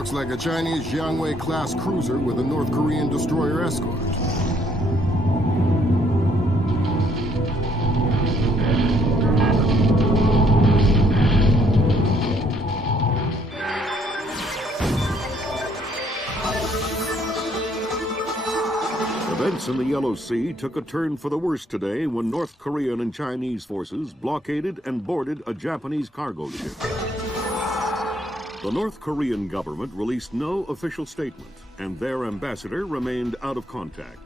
Looks like a Chinese Jiangwei-class cruiser with a North Korean destroyer escort. Events in the Yellow Sea took a turn for the worse today when North Korean and Chinese forces blockaded and boarded a Japanese cargo ship. The North Korean government released no official statement, and their ambassador remained out of contact.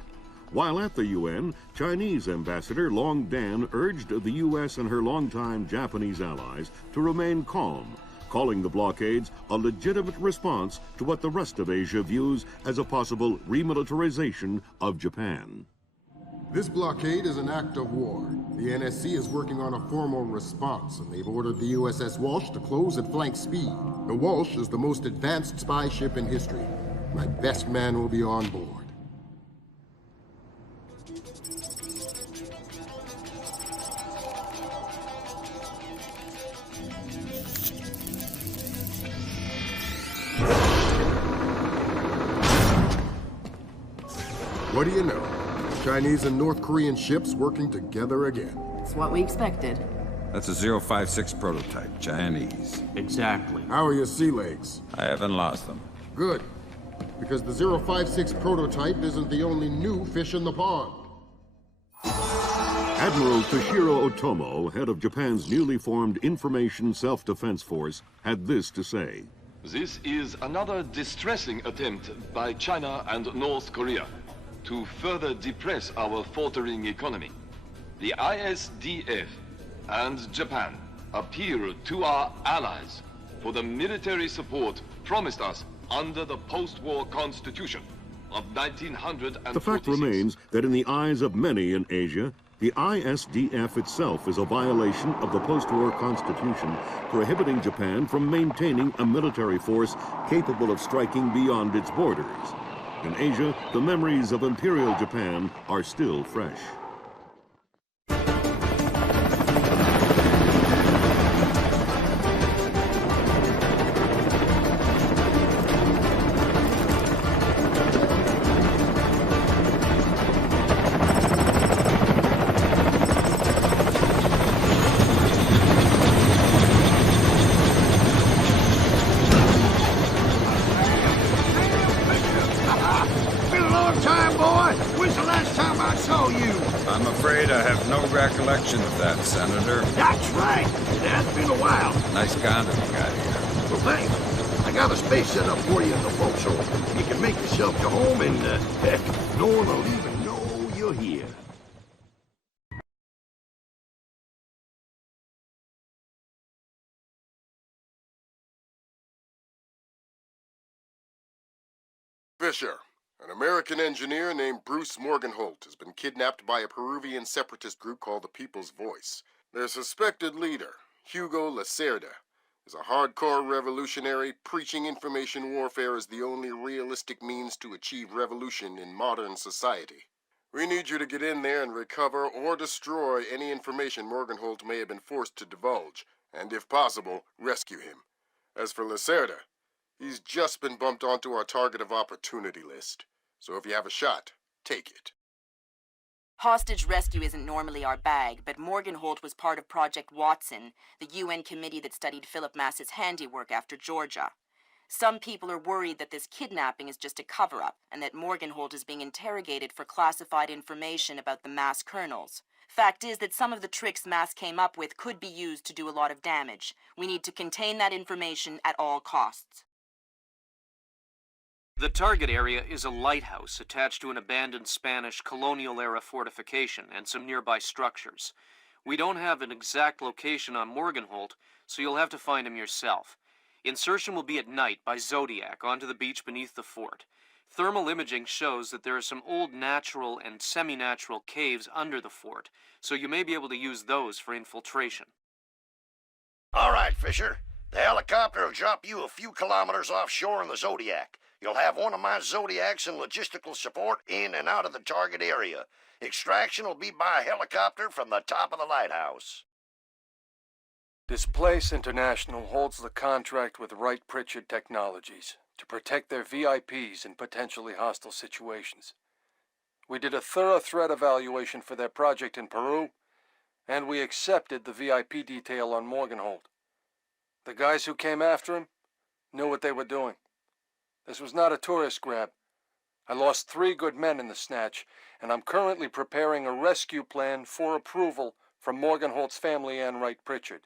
While at the UN, Chinese Ambassador Long Dan urged the U.S. and her longtime Japanese allies to remain calm, calling the blockades a legitimate response to what the rest of Asia views as a possible remilitarization of Japan. This blockade is an act of war. The NSC is working on a formal response, and they've ordered the USS Walsh to close at flank speed. The Walsh is the most advanced spy ship in history. My best man will be on board. What do you know? Chinese and North Korean ships working together again. It's what we expected. That's a 056 prototype, Chinese. Exactly. How are your sea legs? I haven't lost them. Good. Because the 056 prototype isn't the only new fish in the pond. Admiral Toshiro Otomo, head of Japan's newly formed Information Self-Defense Force, had this to say. This is another distressing attempt by China and North Korea to further depress our faltering economy. The ISDF and Japan appeal to our allies for the military support promised us under the post-war constitution of 1946. The fact remains that in the eyes of many in Asia, the ISDF itself is a violation of the post-war constitution, prohibiting Japan from maintaining a military force capable of striking beyond its borders. In Asia, the memories of Imperial Japan are still fresh. I'm afraid I have no recollection of that, Senator. That's right. It has been a while. Nice condom you got here. Well, thanks. I got a space set up for you in the forecastle. You can make yourself to home and, heck, no one will even know you're here. Fisher, an American engineer named Bruce Morgenholt has been kidnapped by a Peruvian separatist group called the People's Voice. Their suspected leader, Hugo Lacerda, is a hardcore revolutionary preaching information warfare as the only realistic means to achieve revolution in modern society. We need you to get in there and recover or destroy any information Morgenholt may have been forced to divulge, and if possible, rescue him. As for Lacerda, he's just been bumped onto our target of opportunity list. So if you have a shot, take it. Hostage rescue isn't normally our bag, but Morgenholt was part of Project Watson, the UN committee that studied Philip Mass's handiwork after Georgia. Some people are worried that this kidnapping is just a cover-up, and that Morgenholt is being interrogated for classified information about the Mass kernels. Fact is that some of the tricks Mass came up with could be used to do a lot of damage. We need to contain that information at all costs. The target area is a lighthouse attached to an abandoned Spanish colonial-era fortification and some nearby structures. We don't have an exact location on Morgenholt, so you'll have to find him yourself. Insertion will be at night by Zodiac onto the beach beneath the fort. Thermal imaging shows that there are some old natural and semi-natural caves under the fort, so you may be able to use those for infiltration. All right, Fisher. The helicopter will drop you a few kilometers offshore in the Zodiac. You'll have one of my Zodiacs and logistical support in and out of the target area. Extraction will be by helicopter from the top of the lighthouse. Displace International holds the contract with Wright Pritchard Technologies to protect their VIPs in potentially hostile situations. We did a thorough threat evaluation for their project in Peru, and we accepted the VIP detail on Morganholt. The guys who came after him knew what they were doing. This was not a tourist grab. I lost 3 good men in the snatch, and I'm currently preparing a rescue plan for approval from Morganholt's family and Wright Pritchard.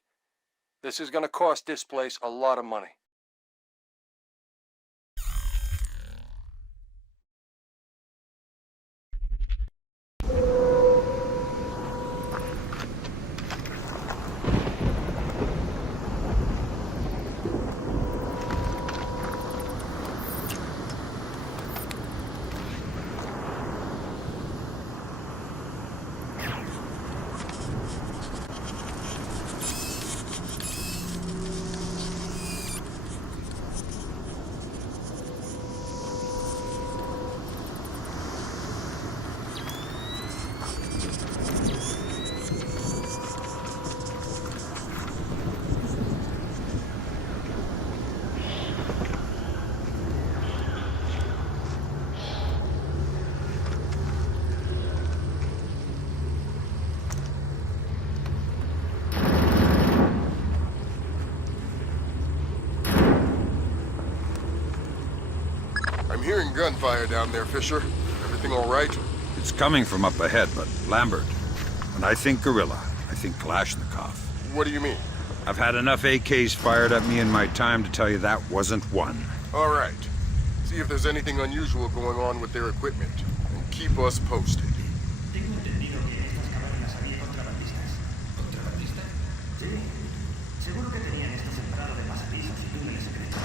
This is going to cost Displace a lot of money. I'm hearing gunfire down there, Fisher. Everything all right? It's coming from up ahead, but Lambert. When I think guerrilla, I think Kalashnikov. What do you mean? I've had enough AKs fired at me in my time to tell you that wasn't one. All right. See if there's anything unusual going on with their equipment, and keep us posted. Tengo entendido que en estas cabañas había contrabandistas. ¿Contrabandistas? Sí. Seguro que tenían esto sembrado de pasadizos y túneles secretos.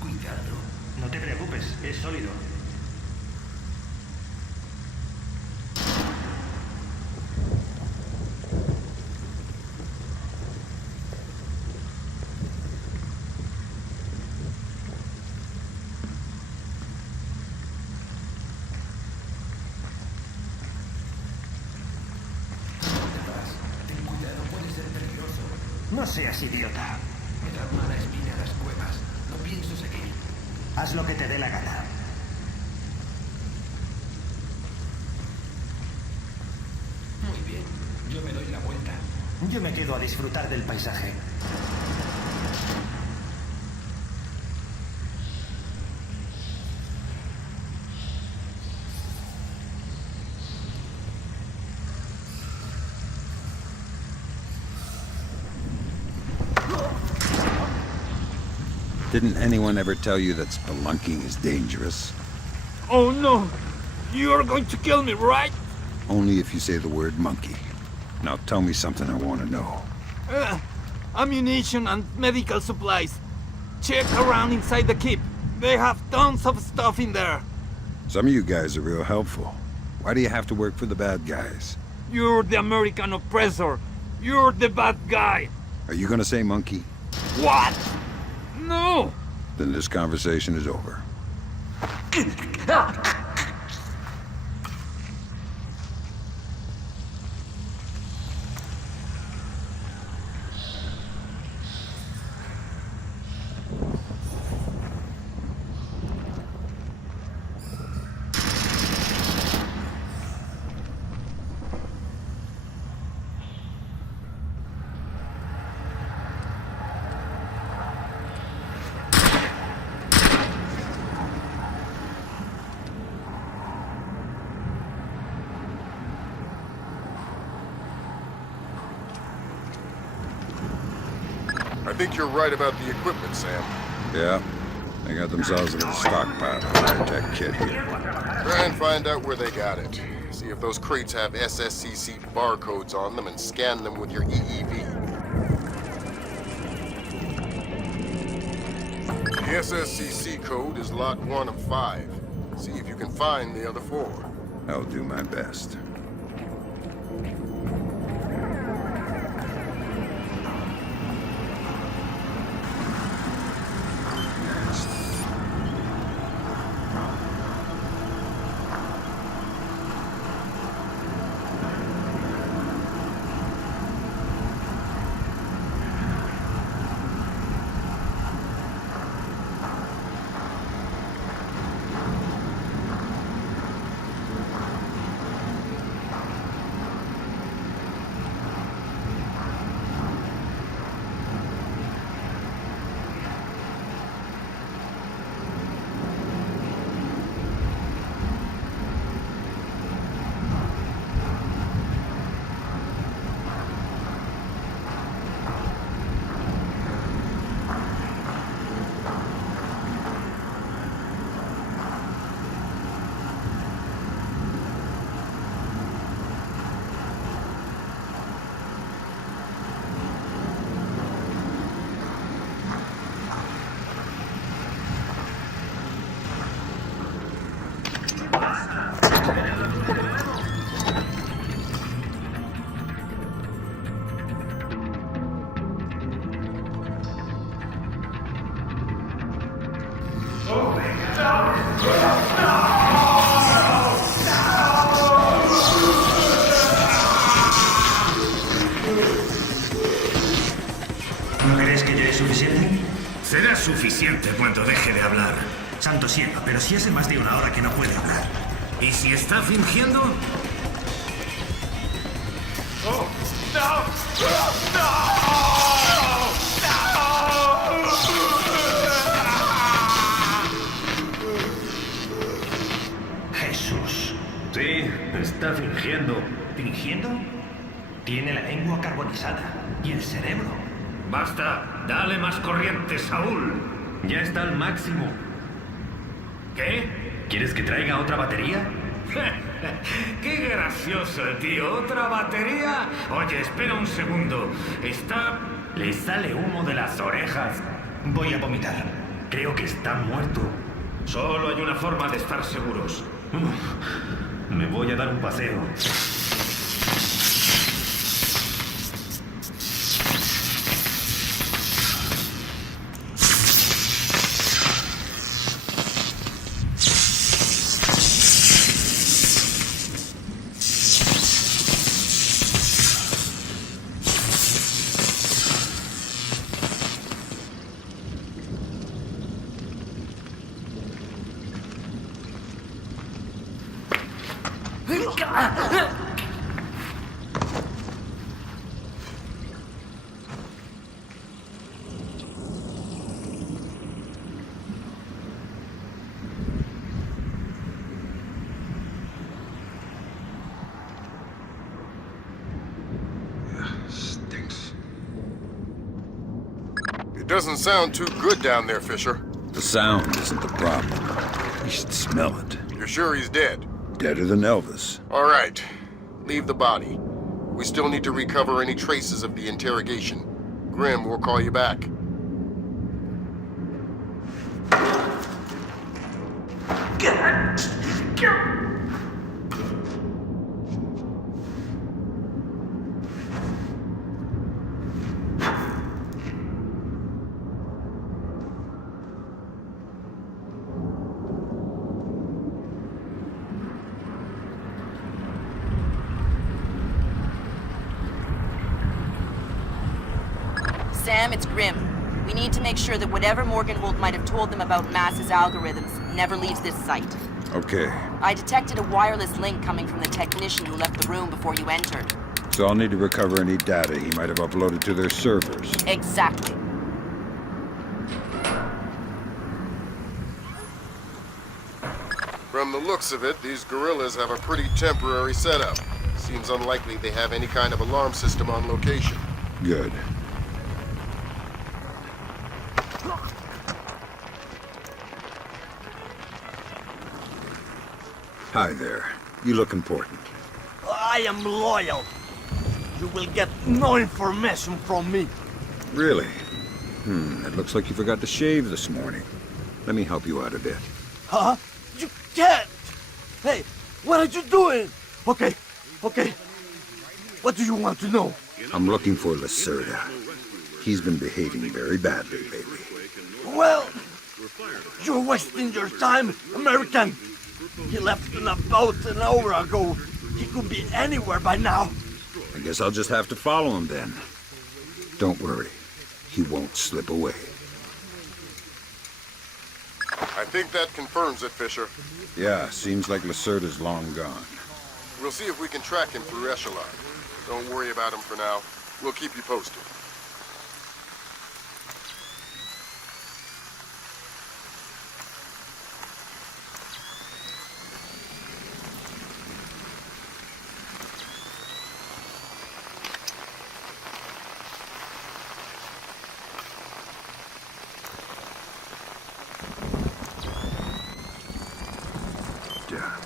Cuidado. No te preocupes, es sólido. No seas idiota. Me da mala espina las cuevas. No pienso seguir. Haz lo que te dé la gana. Muy bien. Yo me doy la vuelta. Yo me quedo a disfrutar del paisaje. Didn't anyone ever tell you that spelunking is dangerous? Oh no! You're going to kill me, right? Only if you say the word monkey. Now tell me something I want to know. Ammunition and medical supplies. Check around inside the keep. They have tons of stuff in there. Some of you guys are real helpful. Why do you have to work for the bad guys? You're the American oppressor. You're the bad guy. Are you gonna say monkey? What? No! Then this conversation is over. I think you're right about the equipment, Sam. Yeah, they got themselves a little stockpile of high-tech kit here. Try and find out where they got it. See if those crates have SSCC barcodes on them and scan them with your EEV. The SSCC code is lot 1 of 5. See if you can find the other 4. I'll do my best. ¿No crees que ya es suficiente? Será suficiente cuando deje de hablar. Santo cielo, pero si hace más de una hora que no puede hablar. ¿Y si está fingiendo? Jesús. Sí, está fingiendo. ¿Fingiendo? Tiene la lengua carbonizada y el cerebro. Basta, dale más corriente, Saúl. Ya está al máximo. ¿Qué? ¿Quieres que traiga otra batería? ¡Qué gracioso, tío! ¿Otra batería? Oye, espera un segundo. Está... Le sale humo de las orejas. Voy a vomitar. Creo que está muerto. Solo hay una forma de estar seguros. Me voy a dar un paseo. Stinks. It doesn't sound too good down there, Fisher. The sound isn't the problem. You should smell it. You're sure he's dead? Deader than Elvis. All right. Leave the body. We still need to recover any traces of the interrogation. Grim will call you back. Sam, it's Grim. We need to make sure that whatever Morgenholt might have told them about Mass's algorithms never leaves this site. Okay, I detected a wireless link coming from the technician who left the room before you entered. so I'll need to recover any data he might have uploaded to their servers. Exactly. From the looks of it, these guerrillas have a pretty temporary setup. Seems unlikely they have any kind of alarm system on location. Good. Hi there. You look important. I am loyal. You will get no information from me. Really? It looks like you forgot to shave this morning. Let me help you out a bit. Huh? You can't! Hey, what are you doing? Okay. What do you want to know? I'm looking for Lacerda. He's been behaving very badly lately. Well, you're wasting your time, American. He left in a boat an hour ago. He could be anywhere by now. I guess I'll just have to follow him then. Don't worry. He won't slip away. I think that confirms it, Fisher. Yeah, seems like Lacerda's long gone. We'll see if we can track him through Echelon. Don't worry about him for now. We'll keep you posted. Yeah.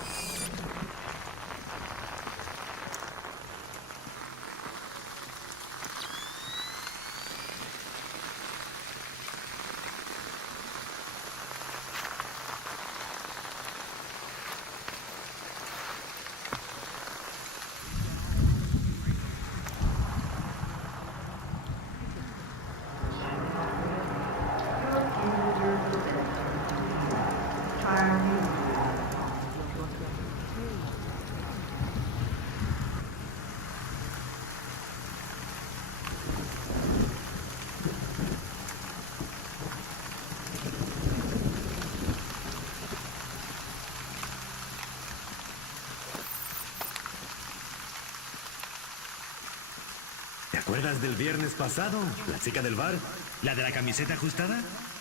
¿Te acuerdas del viernes pasado? ¿La chica del bar? ¿La de la camiseta ajustada?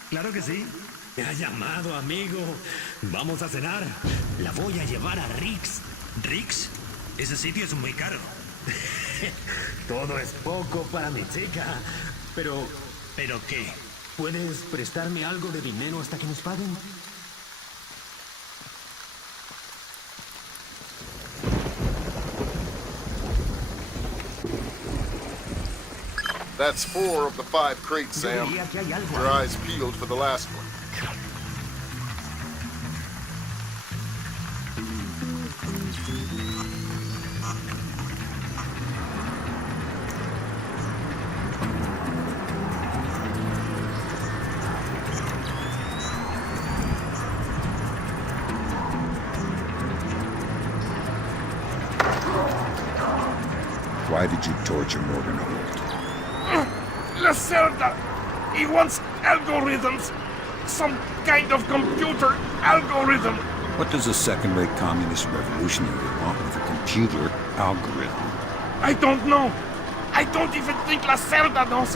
Claro que sí. Me ha llamado, amigo. Vamos a cenar. La voy a llevar a Rick's. ¿Rick's? Ese sitio es muy caro. Todo es poco para mi chica. ¿Pero qué? ¿Puedes prestarme algo de dinero hasta que nos paguen? That's 4 of the 5 crates, Sam. Your eyes peeled for the last one. Why did you torture Morgan Holt? Lacerda! He wants algorithms. Some kind of computer algorithm. What does a second-rate communist revolutionary want with a computer algorithm? I don't know. I don't even think Lacerda knows.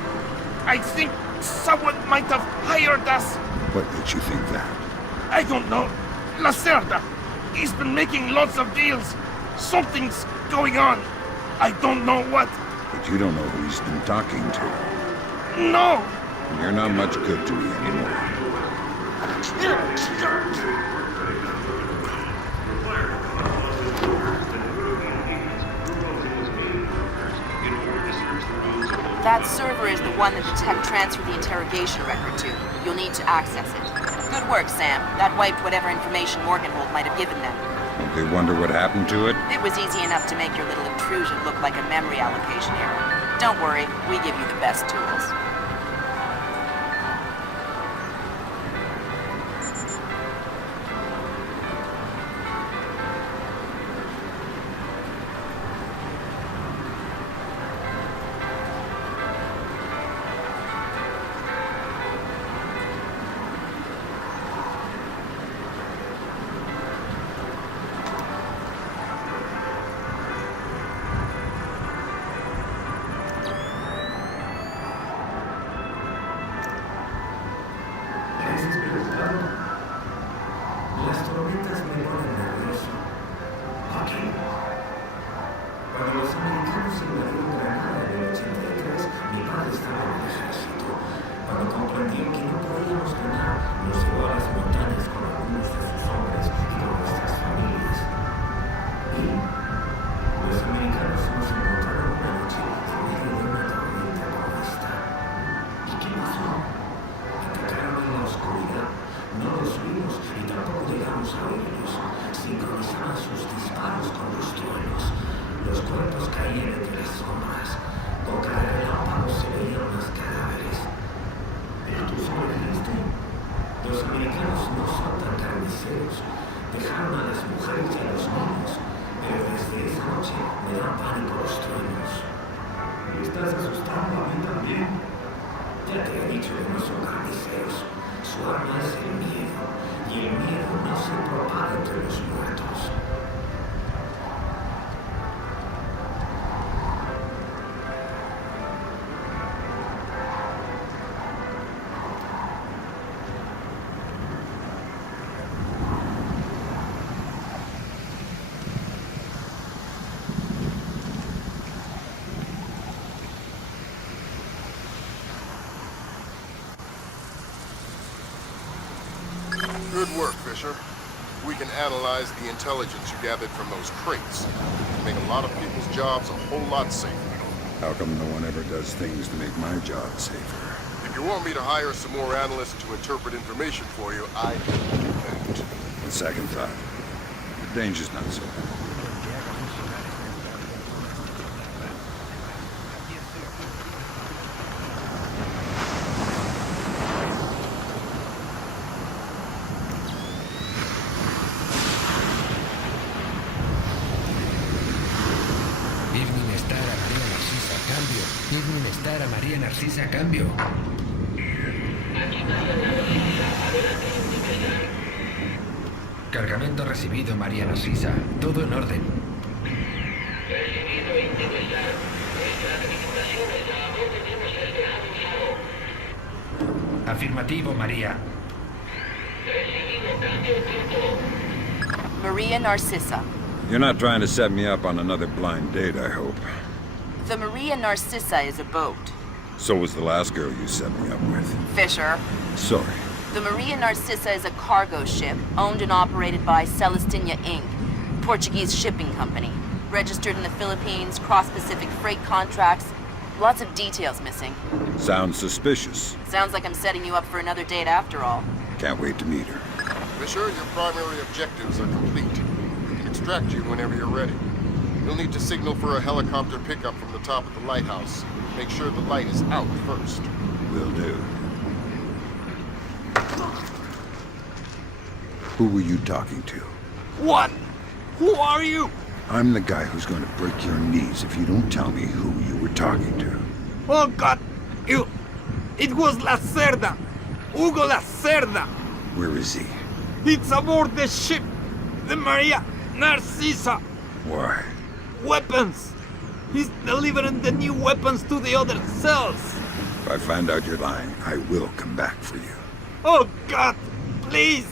I think someone might have hired us. What makes you think that? I don't know. Lacerda. He's been making lots of deals. Something's going on. I don't know what. But you don't know who he's been talking to. No! You're not much good to me anymore. That server is the one that the tech transferred the interrogation record to. You'll need to access it. Good work, Sam. That wiped whatever information Morgenhold might have given them. Don't they wonder what happened to it? It was easy enough to make your little intrusion look like a memory allocation error. Don't worry, we give you the best tools. Las tormentas me ponen nervioso. ¿Por qué? Cuando los americanos invadieron Granada en el 83, mi padre estaba en el ejército. Cuando comprendió que no podíamos ganar, nos llevó a las montañas con algunos de sus hombres y con nuestras familias. Y los americanos nos encontraron una noche en medio de una tormenta como esta. ¿Y qué pasó? Atacaron en la oscuridad. No los vimos y tampoco llegamos a oírlos. Sincronizaban sus disparos con los truenos. Los cuerpos caían entre las sombras. Con cada relámpago se veían los cadáveres. ¿Pero tú sobreviviste? Los americanos no son tan carniceros. Dejaron a las mujeres y a los niños. Pero desde esa noche me dan pánico los truenos. ¿Me estás asustando a mí también? Ya te he dicho que no son carniceros. Su arma es el miedo, y el miedo no se propaga entre los muertos. Good work, Fisher. We can analyze the intelligence you gathered from those crates. It can make a lot of people's jobs a whole lot safer. How come no one ever does things to make my job safer? If you want me to hire some more analysts to interpret information for you, I can do that. On second thought, the danger's not so bad. dar a María Narcisa a cambio? Cargamento recibido, María Narcisa. Todo en orden. Recibido Intimestar. Nuestra tripulación está a bordo de hemos despejado un faro. Afirmativo, María. Recibido cambio punto. Maria Narcissa. You're not trying to set me up on another blind date, I hope. The Maria Narcissa is a boat. So was the last girl you set me up with. Fisher. Sorry. The Maria Narcissa is a cargo ship owned and operated by Celestina Inc., Portuguese shipping company. Registered in the Philippines, cross-Pacific freight contracts. Lots of details missing. Sounds suspicious. Sounds like I'm setting you up for another date after all. Can't wait to meet her. Fisher, your primary objectives are complete. We can extract you whenever you're ready. You'll need to signal for a helicopter pickup from the top of the lighthouse. Make sure the light is out first. Will do. Who were you talking to? What? Who are you? I'm the guy who's going to break your knees if you don't tell me who you were talking to. Oh God! It was Lacerda! Hugo Lacerda! Where is he? It's aboard the ship! The Maria Narcissa! Why? Weapons! He's delivering the new weapons to the other cells! If I find out you're lying, I will come back for you. Oh God! Please!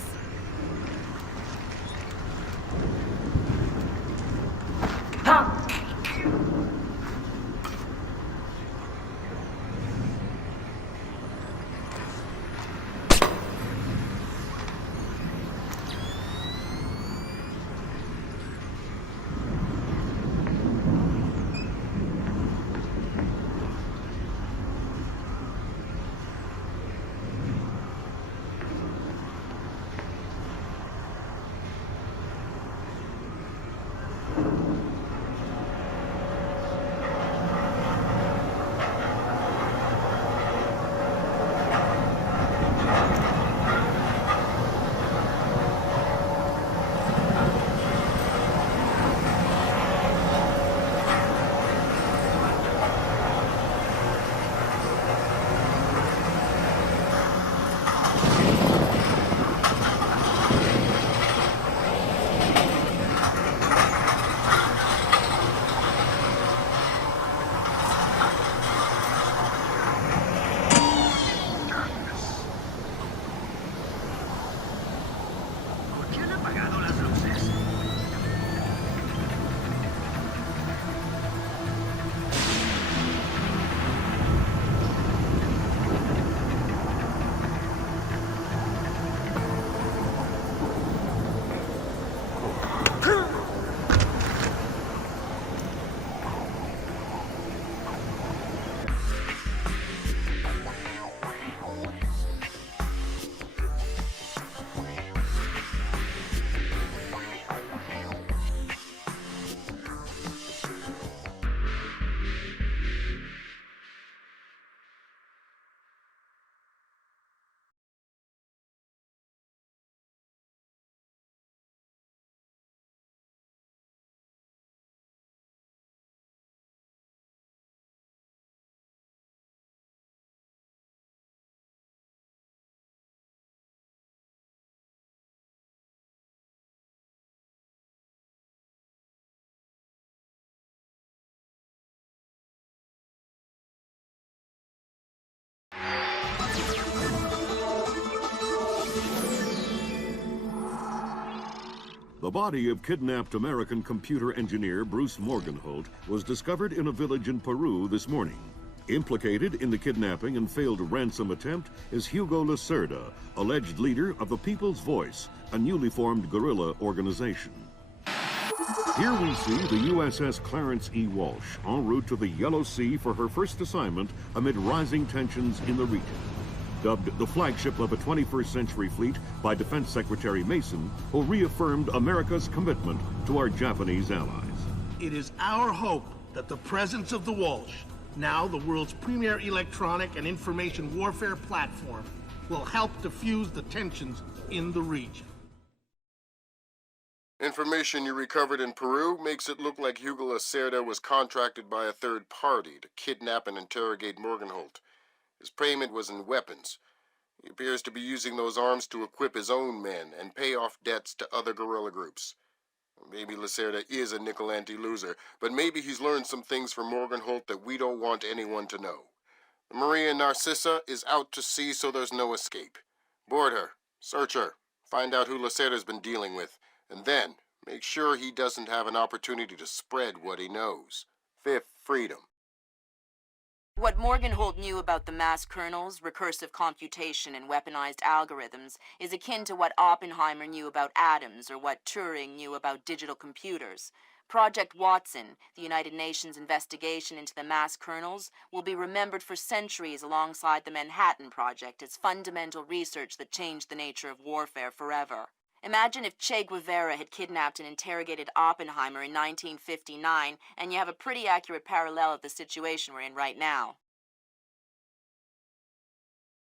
The body of kidnapped American computer engineer Bruce Morgenholt was discovered in a village in Peru this morning. Implicated in the kidnapping and failed ransom attempt is Hugo Lacerda, alleged leader of the People's Voice, a newly formed guerrilla organization. Here we see the USS Clarence E. Walsh en route to the Yellow Sea for her first assignment amid rising tensions in the region. Dubbed the flagship of a 21st century fleet by Defense Secretary Mason, who reaffirmed America's commitment to our Japanese allies. It is our hope that the presence of the Walsh, now the world's premier electronic and information warfare platform, will help diffuse the tensions in the region. Information you recovered in Peru makes it look like Hugo Lacerda was contracted by a third party to kidnap and interrogate Morgenholt. His payment was in weapons. He appears to be using those arms to equip his own men and pay off debts to other guerrilla groups. Maybe Lacerda is a nickel anti-loser, but maybe he's learned some things from Morgenholt that we don't want anyone to know. The Maria Narcissa is out to sea, so there's no escape. Board her, search her, find out who Lacerda's been dealing with, and then make sure he doesn't have an opportunity to spread what he knows. Fifth, freedom. What Morgenholt knew about the mass kernels, recursive computation, and weaponized algorithms is akin to what Oppenheimer knew about atoms or what Turing knew about digital computers. Project Watson, the United Nations investigation into the mass kernels, will be remembered for centuries alongside the Manhattan Project as fundamental research that changed the nature of warfare forever. Imagine if Che Guevara had kidnapped and interrogated Oppenheimer in 1959, and you have a pretty accurate parallel of the situation we're in right now.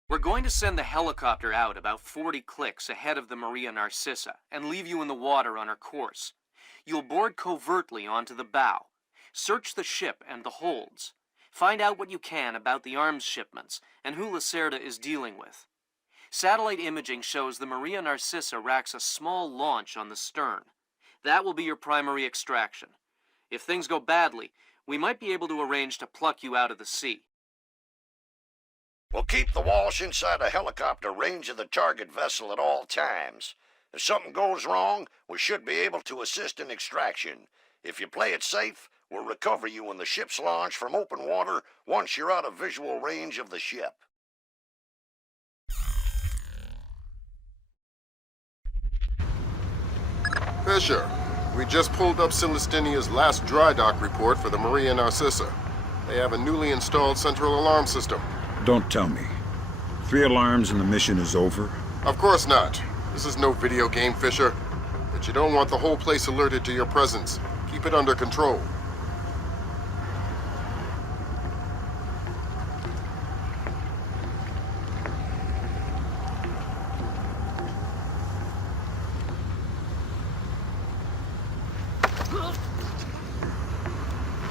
We're going to send the helicopter out about 40 clicks ahead of the Maria Narcissa and leave you in the water on her course. You'll board covertly onto the bow. Search the ship and the holds. Find out what you can about the arms shipments and who Lacerda is dealing with. Satellite imaging shows the Maria Narcissa racks a small launch on the stern. That will be your primary extraction. If things go badly, we might be able to arrange to pluck you out of the sea. We'll keep the Walsh inside a helicopter range of the target vessel at all times. If something goes wrong, we should be able to assist in extraction. If you play it safe, we'll recover you when the ship's launched from open water once you're out of visual range of the ship. Fisher, we just pulled up Celestinia's last dry dock report for the Maria Narcissa. They have a newly installed central alarm system. Don't tell me. 3 alarms and the mission is over? Of course not. This is no video game, Fisher. But you don't want the whole place alerted to your presence. Keep it under control.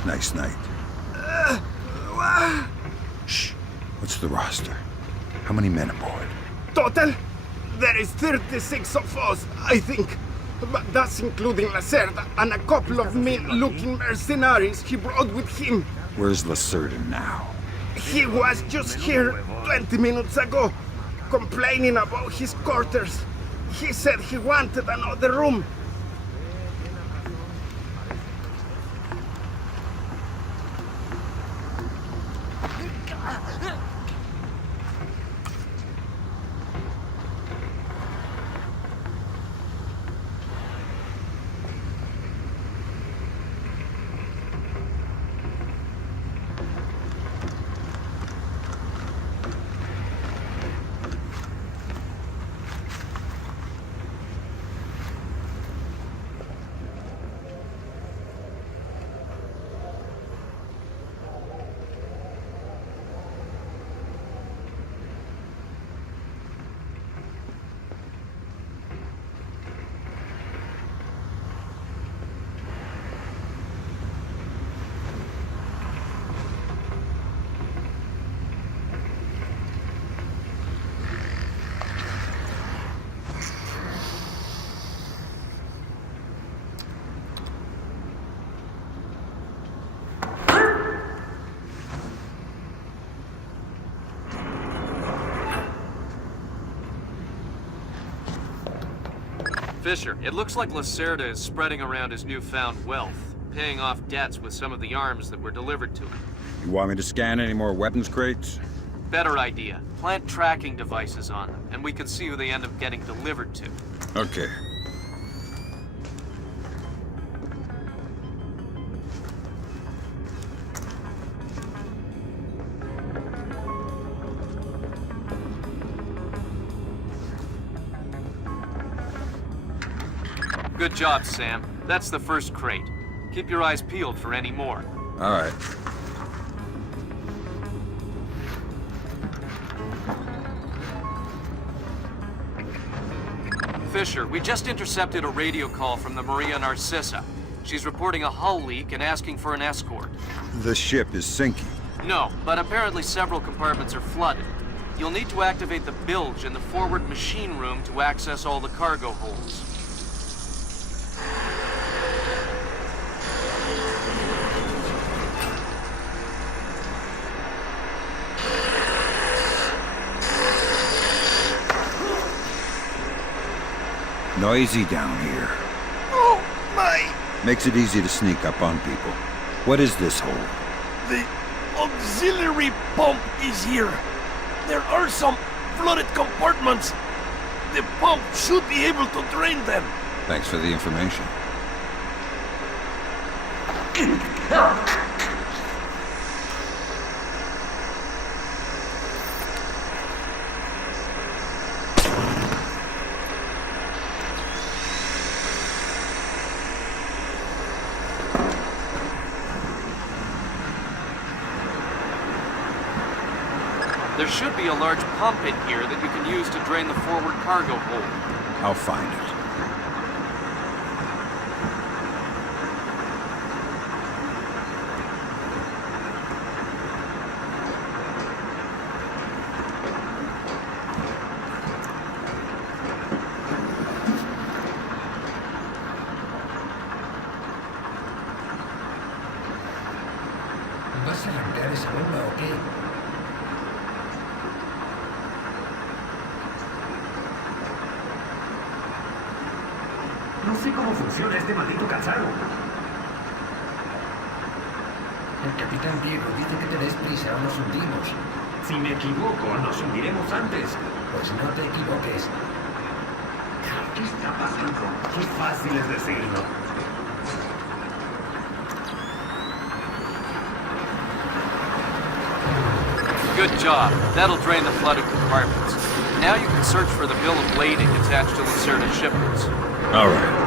Nice night. Shh. What's the roster? How many men aboard? Total? There is 36 of us, I think. But that's including Lacerda and a couple of mean-looking mercenaries he brought with him. Where's Lacerda now? He was just here 20 minutes ago, complaining about his quarters. He said he wanted another room. Fisher, it looks like Lacerda is spreading around his newfound wealth, paying off debts with some of the arms that were delivered to him. You want me to scan any more weapons crates? Better idea. Plant tracking devices on them, and we can see who they end up getting delivered to. Okay. Good job, Sam. That's the first crate. Keep your eyes peeled for any more. All right. Fisher, we just intercepted a radio call from the Maria Narcissa. She's reporting a hull leak and asking for an escort. The ship is sinking. No, but apparently several compartments are flooded. You'll need to activate the bilge in the forward machine room to access all the cargo holds. Noisy down here. Oh, my! Makes it easy to sneak up on people. What is this hole? The auxiliary pump is here. There are some flooded compartments. The pump should be able to drain them. Thanks for the information. There should be a large pump in here that you can use to drain the forward cargo hold. I'll find it. ¿Vas a arrancar esa bomba o qué? No sé cómo funciona este maldito calzado. El capitán Diego dice que te des prisa o nos hundimos. Si me equivoco, nos hundiremos antes. Pues no te equivoques. ¿Qué está pasando? Qué fácil es decirlo. Good job. That'll drain the flooded compartments. Now you can search for the bill of lading attached to Lacerda's shipments. All right.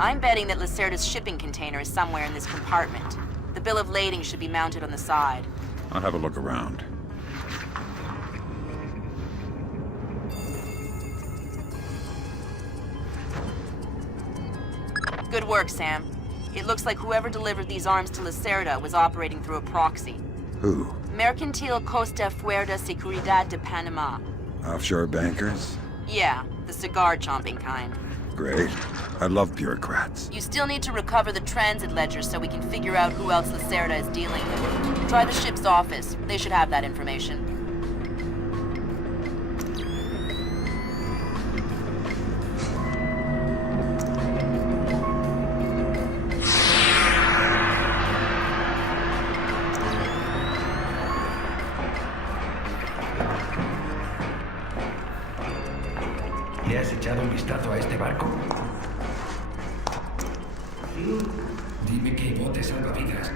I'm betting that Lacerda's shipping container is somewhere in this compartment. The bill of lading should be mounted on the side. I'll have a look around. Good work, Sam. It looks like whoever delivered these arms to Lacerda was operating through a proxy. Who? Mercantil Costa Fuerza Seguridad de Panama. Offshore bankers? Yeah, the cigar-chomping kind. Great. I love bureaucrats. You still need to recover the transit ledger so we can figure out who else Lacerda is dealing with. Try the ship's office. They should have that information. ¿Le has echado un vistazo a este barco? Dime que hay botes salvavidas.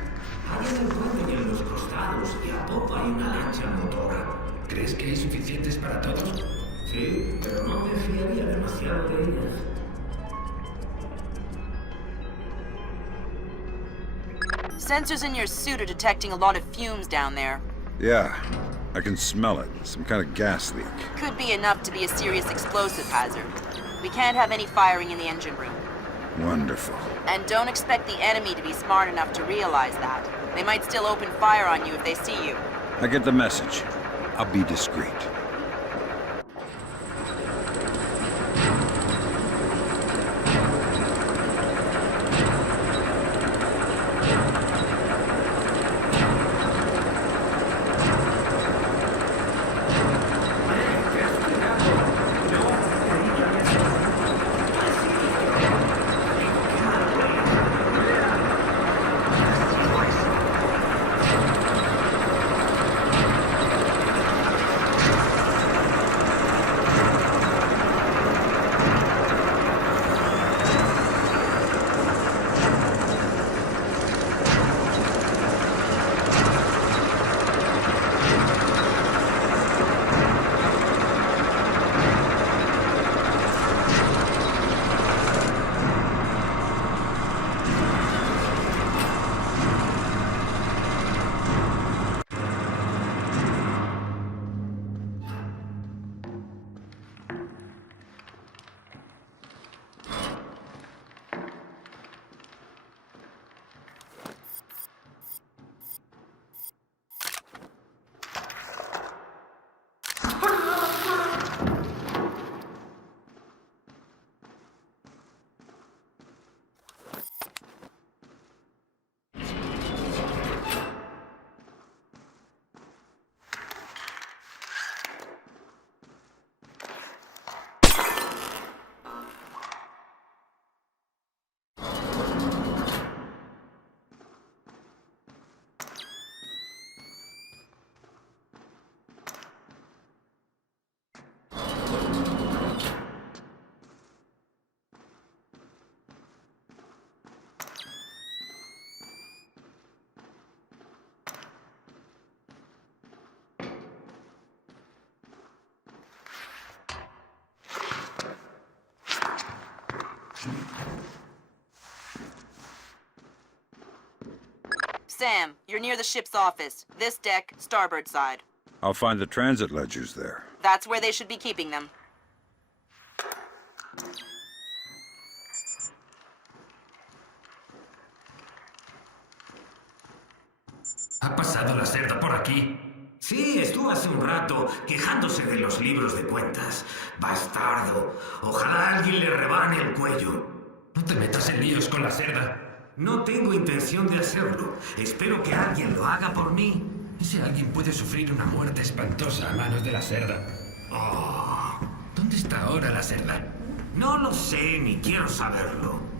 Hay en el puente y en los costados, y a popa hay una lancha motora. ¿Crees que hay suficientes para todos? Sí, pero no me fiaría demasiado de ellas. Sensors in your suit are detecting a lot of fumes down there. Yeah, I can smell it. Some kind of gas leak. Could be enough to be a serious explosive hazard. We can't have any firing in the engine room. Wonderful. And don't expect the enemy to be smart enough to realize that. They might still open fire on you if they see you. I get the message. I'll be discreet. Sam, you're near the ship's office. This deck, starboard side. I'll find the transit ledgers there. That's where they should be keeping them. ¿Ha pasado la cerda por aquí? Sí, estuvo hace un rato quejándose de los libros de cuentas. Bastardo. Ojalá alguien le rebane el cuello. No te metas en líos con la cerda. No tengo intención de hacerlo. Espero que alguien lo haga por mí. Ese alguien puede sufrir una muerte espantosa a manos de la cerda. Oh, ¿dónde está ahora la cerda? No lo sé, ni quiero saberlo.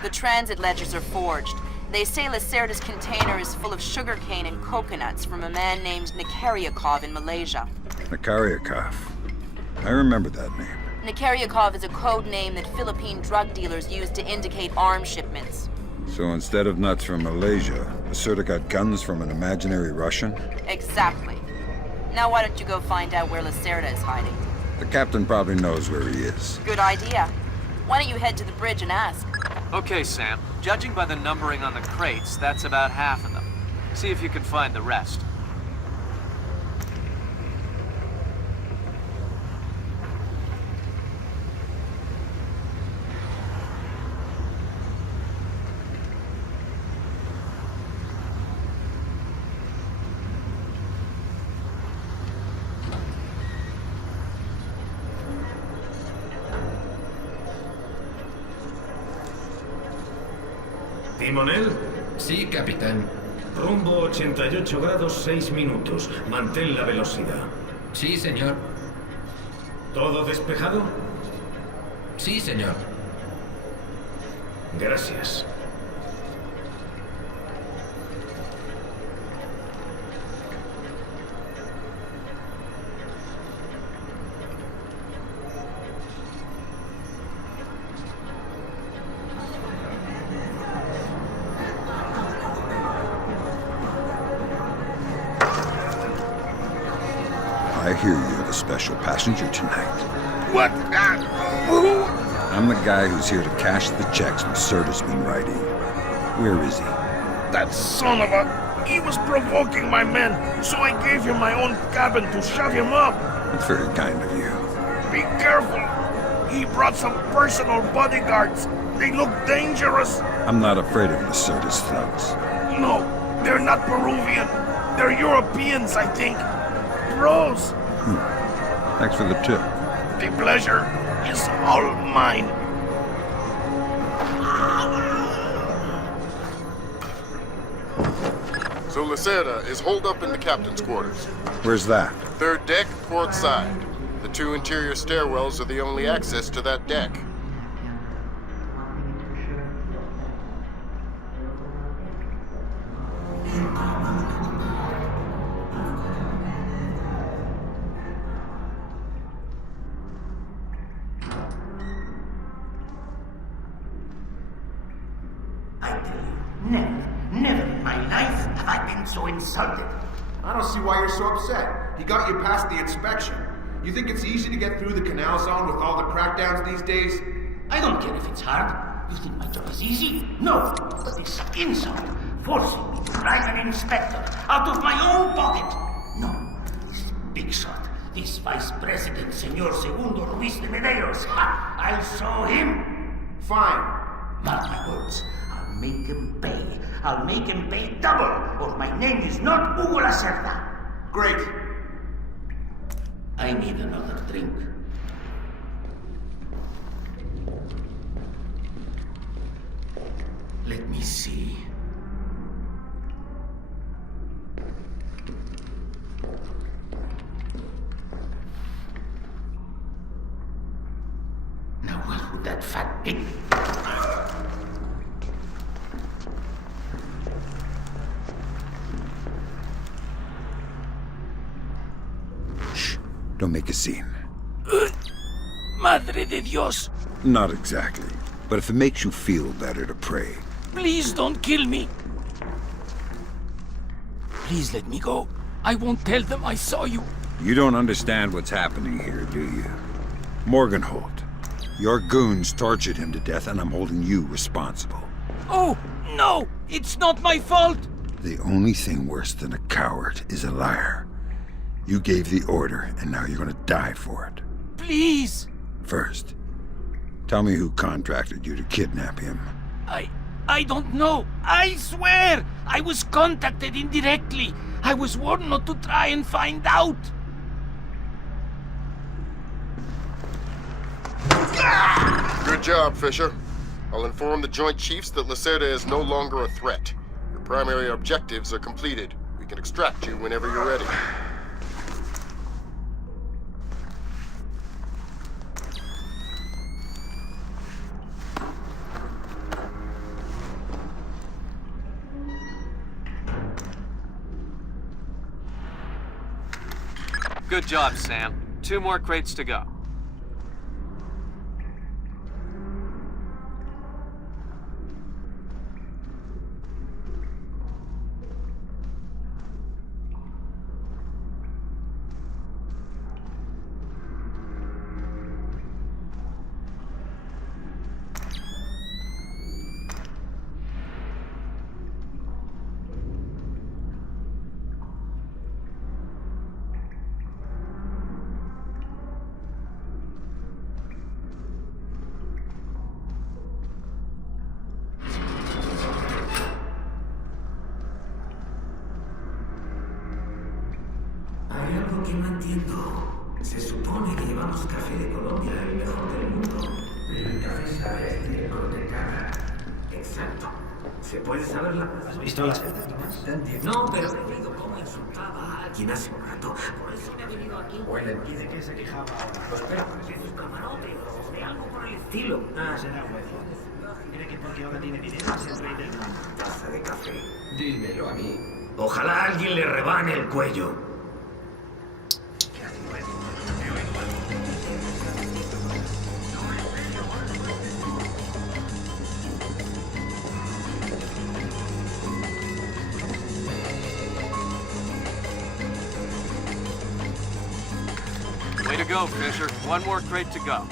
The transit ledgers are forged. They say Lacerda's container is full of sugarcane and coconuts from a man named Nikaryakov in Malaysia. Nikaryakov. I remember that name. Nikaryakov is a code name that Philippine drug dealers use to indicate arms shipments. So instead of nuts from Malaysia, Lacerda got guns from an imaginary Russian? Exactly. Now why don't you go find out where Lacerda is hiding? The captain probably knows where he is. Good idea. Why don't you head to the bridge and ask? Okay, Sam. Judging by the numbering on the crates, that's about half of them. See if you can find the rest. ¿Timonel? Sí, capitán. Rumbo 88 grados 6 minutos. Mantén la velocidad. Sí, señor. ¿Todo despejado? Sí, señor. Gracias. I hear you're the special passenger tonight. What? Who? I'm the guy who's here to cash the checks Lacerda's been writing. Where is he? That son of a... He was provoking my men, so I gave him my own cabin to shut him up. That's very kind of you. Be careful. He brought some personal bodyguards. They look dangerous. I'm not afraid of Lacerda's thugs. No, they're not Peruvian. They're Europeans, I think. Bros. Thanks for the tip. The pleasure is all mine. So Lacerda is holed up in the captain's quarters. Where's that? Third deck, port side. The two interior stairwells are the only access to that deck. Never in my life have I been so insulted. I don't see why you're so upset. He got you past the inspection. You think it's easy to get through the canal zone with all the crackdowns these days? I don't care if it's hard. You think my job is easy? No, but this insult, forcing me to bribe an inspector out of my own pocket. No, this big shot, this Vice President, Senor Segundo Ruiz de Medeiros. Ha! I'll show him. Fine. Mark my words. I'll make him pay. I'll make him pay double, or my name is not Hugo Lacerda. Great. I need another drink. Let me see. Now what would that fat pig... Don't make a scene. Madre de Dios! Not exactly. But if it makes you feel better to pray. Please don't kill me. Please let me go. I won't tell them I saw you. You don't understand what's happening here, do you? Morgenholt. Your goons tortured him to death, and I'm holding you responsible. Oh, no! It's not my fault! The only thing worse than a coward is a liar. You gave the order, and now you're gonna die for it. Please! First, tell me who contracted you to kidnap him. I don't know. I swear! I was contacted indirectly. I was warned not to try and find out. Good job, Fisher. I'll inform the Joint Chiefs that Lacerda is no longer a threat. Your primary objectives are completed. We can extract you whenever you're ready. Good job, Sam. 2 more crates to go. Hay algo que no entiendo. Se supone que llevamos café de Colombia, el mejor del mundo. Pero el café sabe a estiércol de cabra. Exacto. ¿Se puede saber la... ¿Has visto las fotos? No, pero he oído cómo insultaba a alguien hace un rato. Por eso me ha venido aquí. Huelen. ¿Y de qué se quejaba ahora? Pues espera, de un camarote o de algo por el estilo. Ah, será bueno. ¿Cree que porque ahora tiene dinero es el rey del mundo? Taza de café. Dímelo a mí. Ojalá alguien le rebane el cuello. Way to go, Fisher. 1 more crate to go.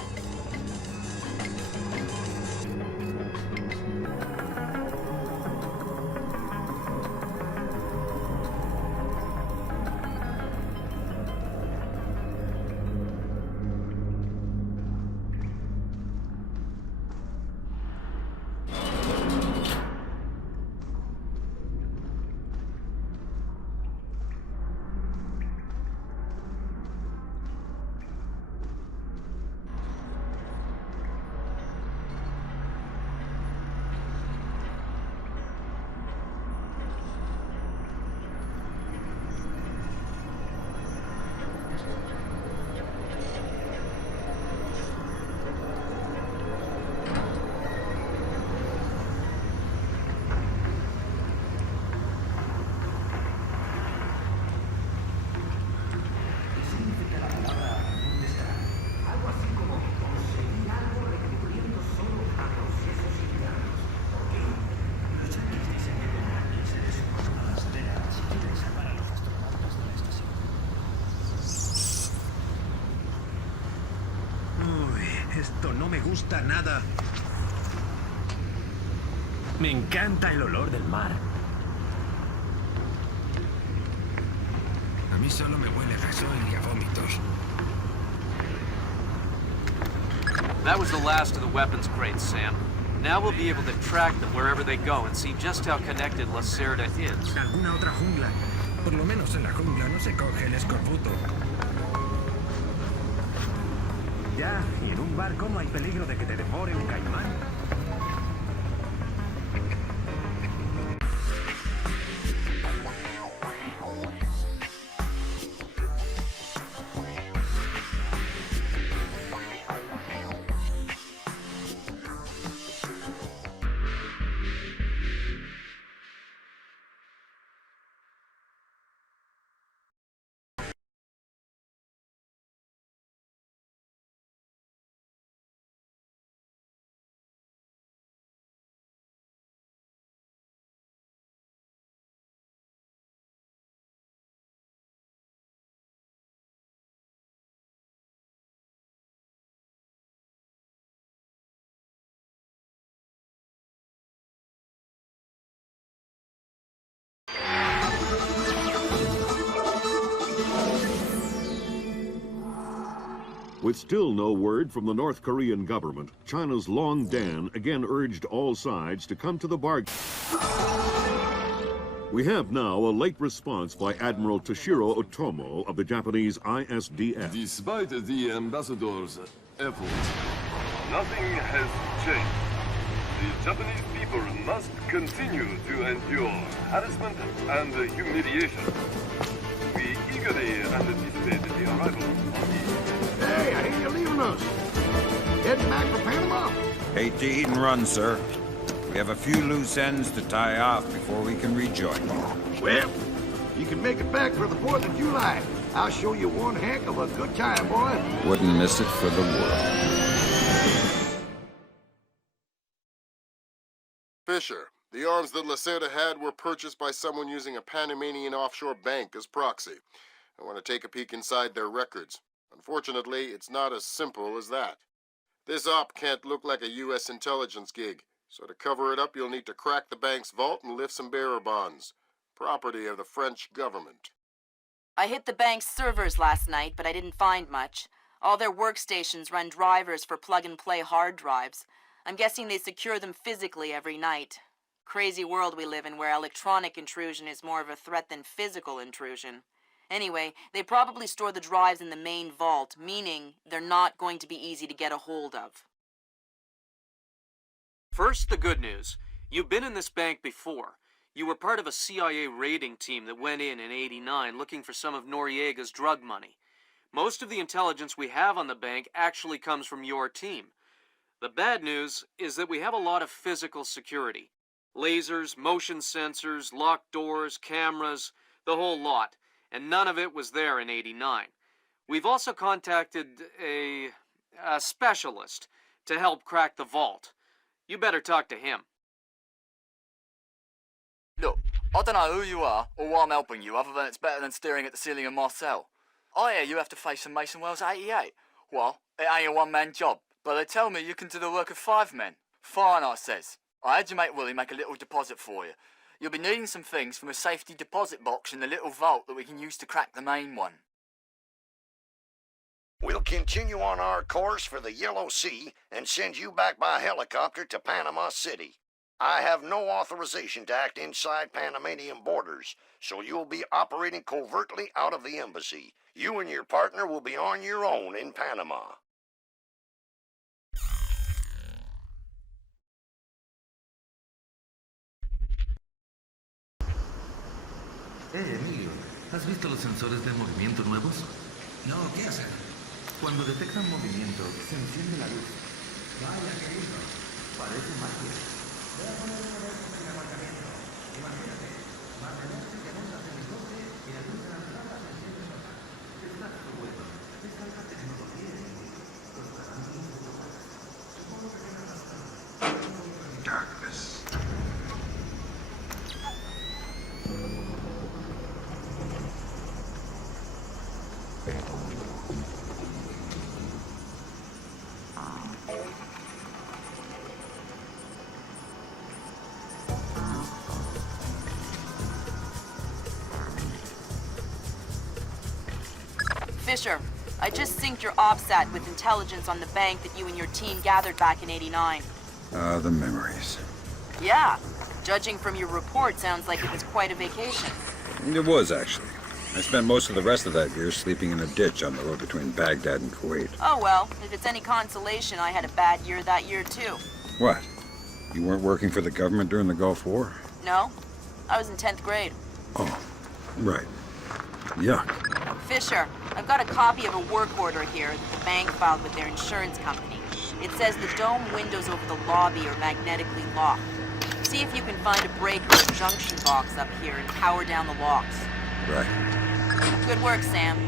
gusta nada. Me encanta el olor del mar. A mí solo me huele a gasoil y a vómitos. That was the last of the weapons crates, Sam. Now we'll be able to track them wherever they go and see just how connected La Cerda is. Alguna otra jungla. Por lo menos en la jungla no se coge el escorbuto. Ya, y en un barco no hay peligro de que te devore un caimán. With still no word from the North Korean government, China's Long Dan again urged all sides to come to the bargain. We have now a late response by Admiral Toshiro Otomo of the Japanese ISDF. Despite the ambassador's efforts, nothing has changed. The Japanese people must continue to endure harassment and humiliation. We eagerly anticipate the arrival of the... Hey, I hear you're leaving us. Heading back for Panama? Hate to eat and run, sir. We have a few loose ends to tie off before we can rejoin you. Well, you can make it back for the 4th of July. I'll show you one heck of a good time, boy. Wouldn't miss it for the world. Fisher, the arms that Lacerda had were purchased by someone using a Panamanian offshore bank as proxy. I want to take a peek inside their records. Unfortunately, it's not as simple as that. This op can't look like a U.S. intelligence gig, so to cover it up you'll need to crack the bank's vault and lift some bearer bonds. Property of the French government. I hit the bank's servers last night, but I didn't find much. All their workstations run drivers for plug-and-play hard drives. I'm guessing they secure them physically every night. Crazy world we live in where electronic intrusion is more of a threat than physical intrusion. Anyway, they probably store the drives in the main vault, meaning they're not going to be easy to get a hold of. First, the good news. You've been in this bank before. You were part of a CIA raiding team that went in '89 looking for some of Noriega's drug money. Most of the intelligence we have on the bank actually comes from your team. The bad news is that we have a lot of physical security. Lasers, motion sensors, locked doors, cameras, the whole lot. And none of it was there in '89. We've also contacted a specialist to help crack the vault. You better talk to him. Look, I don't know who you are or why I'm helping you, other than it's better than staring at the ceiling of my cell. I hear you have to face some Mason Wells 88. Well, it ain't a one-man job, but they tell me you can do the work of 5 men. Fine, I says. I had your mate Willie make a little deposit for you. You'll be needing some things from a safety deposit box in the little vault that we can use to crack the main one. We'll continue on our course for the Yellow Sea and send you back by helicopter to Panama City. I have no authorization to act inside Panamanian borders, so you'll be operating covertly out of the embassy. You and your partner will be on your own in Panama. Emilio, ¿has visto los sensores de movimiento nuevos? No, ¿qué hacen? Cuando detectan movimiento, se enciende la luz. Vaya, querido, parece magia. Voy a poner una vez en el aparcamiento. Imagínate, mantenerse que montas en el coche y la luz de la entrada se enciende sola. Está todo bueno. Es alta tecnología. Costarán $1,000. Supongo que tienes razón. Darkness. Fisher, I just synced your OPSAT with intelligence on the bank that you and your team gathered back in '89. The memories. Yeah. Judging from your report, sounds like it was quite a vacation. It was, actually. I spent most of the rest of that year sleeping in a ditch on the road between Baghdad and Kuwait. Oh well, if it's any consolation, I had a bad year that year too. What? You weren't working for the government during the Gulf War? No, I was in 10th grade. Oh, right. Yuck. Fisher, I've got a copy of a work order here that the bank filed with their insurance company. It says the dome windows over the lobby are magnetically locked. See if you can find a breaker or junction box up here and power down the locks. Right. Good work, Sam.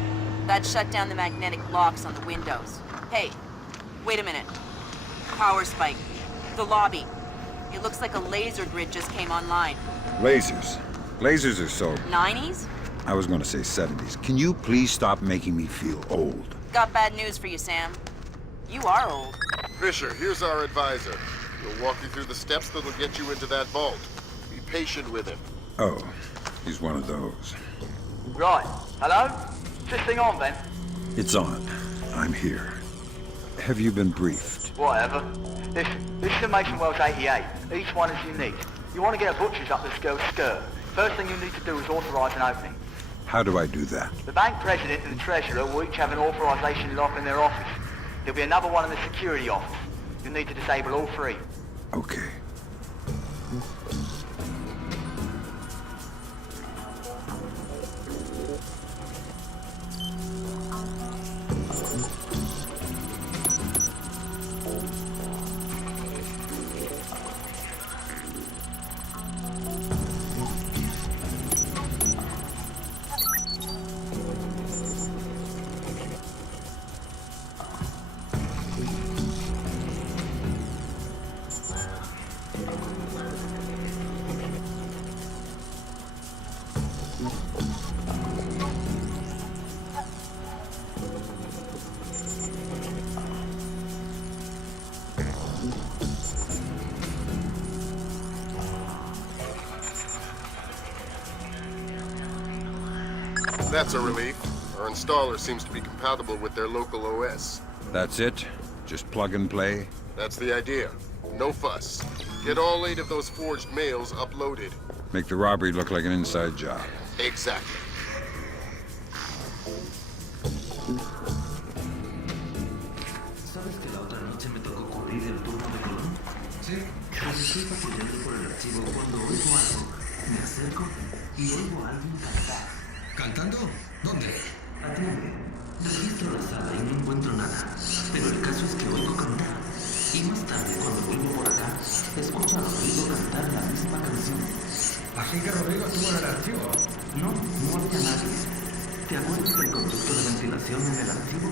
That shut down the magnetic locks on the windows. Hey, wait a minute. Power spike. The lobby. It looks like a laser grid just came online. Lasers. Lasers are so... 90s? I was going to say 70s. Can you please stop making me feel old? Got bad news for you, Sam. You are old. Fisher, here's our advisor. He'll walk you through the steps that'll get you into that vault. Be patient with him. Oh, he's one of those. Right. Hello? Is this thing on, then? It's on. I'm here. Have you been briefed? Whatever. This is the Mason Wells 88. Each one is unique. You want to get a butcher's up this girl's skirt. First thing you need to do is authorize an opening. How do I do that? The bank president and the treasurer will each have an authorization lock in their office. There'll be another one in the security office. You'll need to disable all three. Okay. That's a relief. Our installer seems to be compatible with their local OS. That's it? Just plug and play? That's the idea. No fuss. Get all 8 of those forged mails uploaded. Make the robbery look like an inside job. Exactly. ¿Sabes que la otra noche me tocó cubrir el turno de Colón? Sí. Pues estoy patrulleando por el archivo cuando oigo algo. Me acerco y oigo a alguien cantar. ¿Cantando? ¿Dónde? Atiende. Registro la sala y no encuentro nada. Pero el caso es que oigo cantar. Y más tarde, cuando vuelvo por acá, escucho a Rodrigo cantar la misma canción. Así que Rodrigo estuvo en el archivo. No, no había nadie. ¿Te acuerdas del conducto de ventilación en el archivo?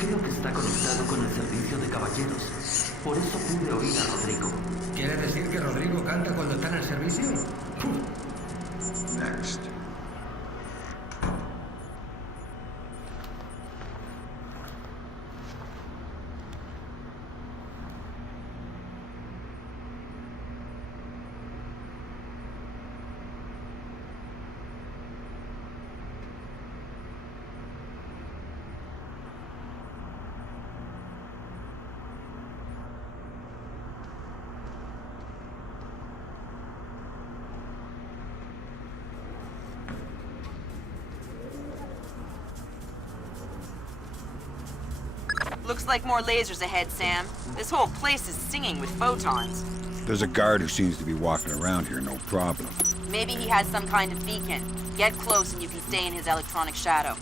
Creo que está conectado con el servicio de caballeros. Por eso pude oír a Rodrigo. ¿Quiere decir que Rodrigo canta cuando está en el servicio? Next. Looks like more lasers ahead, Sam. This whole place is singing with photons. There's a guard who seems to be walking around here, no problem. Maybe he has some kind of beacon. Get close and you can stay in his electronic shadow.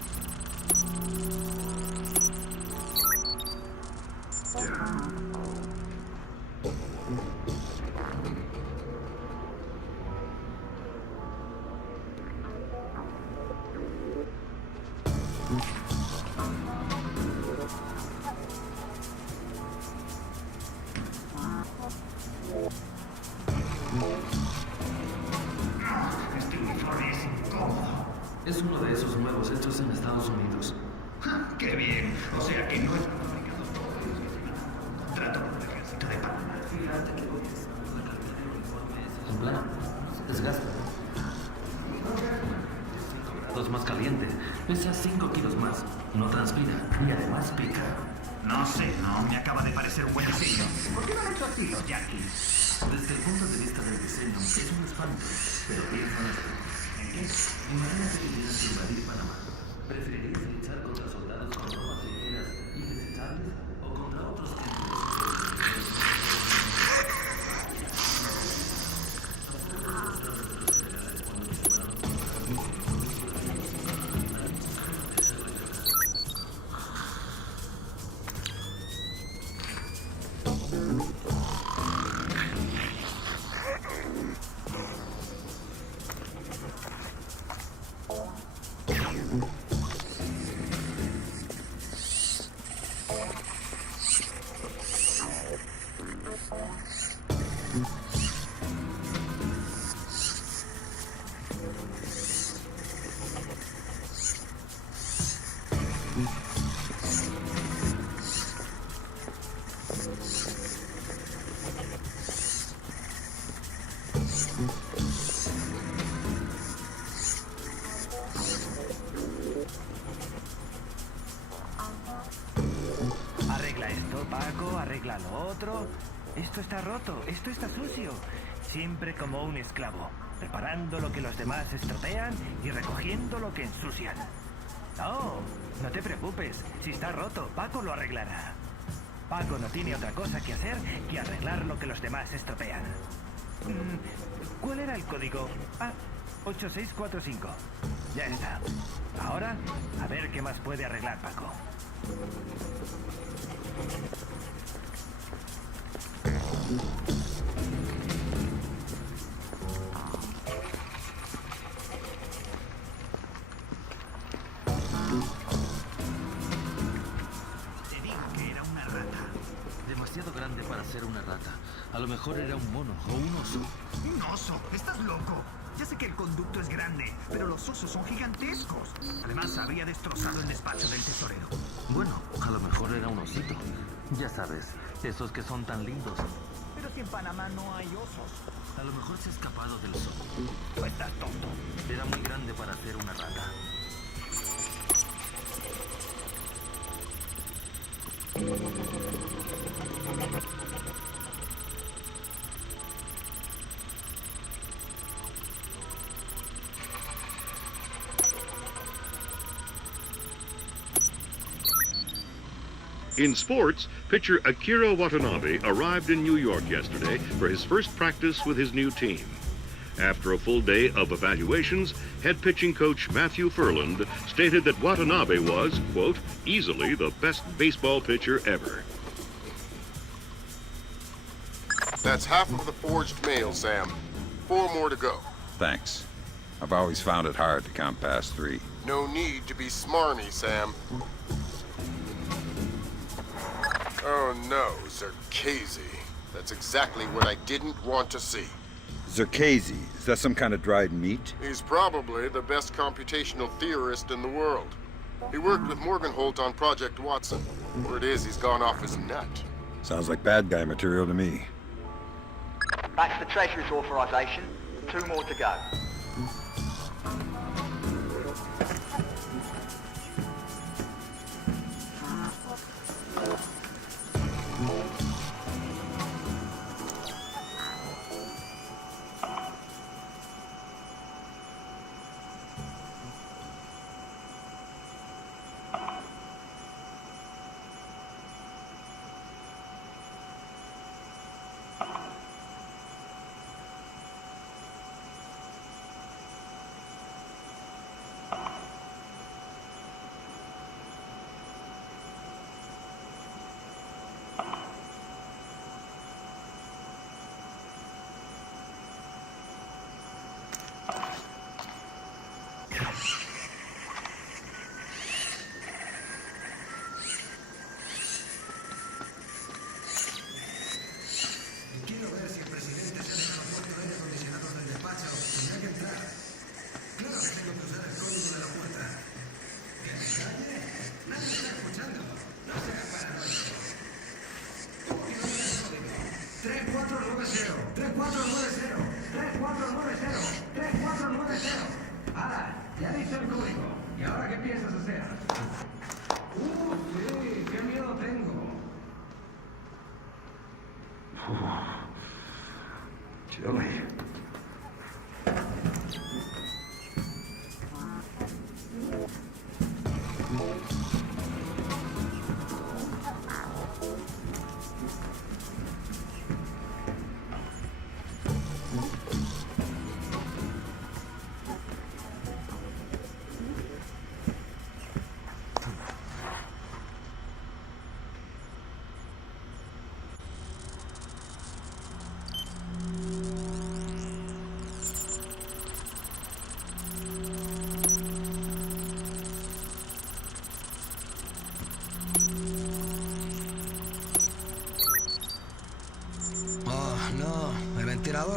Este uniforme es incómodo. Es uno de esos nuevos hechos en Estados Unidos. ¡Ja! ¡Qué bien! O sea que no es fabricado por ellos. Contrato con el ejército de Panamá. Fíjate que hoy es la calidad del uniforme es... En plan, desgasta. 5 grados más caliente. Pesa 5 kilos más. No transpira y además pica. No sé, no me acaba de parecer un buen diseño. ¿Por qué no lo han hecho así los yankees? Desde el punto de vista del diseño, es un espanto. Pero piensa en esto. ¿En qué? Imagínate que tienes que invadir Panamá. ¿Preferirías luchar contra soldados con ropas ligeras y desechables o contra otros que Arregla esto, Paco, arregla lo otro. Esto está roto, esto está sucio. Siempre como un esclavo, reparando lo que los demás estropean y recogiendo lo que ensucian. No, no te preocupes, si está roto, Paco lo arreglará. Paco no tiene otra cosa que hacer que arreglar lo que los demás estropean. ¿Cuál era el código? 8645. Ya está. Ahora, a ver qué más puede arreglar Paco. Te digo que era una rata. Demasiado grande para ser una rata. A lo mejor era un mono o un oso. ¡Un oso! ¡Estás loco! Ya sé que el conducto es grande, pero los osos son gigantescos. Además, habría destrozado el despacho del tesorero. Bueno, a lo mejor era un osito. Ya sabes, esos que son tan lindos. Pero si en Panamá no hay osos. A lo mejor se ha escapado del sol. Tú estás tonto. Era muy grande para ser una rata. In sports, pitcher Akira Watanabe arrived in New York yesterday for his first practice with his new team. After a full day of evaluations, head pitching coach Matthew Furland stated that Watanabe was, quote, easily the best baseball pitcher ever. That's half of the forged mail, Sam. 4 more to go. Thanks. I've always found it hard to count past 3. No need to be smarmy, Sam. Oh no, Zerkazy. That's exactly what I didn't want to see. Zerkazy, is that some kind of dried meat? He's probably the best computational theorist in the world. He worked with Morgenholt on Project Watson. Word is, he's gone off his nut. Sounds like bad guy material to me. That's the Treasury's authorization. 2 more to go.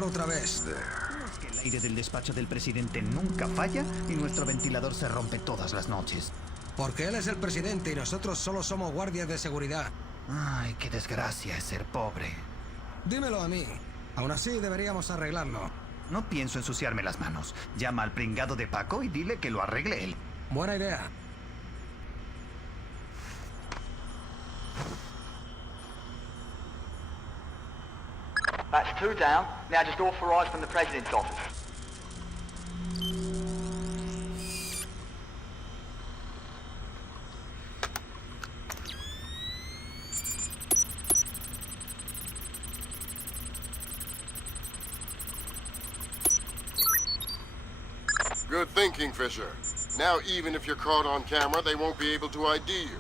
otra vez. Es que el aire del despacho del presidente nunca falla y nuestro ventilador se rompe todas las noches. Porque él es el presidente y nosotros solo somos guardias de seguridad. Ay, qué desgracia es ser pobre. Dímelo a mí. Aún así deberíamos arreglarlo. No pienso ensuciarme las manos. Llama al pringado de Paco y dile que lo arregle él. Buena idea. That's 2 down. Now just authorise from the President's office. Good thinking, Fisher. Now, even if you're caught on camera, they won't be able to ID you.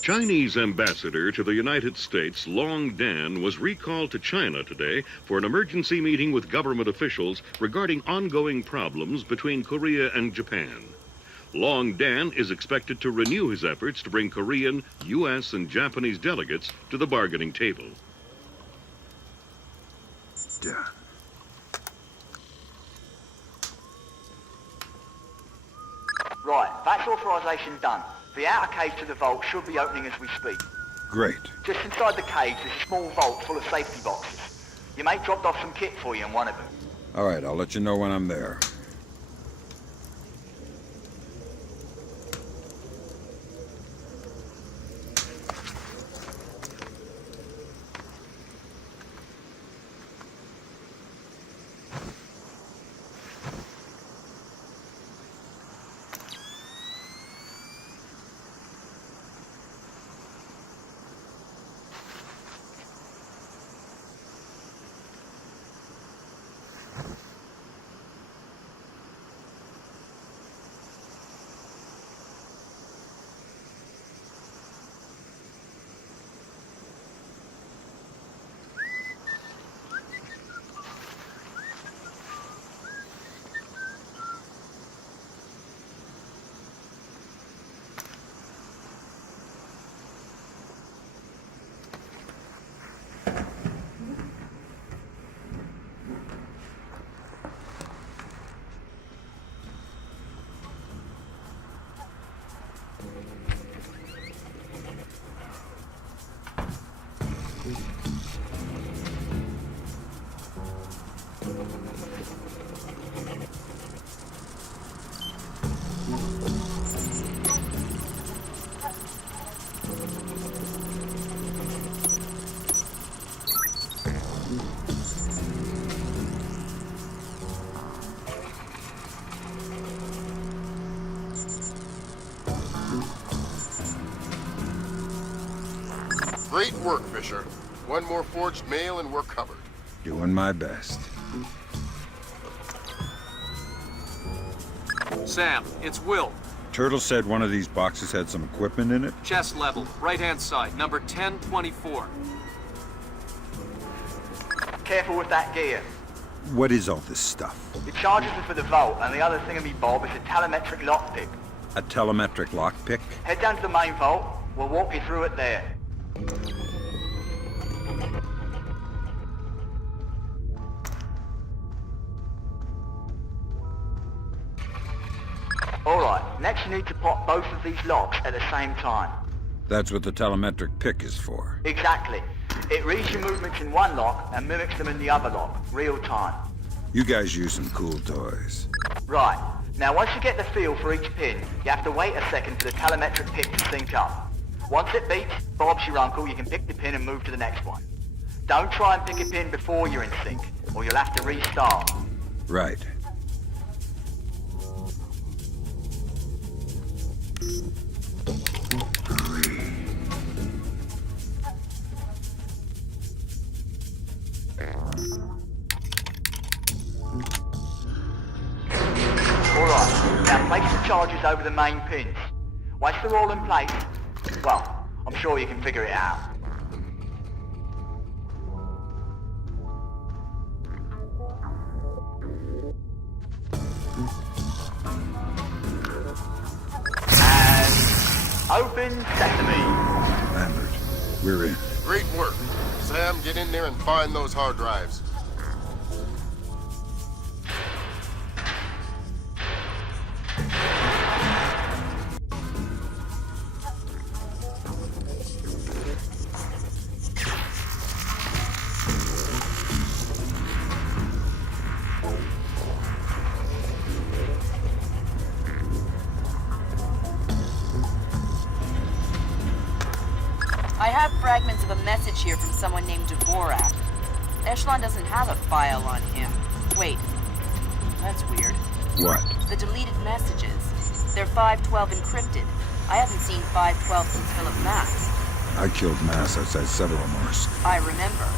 Chinese ambassador to the United States, Long Dan, was recalled to China today for an emergency meeting with government officials regarding ongoing problems between Korea and Japan. Long Dan is expected to renew his efforts to bring Korean, U.S., and Japanese delegates to the bargaining table. Done. Right, that's authorisation done. The outer cage to the vault should be opening as we speak. Great. Just inside the cage, there's a small vault full of safety boxes. Your mate dropped off some kit for you in one of them. All right, I'll let you know when I'm there. Great work, Fisher. One more forged mail and we're covered. Doing my best. Sam, it's Will. Turtle said one of these boxes had some equipment in it. Chest level, right-hand side, number 1024. Careful with that gear. What is all this stuff? The charges are for the vault, and the other thingamy-bob is a telemetric lockpick. A telemetric lockpick? Head down to the main vault. We'll walk you through it there. Alright, next you need to pop both of these locks at the same time. That's what the telemetric pick is for. Exactly. It reads your movements in one lock and mimics them in the other lock, real time. You guys use some cool toys. Right. Now once you get the feel for each pin, you have to wait a second for the telemetric pick to sync up. Once it beeps, Bob's your uncle, you can pick the pin and move to the next one. Don't try and pick a pin before you're in sync, or you'll have to restart. Right. Alright, now place the charges over the main pins. Once they're all in place, well, I'm sure you can figure it out. And open sesame. Lambert, we're in. Great work. Sam, get in there and find those hard drives. I have fragments of a message here from someone named Dvorak. Echelon doesn't have a file on him. Wait, that's weird. What? The deleted messages. They're 512 encrypted. I haven't seen 512 since Philip Mass. I killed Mass outside Severomorsk. I remember.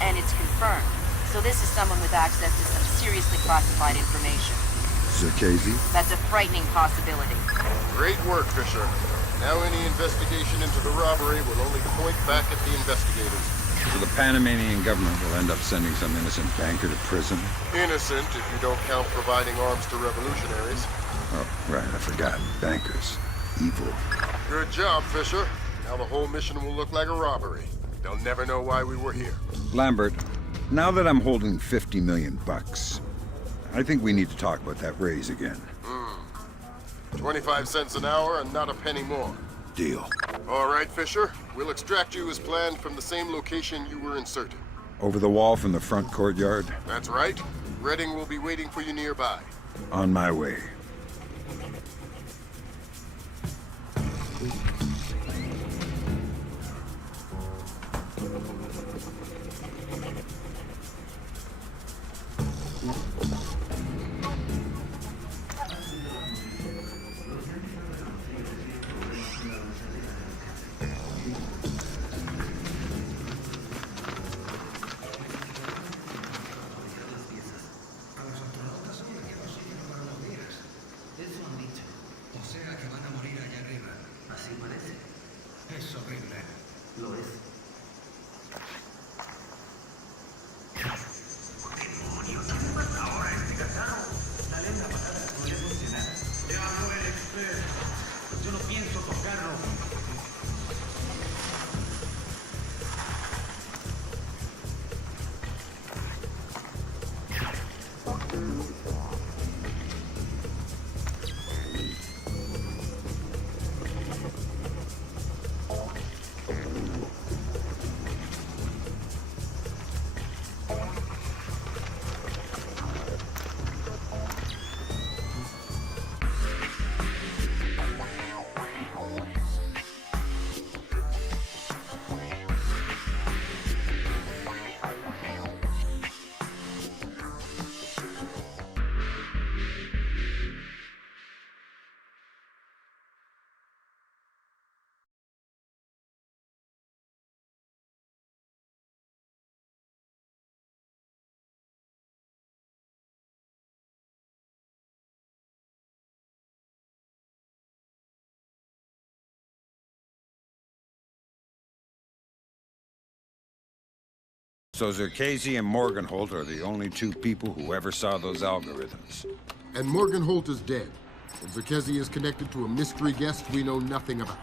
And it's confirmed. So this is someone with access to some seriously classified information. Zerkazy? That's a frightening possibility. Great work, Fisher. Now any investigation into the robbery will only point back at the investigators. So the Panamanian government will end up sending some innocent banker to prison? Innocent, if you don't count providing arms to revolutionaries. Oh, right, I forgot. Bankers. Evil. Good job, Fisher. Now the whole mission will look like a robbery. They'll never know why we were here. Lambert, now that I'm holding 50 million bucks, I think we need to talk about that raise again. 25 cents an hour and not a penny more. Deal. All right, Fisher. We'll extract you as planned from the same location you were inserted. Over the wall from the front courtyard? That's right. Redding will be waiting for you nearby. On my way. So Zerkesi and Morgenholt are the only two people who ever saw those algorithms. And Morgenholt is dead. And Zerkesi is connected to a mystery guest we know nothing about.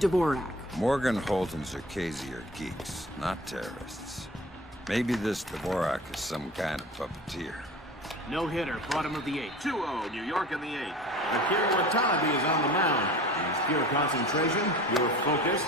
Dvorak. Morgenholt and Zerkesi are geeks, not terrorists. Maybe this Dvorak is some kind of puppeteer. No hitter, bottom of the 8th. 2-0, New York in the 8th. Akira Watanabe is on the mound. He's pure concentration, pure focus.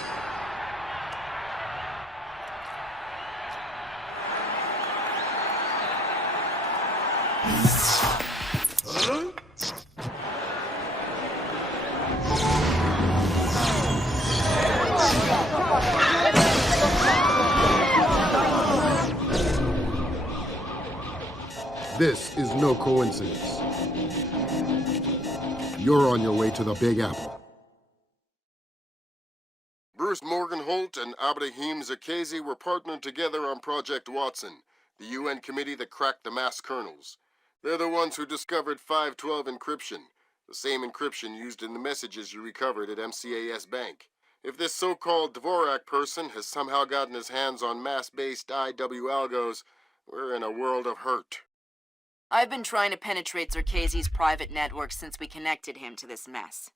This is no coincidence. You're on your way to the Big Apple. Bruce Morgenholt and Abraham Zerkesi were partnered together on Project Watson, the UN committee that cracked the mass kernels. They're the ones who discovered 512 encryption, the same encryption used in the messages you recovered at MCAS Bank. If this so-called Dvorak person has somehow gotten his hands on mass-based IW algos, we're in a world of hurt. I've been trying to penetrate Zerkesi's private network since we connected him to this mess.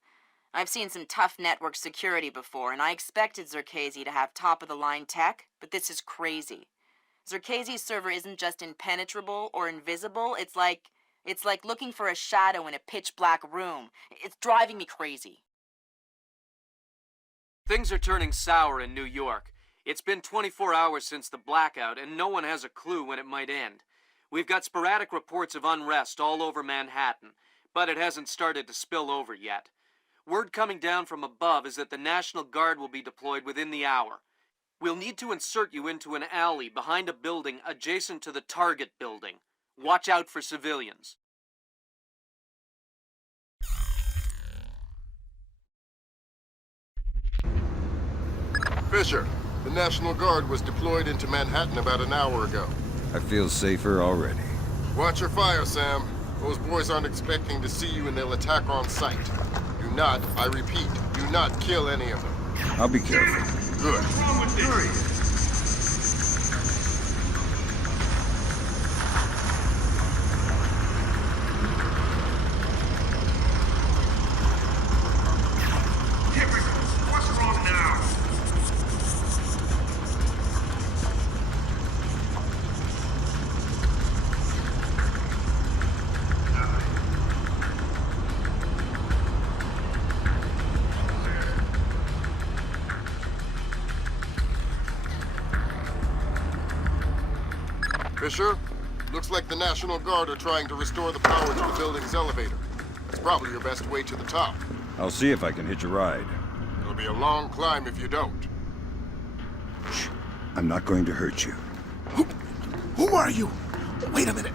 I've seen some tough network security before, and I expected Zerkesi to have top-of-the-line tech, but this is crazy. Zerkesi's server isn't just impenetrable or invisible, it's like looking for a shadow in a pitch-black room. It's driving me crazy. Things are turning sour in New York. It's been 24 hours since the blackout, and no one has a clue when it might end. We've got sporadic reports of unrest all over Manhattan, but it hasn't started to spill over yet. Word coming down from above is that the National Guard will be deployed within the hour. We'll need to insert you into an alley behind a building adjacent to the Target building. Watch out for civilians. Fisher, the National Guard was deployed into Manhattan about an hour ago. I feel safer already. Watch your fire, Sam. Those boys aren't expecting to see you and they'll attack on sight. Do not, I repeat, do not kill any of them. I'll be careful. Good. What's wrong with this? What's wrong now? Fisher, looks like the National Guard are trying to restore the power to the building's elevator. It's probably your best way to the top. I'll see if I can hitch a ride. It'll be a long climb if you don't. Shh. I'm not going to hurt you. Who are you? Wait a minute.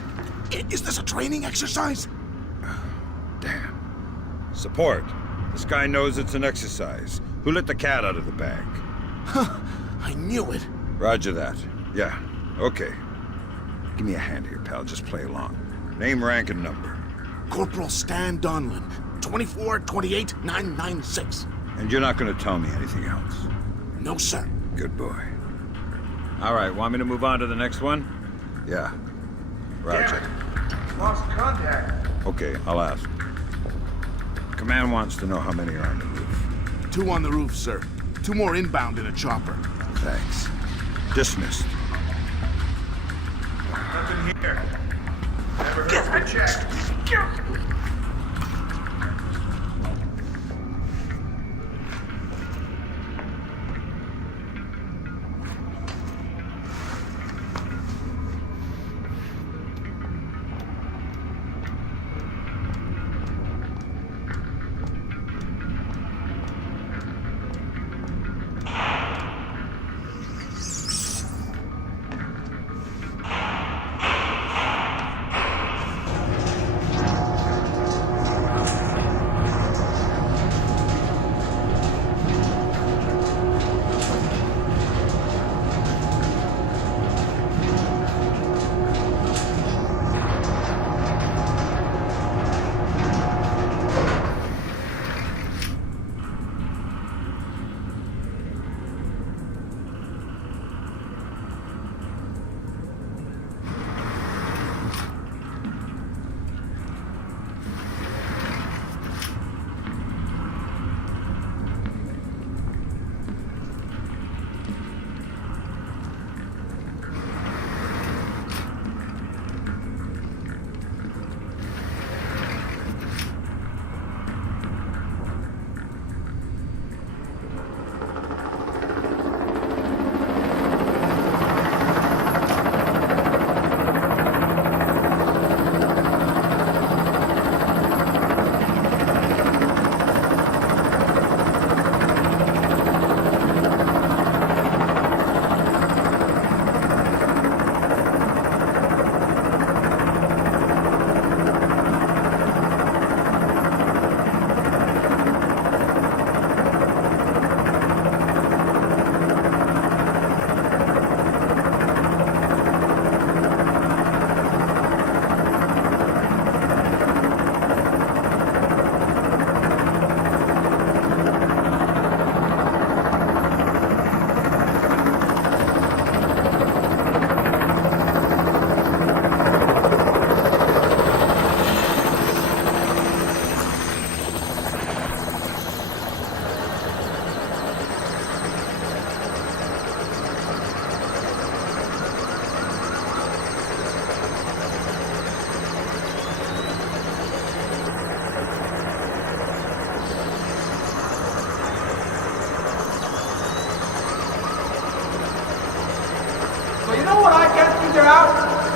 Is this a training exercise? Damn. Support. This guy knows it's an exercise. Who let the cat out of the bag? Huh. I knew it. Roger that. Yeah. Okay. Give me a hand here, pal. Just play along. Name, rank, and number. Corporal Stan Donlin, 2428996. And you're not going to tell me anything else? No, sir. Good boy. All right, want me to move on to the next one? Yeah. Roger. Damn. Lost contact. Okay, I'll ask. Command wants to know how many are on the roof. 2 on the roof, sir. 2 more inbound in a chopper. Thanks. Dismissed. Nothing here. Never heard of a check.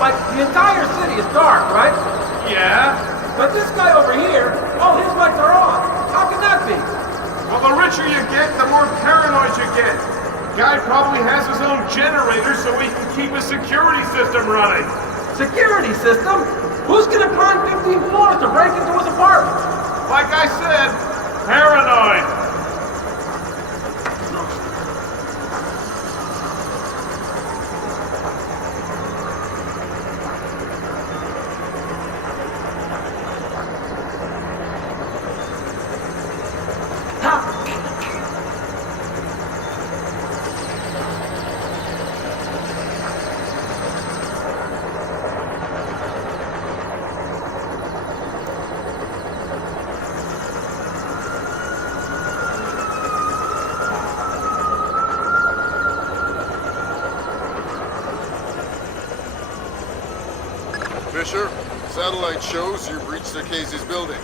Like, the entire city is dark, right? Yeah. But this guy over here, all his lights are on. How can that be? Well, the richer you get, the more paranoid you get. Guy probably has his own generator so he can keep his security system running. Security system? Who's gonna climb 15 floors to break into his apartment? Like I said, paranoid. Fisher, satellite shows you've reached Circassia's building.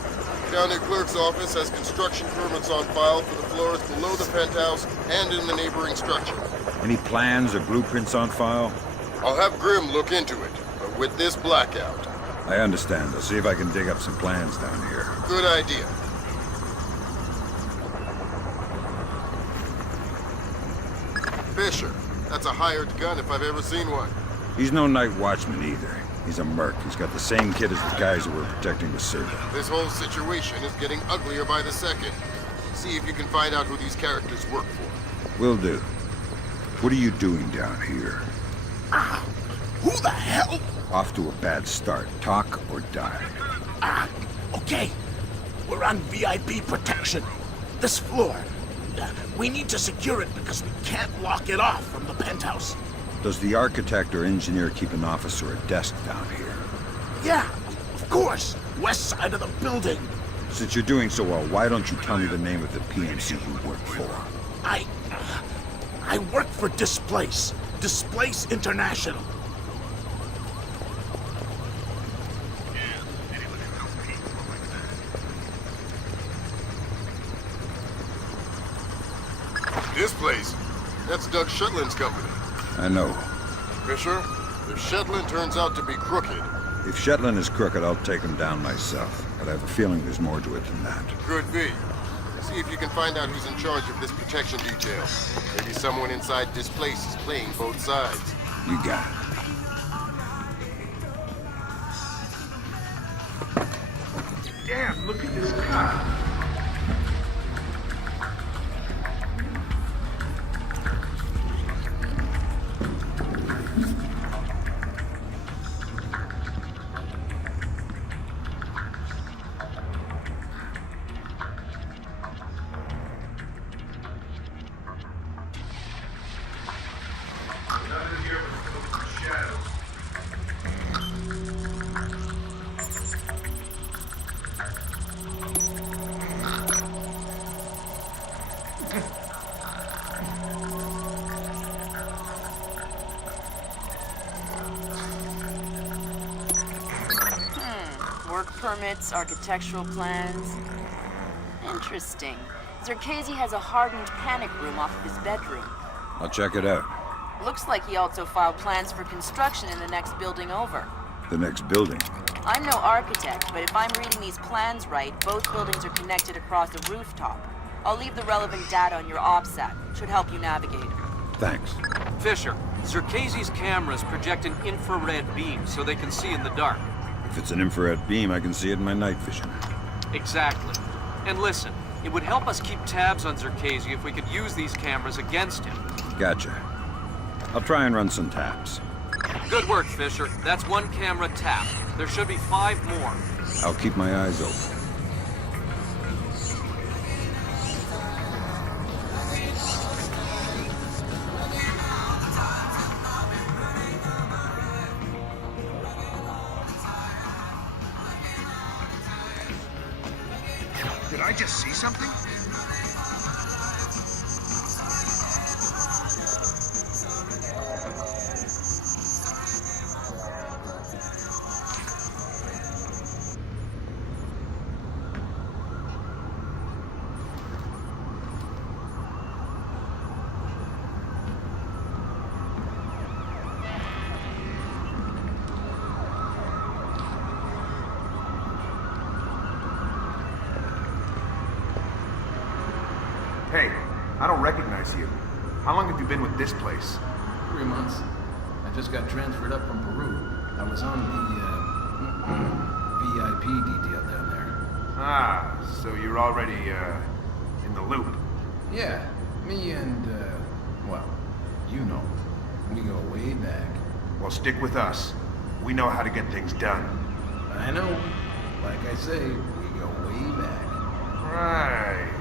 County Clerk's office has construction permits on file for the floors below the penthouse and in the neighboring structure. Any plans or blueprints on file? I'll have Grim look into it, but with this blackout. I understand. I'll see if I can dig up some plans down here. Good idea. Fisher, that's a hired gun if I've ever seen one. He's no night watchman either. He's a merc. He's got the same kit as the guys who were protecting the Serta. This whole situation is getting uglier by the second. See if you can find out who these characters work for. Will do. What are you doing down here? Who the hell? Off to a bad start. Talk or die. Okay. We're on VIP protection. This floor. We need to secure it because we can't lock it off from the penthouse. Does the architect or engineer keep an office or a desk down here? Yeah, of course. West side of the building. Since you're doing so well, why don't you tell me the name of the PMC you work for? I work for Displace. Displace International. This place? That's Doug Shetland's company. I know. Fisher, if Shetland turns out to be crooked... If Shetland is crooked, I'll take him down myself. But I have a feeling there's more to it than that. Could be. See if you can find out who's in charge of this protection detail. Maybe someone inside this place is playing both sides. You got it. Damn, look at this car. Work permits, architectural plans. Interesting. Circassia has a hardened panic room off of his bedroom. I'll check it out. Looks like he also filed plans for construction in the next building over. The next building? I'm no architect, but if I'm reading these plans right, both buildings are connected across a rooftop. I'll leave the relevant data on your OPSAT. Should help you navigate. Thanks. Fisher, Circassia's cameras project an infrared beam so they can see in the dark. If it's an infrared beam, I can see it in my night vision. Exactly. And listen, it would help us keep tabs on Circassia if we could use these cameras against him. Gotcha. I'll try and run some taps. Good work, Fisher. That's one camera tapped. There should be 5 more. I'll keep my eyes open. Did I just see something? I don't recognize you. How long have you been with this place? 3 months. I just got transferred up from Peru. I was on the VIP detail down there. Ah, so you're already, in the loop. Yeah, me and, well, you know, we go way back. Well, stick with us. We know how to get things done. I know. Like I say, we go way back. Right.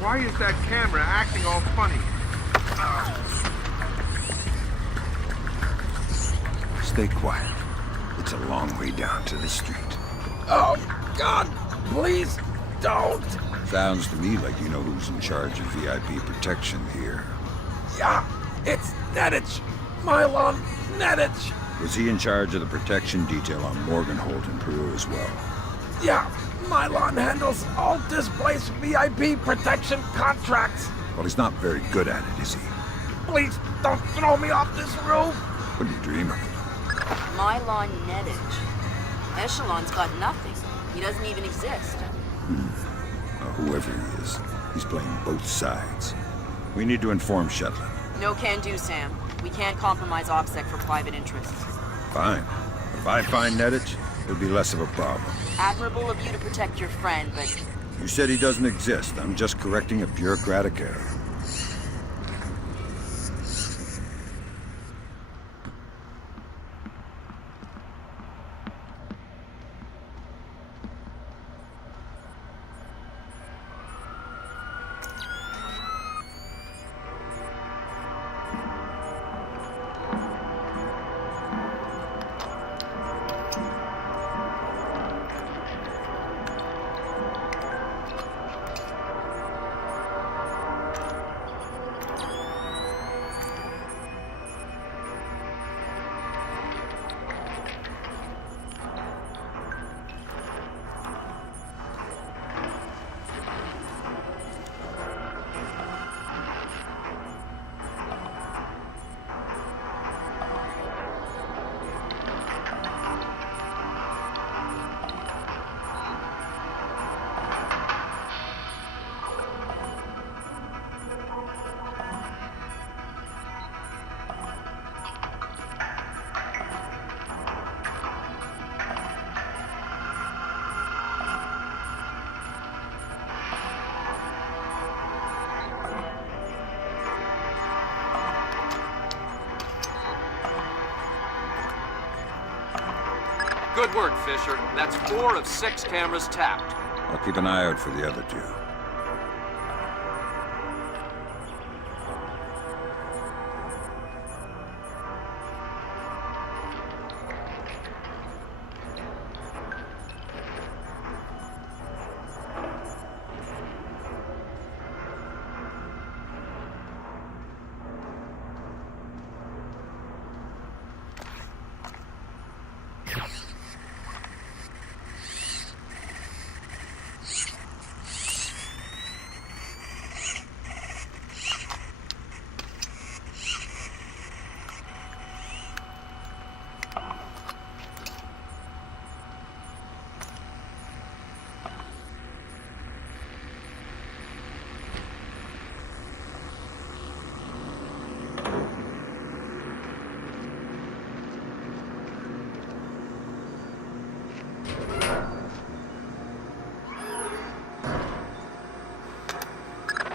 Why is that camera acting all funny? Stay quiet. It's a long way down to the street. Oh, God, please don't. Sounds to me like you know who's in charge of VIP protection here. Yeah, it's Nedich. Mylon Nedich. Was he in charge of the protection detail on Morgenholt in Peru as well? Yeah, Mylon handles all displaced VIP protection contracts. Well, he's not very good at it, is he? Please don't throw me off this roof. Wouldn't dream of it. Mylon Nedich. Echelon's got nothing. He doesn't even exist. Whoever he is, he's playing both sides. We need to inform Shetland. No can do, Sam. We can't compromise OPSEC for private interests. Fine. If I find Nedich, it'll be less of a problem. Admirable of you to protect your friend, but... You said he doesn't exist. I'm just correcting a bureaucratic error. Good work, Fisher. That's 4 of 6 cameras tapped. I'll keep an eye out for the other 2.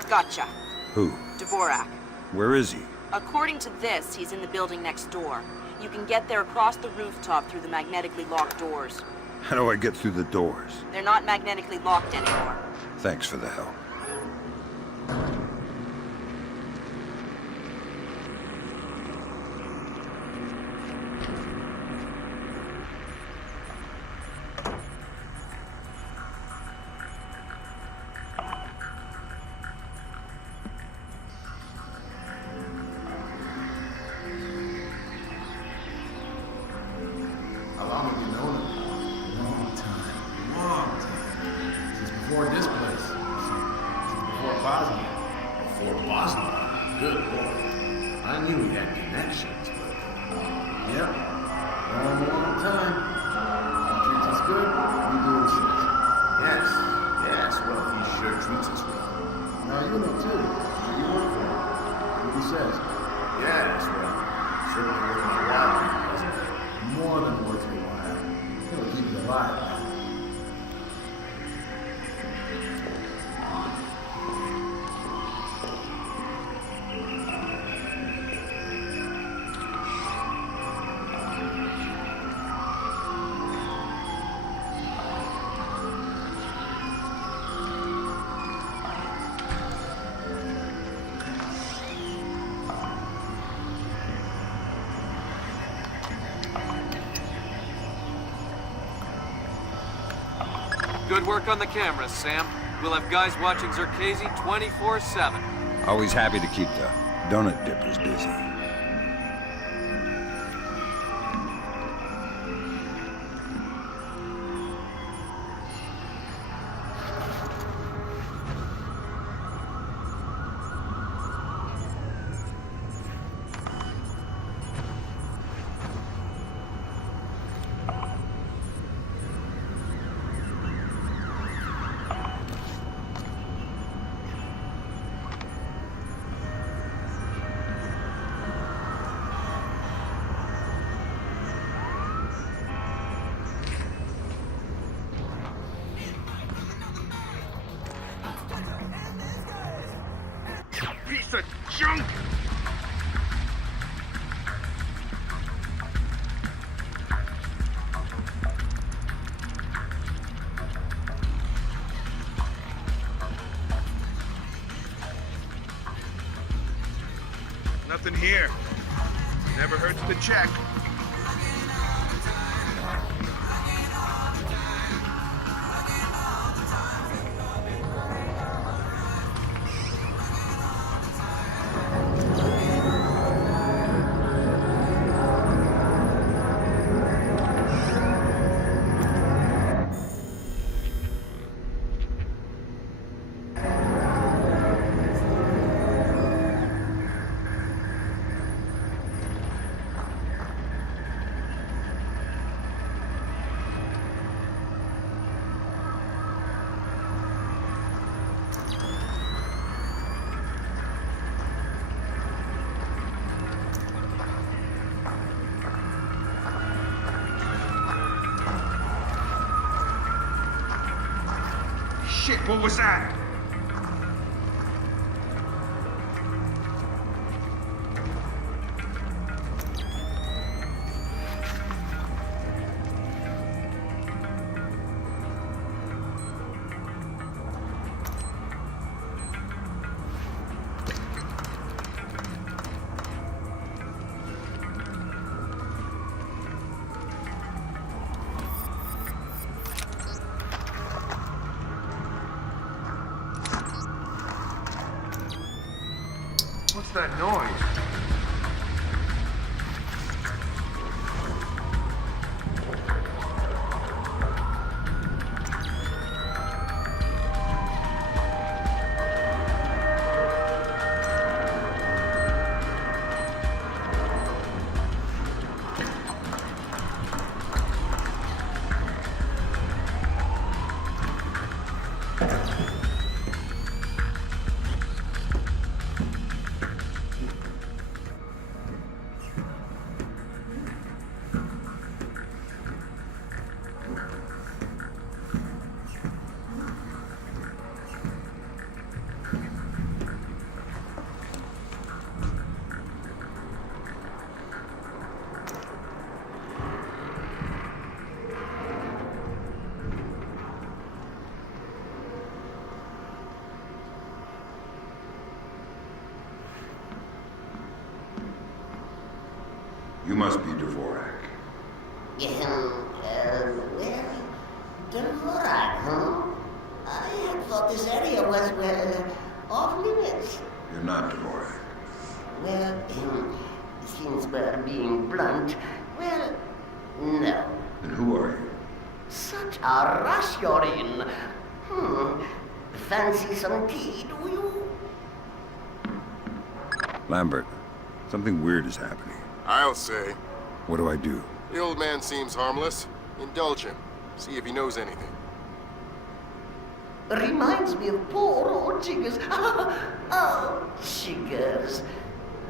Gotcha. Who? Dvorak. Where is he? According to this, he's in the building next door. You can get there across the rooftop through the magnetically locked doors. How do I get through the doors? They're not magnetically locked anymore. Thanks for the help. How long have you known him? Long time. Long time. Since before this place. Since before Bosnia. Before Bosnia? Good Lord. I knew he had connections, but... Yep. Long time. He treats us good, we do him shit. Yes. Yes, well, he sure treats us well. Now you know, too. You work for him. What he says. Yes, well, certainly worth my while, doesn't it? More than worth your while. He'll keep you alive. Good work on the cameras, Sam. We'll have guys watching Zerkezi 24/7. Always happy to keep the donut dippers busy. Piece of junk! Nothing here. Never hurts to check. Shit, what was that? What's that noise? You must be Dvorak. Well, Dvorak, huh? I had thought this area was, well, off limits. You're not Dvorak. Well, since we're being blunt, well, no. Then who are you? Such a rush you're in. Fancy some tea, do you? Lambert, something weird is happening. I'll say. What do I do? The old man seems harmless. Indulge him. See if he knows anything. Reminds me of poor old Jiggers. Oh, Jiggers.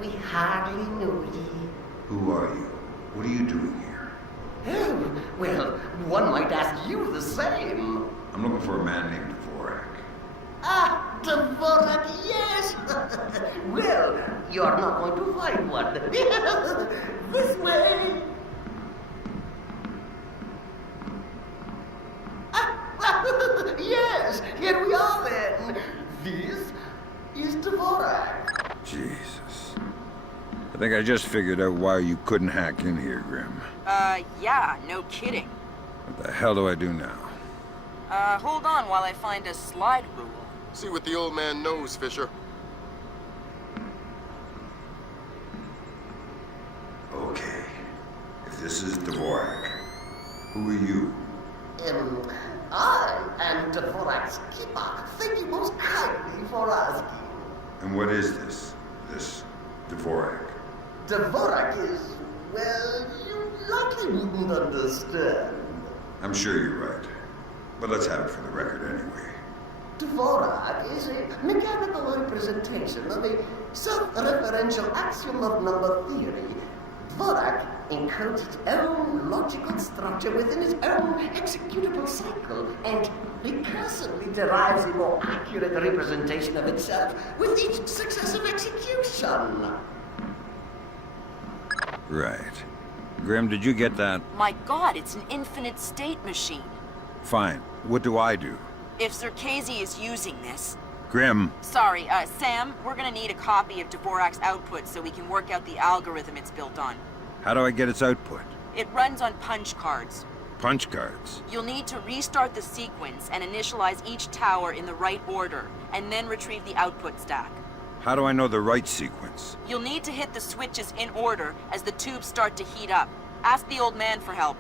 We hardly knew ye. Who are you? What are you doing here? Oh, well, one might ask you the same. I'm looking for a man named Dvorak. Ah, Dvorak, yes! Well, you're not going to find one. This way! Yes, here we are then. This is Dvorak. Jesus. I think I just figured out why you couldn't hack in here, Grim. Yeah, no kidding. What the hell do I do now? Hold on while I find a slide rule. See what the old man knows, Fisher. Okay. If this is Dvorak, who are you? I am Dvorak's keeper. Thank you most kindly for asking. And what is this? This Dvorak? Dvorak is, well, you likely wouldn't understand. I'm sure you're right. But let's have it for the record anyway. Dvorak is a mechanical representation of a self-referential axiom of number theory. Dvorak encodes its own logical structure within its own executable cycle and recursively derives a more accurate representation of itself with each successive execution. Right. Grim, did you get that? My god, it's an infinite state machine. Fine. What do I do? If Circazi is using this... Grim. Sorry, Sam, we're gonna need a copy of Dvorak's output so we can work out the algorithm it's built on. How do I get its output? It runs on punch cards. Punch cards? You'll need to restart the sequence and initialize each tower in the right order, and then retrieve the output stack. How do I know the right sequence? You'll need to hit the switches in order as the tubes start to heat up. Ask the old man for help.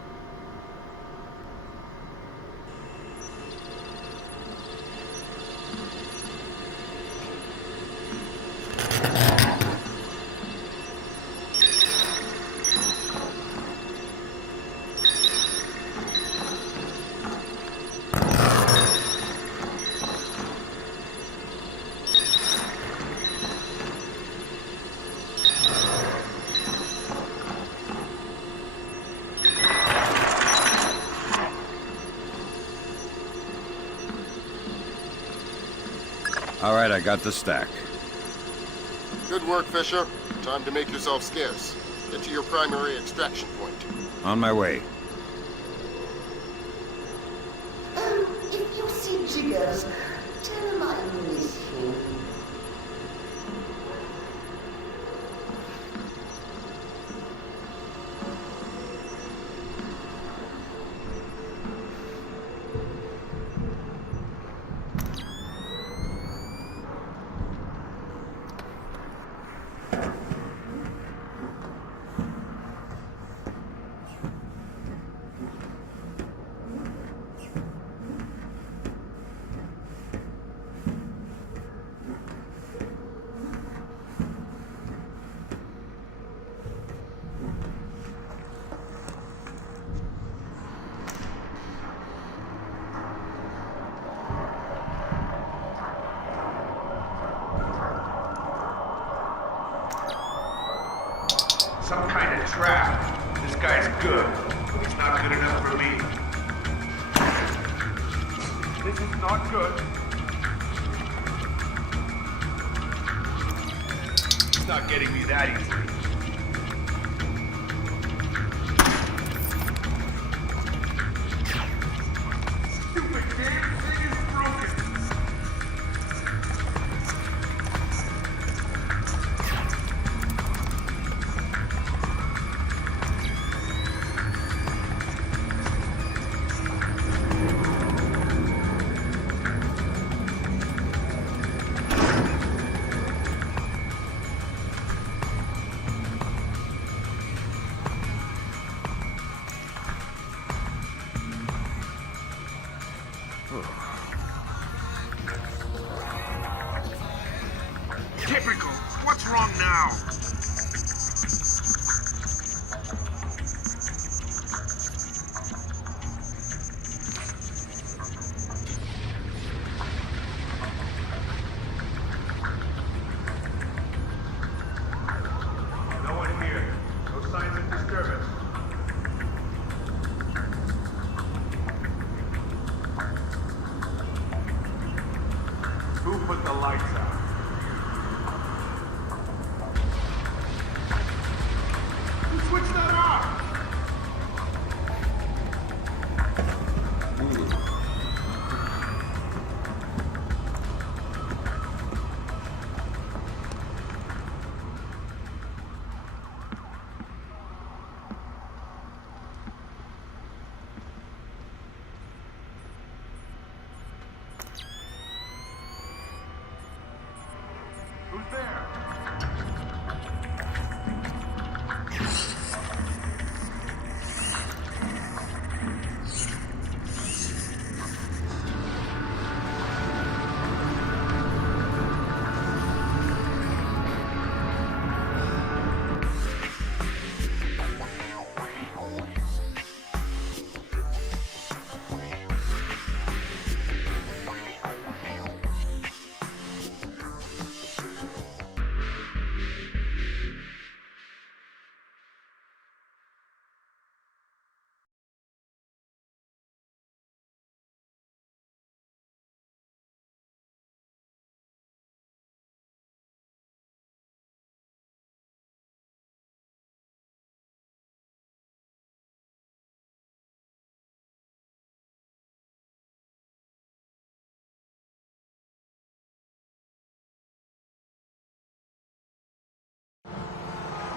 All right, I got the stack. Good work, Fisher. Time to make yourself scarce. Get to your primary extraction point. On my way. If you see Jiggers, tell him I miss him. Some kind of trap. This guy's good, but he's not good enough for me. This is not good. He's not getting me that easily. Stupid damn thing is broken. Typical. What's wrong now? No one here. No signs of disturbance. Who put the lights out? Who switched that off? Who's there?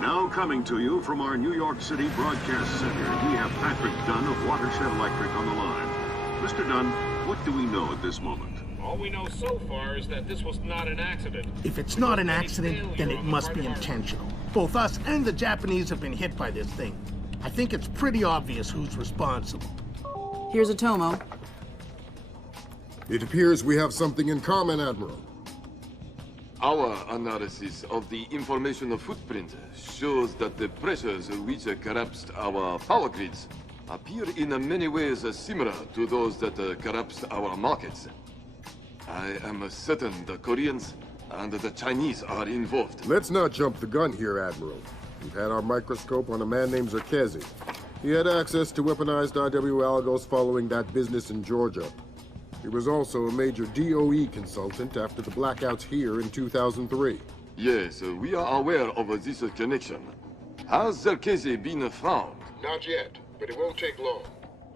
Now coming to you from our New York City broadcast center, we have Patrick Dunn of Watershed Electric on the line. Mr. Dunn, what do we know at this moment? All we know so far is that this was not an accident. If it's not an accident, then it must be intentional. Both us and the Japanese have been hit by this thing. I think it's pretty obvious who's responsible. Here's a Tomo. It appears we have something in common, Admiral. Our analysis of the information footprint shows that the pressures which collapsed our power grids appear in many ways similar to those that collapsed our markets. I am certain the Koreans and the Chinese are involved. Let's not jump the gun here, Admiral. We've had our microscope on a man named Zerkezi. He had access to weaponized IW algos following that business in Georgia. He was also a major DOE consultant after the blackouts here in 2003. Yes, we are aware of this connection. Has Zerkezi been found? Not yet, but it won't take long.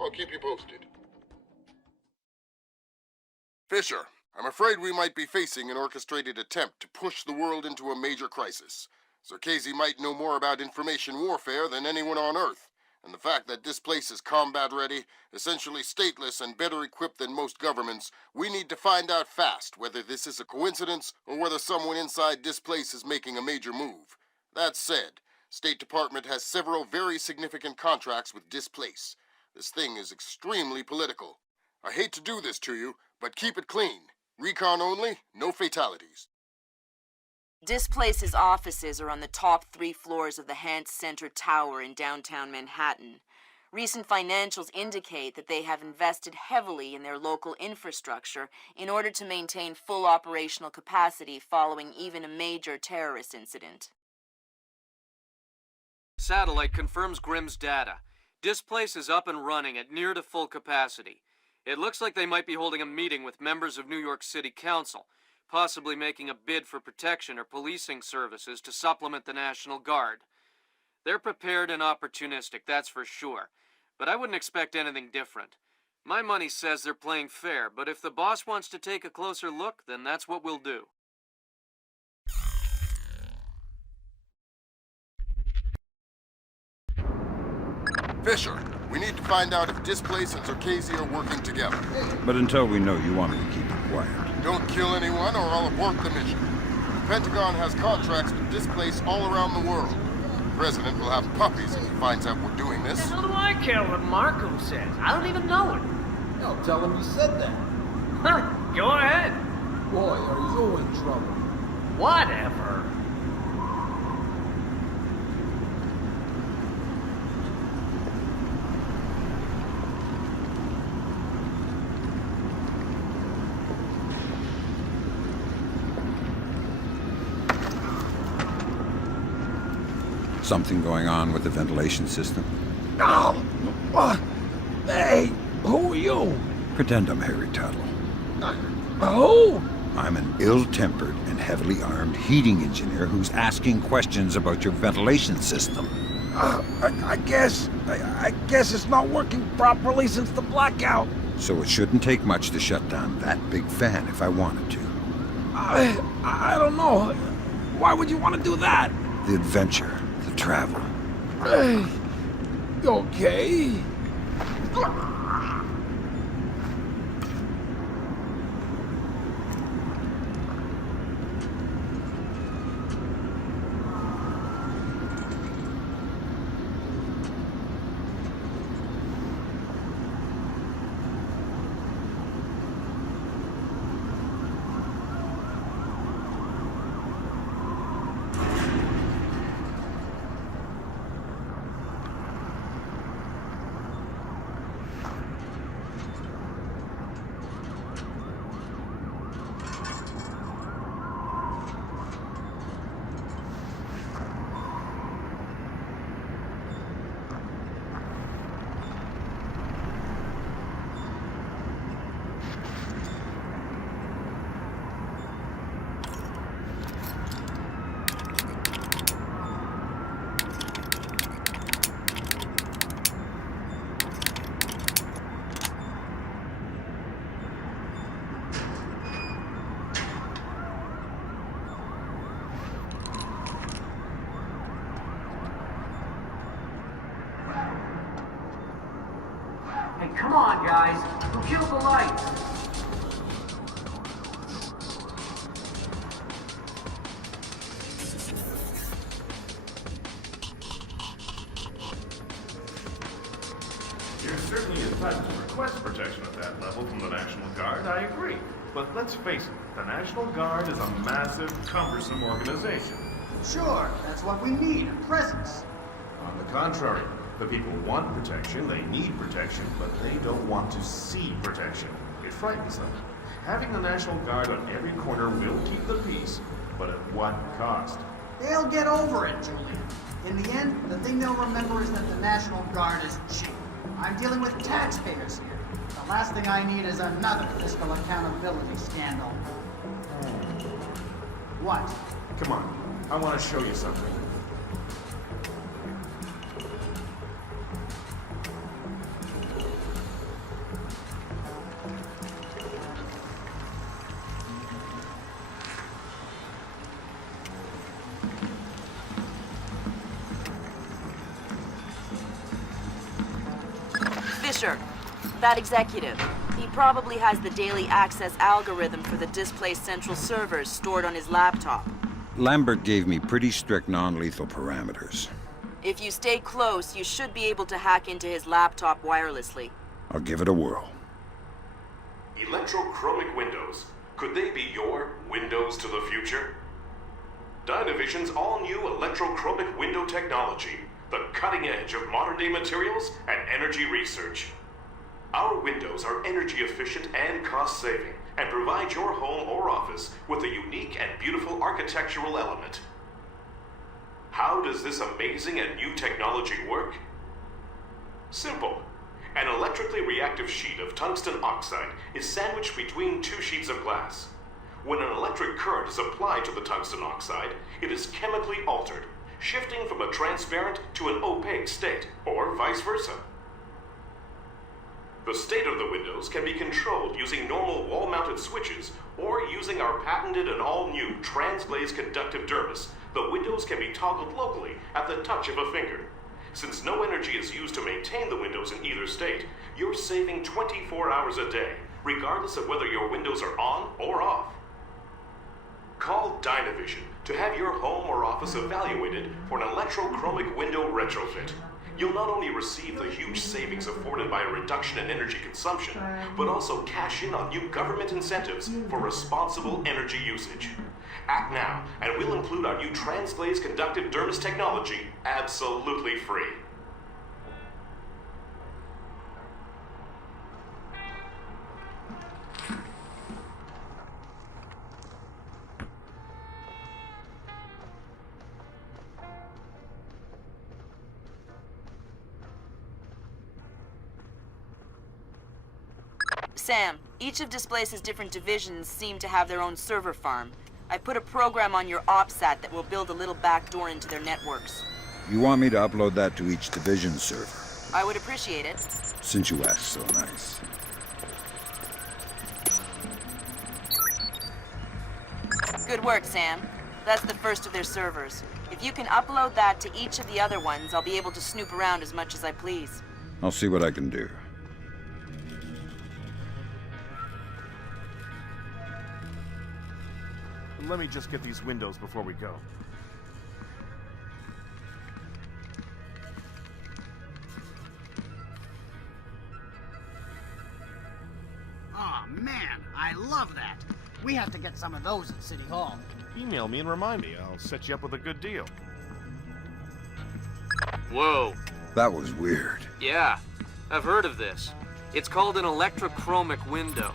I'll keep you posted. Fisher, I'm afraid we might be facing an orchestrated attempt to push the world into a major crisis. Zerkezi might know more about information warfare than anyone on Earth. And the fact that this place is combat-ready, essentially stateless and better equipped than most governments, we need to find out fast whether this is a coincidence or whether someone inside this place is making a major move. That said, State Department has several very significant contracts with Displace. This thing is extremely political. I hate to do this to you, but keep it clean. Recon only, no fatalities. Displace's offices are on the top 3 floors of the Hance Center Tower in downtown Manhattan. Recent financials indicate that they have invested heavily in their local infrastructure in order to maintain full operational capacity following even a major terrorist incident. Satellite confirms Grimm's data. Displace is up and running at near to full capacity. It looks like they might be holding a meeting with members of New York City Council, possibly making a bid for protection or policing services to supplement the National Guard. They're prepared and opportunistic, that's for sure, but I wouldn't expect anything different. My money says they're playing fair, but if the boss wants to take a closer look, then that's what we'll do. Fisher, we need to find out if Displace and Zerkezi are working together. But until we know, you want me to keep it quiet. Don't kill anyone or I'll abort the mission. The Pentagon has contracts with Displace all around the world. The President will have puppies if he finds out we're doing this. How do I care what Marco says? I don't even know it. No, tell him you said that. Huh, go ahead. Boy, are you in trouble. Whatever. Something going on with the ventilation system? Oh, what? Hey, who are you? Pretend I'm Harry Tuttle. Who? I'm an ill-tempered and heavily armed heating engineer who's asking questions about your ventilation system. I guess it's not working properly since the blackout. So it shouldn't take much to shut down that big fan if I wanted to. I don't know. Why would you want to do that? The adventure, the travel. Okay. Hey, come on, guys. Who killed the lights? You're certainly entitled to request protection at that level from the National Guard, I agree. But let's face it, the National Guard is a massive, cumbersome organization. Sure, that's what we need, a presence. On the contrary, the people want protection, they need protection, but they don't want to see protection. It frightens them. Having the National Guard on every corner will keep the peace, but at what cost? They'll get over it, Julian. In the end, the thing they'll remember is that the National Guard is cheap. I'm dealing with taxpayers here. The last thing I need is another fiscal accountability scandal. What? Come on, I want to show you something. Fisher, that executive. He probably has the daily access algorithm for the displaced central servers stored on his laptop. Lambert gave me pretty strict non-lethal parameters. If you stay close, you should be able to hack into his laptop wirelessly. I'll give it a whirl. Electrochromic windows. Could they be your windows to the future? Dynavision's all-new electrochromic window technology, the cutting edge of modern-day materials and energy research. Our windows are energy efficient and cost-saving, and provide your home or office with a unique and beautiful architectural element. How does this amazing and new technology work? Simple. An electrically reactive sheet of tungsten oxide is sandwiched between two sheets of glass. When an electric current is applied to the tungsten oxide, it is chemically altered, shifting from a transparent to an opaque state, or vice versa. The state of the windows can be controlled using normal wall-mounted switches, or using our patented and all-new trans-glazed conductive dermis. The windows can be toggled locally at the touch of a finger. Since no energy is used to maintain the windows in either state, you're saving 24 hours a day, regardless of whether your windows are on or off. Call Dynavision to have your home or office evaluated for an electrochromic window retrofit. You'll not only receive the huge savings afforded by a reduction in energy consumption, but also cash in on new government incentives for responsible energy usage. Act now, and we'll include our new transglaze conductive dermis technology absolutely free. Sam, each of Displace's different divisions seem to have their own server farm. I put a program on your OPSAT that will build a little backdoor into their networks. You want me to upload that to each division server? I would appreciate it. Since you asked so nice. Good work, Sam. That's the first of their servers. If you can upload that to each of the other ones, I'll be able to snoop around as much as I please. I'll see what I can do. Let me just get these windows before we go. Oh man, I love that. We have to get some of those at City Hall. Email me and remind me. I'll set you up with a good deal. Whoa. That was weird. Yeah, I've heard of this. It's called an electrochromic window.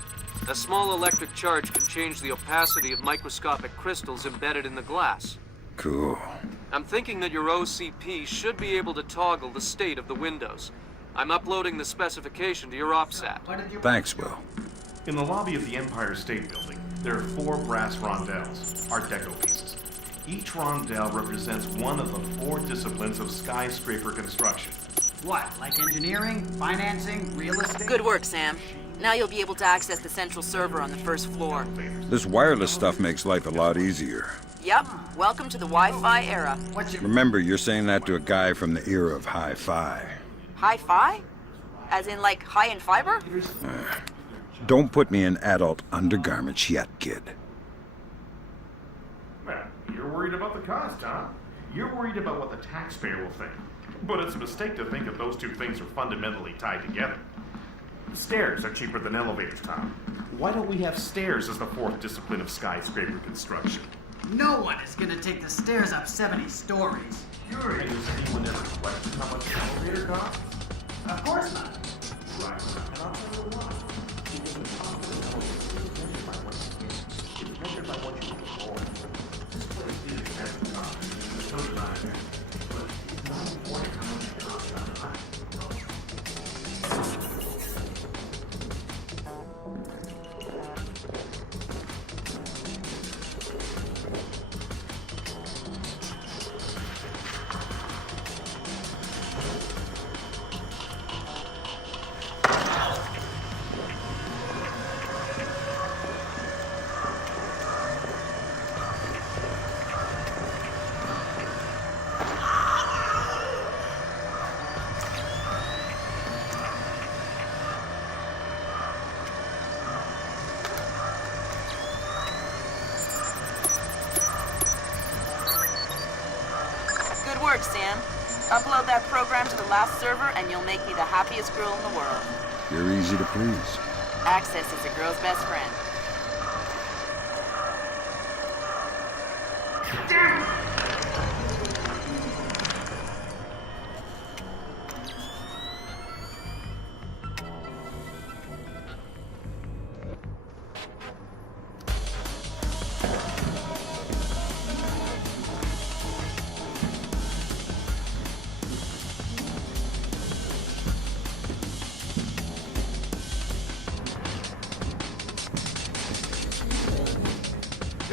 A small electric charge can change the opacity of microscopic crystals embedded in the glass. Cool. I'm thinking that your OCP should be able to toggle the state of the windows. I'm uploading the specification to your OPSAT. Thanks, Will. In the lobby of the Empire State Building, there are 4 brass rondelles, Art Deco pieces. Each rondelle represents one of the 4 disciplines of skyscraper construction. What, like engineering, financing, real estate? Good work, Sam. Now you'll be able to access the central server on the first floor. This wireless stuff makes life a lot easier. Yep. Welcome to the Wi-Fi era. Remember, you're saying that to a guy from the era of hi-fi. Hi-fi? As in, like, high in fiber? Don't put me in adult undergarments yet, kid. Well, you're worried about the cost, huh? You're worried about what the taxpayer will think. But it's a mistake to think that those two things are fundamentally tied together. Stairs are cheaper than elevators, Tom. Why don't we have stairs as the 4th discipline of skyscraper construction? No one is gonna take the stairs up 70 stories. Has anyone ever questioned how much an elevator costs? Of course not. Right. And I'll tell you why. Because the cost of an elevator is measured by what you get. It's measured by what you can afford. This place is expensive, Tom. So did I. But it's not important how much it costs on time. Good work, Sam. Upload that program to the last server and you'll make me the happiest girl in the world. You're easy to please. Access is a girl's best friend. Damn it!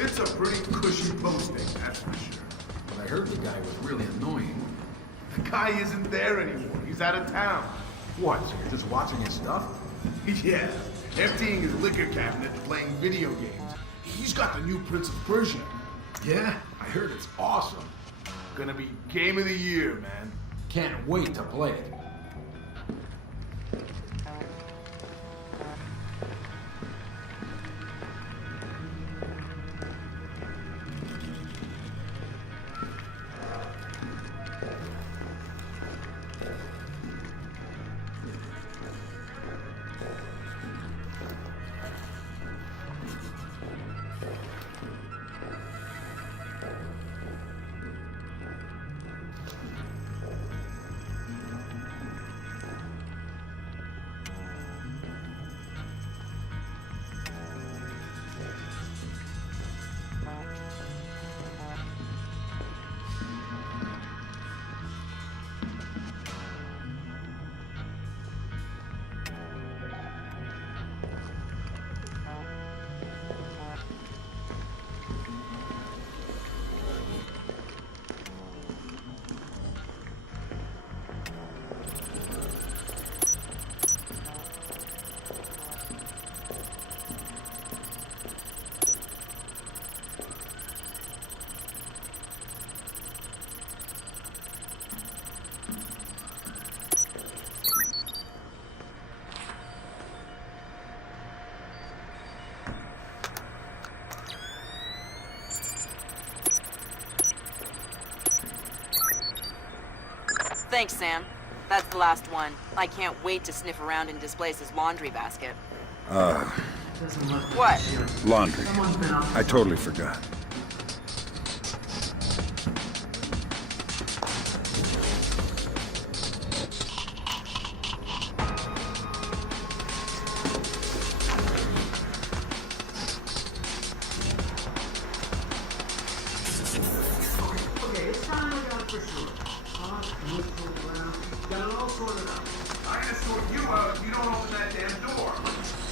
It's a pretty cushy posting, that's for sure. But I heard the guy was really annoying. The guy isn't there anymore. He's out of town. What, so you're just watching his stuff? Yeah, emptying his liquor cabinet and playing video games. He's got the new Prince of Persia. Yeah, I heard it's awesome. Gonna be game of the year, man. Can't wait to play it. Thanks, Sam. That's the last one. I can't wait to sniff around in Displace's laundry basket. What? Laundry. I totally forgot. Okay, it's time we got it for sure. Got it all sorted out. I'm gonna sort you out if you don't open that damn door.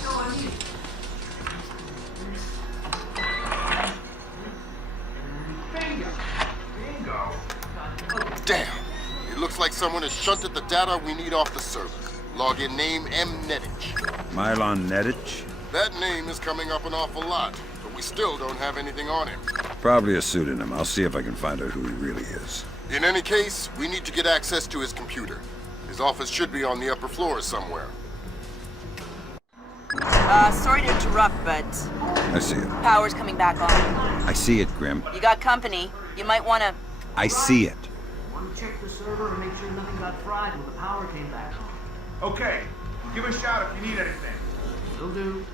No, I need it. Bingo. Bingo. Damn. It looks like someone has shunted the data we need off the server. Login name M. Nedich. Mylon Nedich? That name is coming up an awful lot, but we still don't have anything on him. Probably a pseudonym. I'll see if I can find out who he really is. In any case, we need to get access to his computer. His office should be on the upper floor somewhere. Sorry to interrupt, but I see it. power's coming back on. I see it, Grim. You got company. You might want to... I see it. Want to check the server and make sure nothing got fried when the power came back on. Okay, give a shout if you need anything. Will do.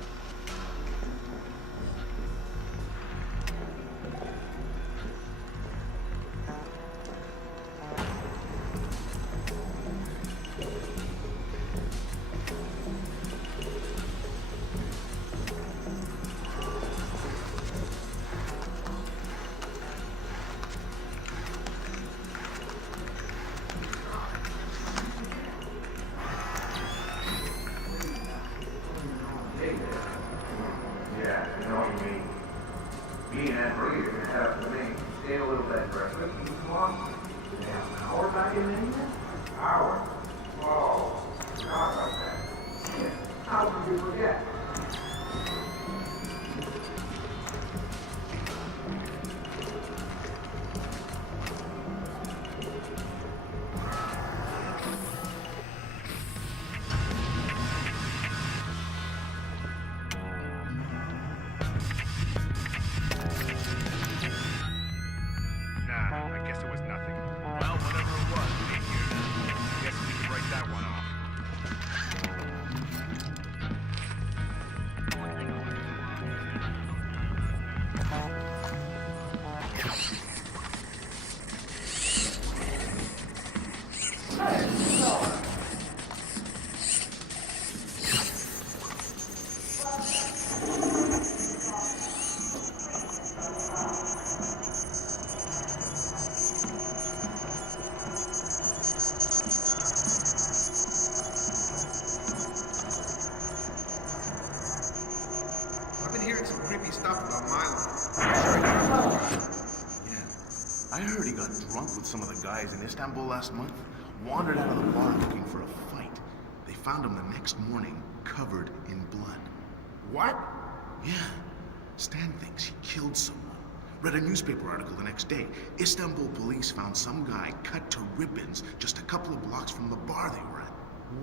Yeah, you know what you mean. Me and Aunt Marie are gonna head up to Maine. Stay a little bit for a quick eat long. Damn, an hour back in Maine? Hour? Oh, forgot about that. Shit, how could you forget? Nah, I guess it was nothing. Well, whatever it was, we ain't here now. Guess we can write that one off. I've been hearing some creepy stuff about Mylon. Yeah. I heard he got drunk with some of the guys in Istanbul last month, wandered out of the bar looking for a fight. They found him the next morning, covered in blood. What? Yeah. Stan thinks he killed someone. Read a newspaper article the next day. Istanbul police found some guy cut to ribbons just a couple of blocks from the bar they were at.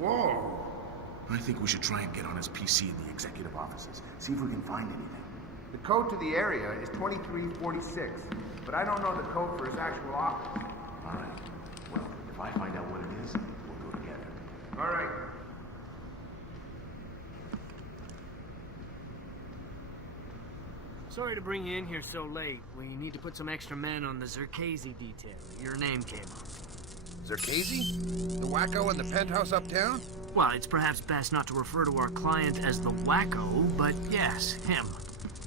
Whoa. I think we should try and get on his PC in the executive offices. See if we can find anything. The code to the area is 2346, but I don't know the code for his actual office. All right. Well, if I find out what it is, we'll go together. All right. Sorry to bring you in here so late. We need to put some extra men on the Zerkazy detail. Your name came up. Zerkazy? The wacko in the penthouse uptown? Well, it's perhaps best not to refer to our client as the wacko, but yes, him.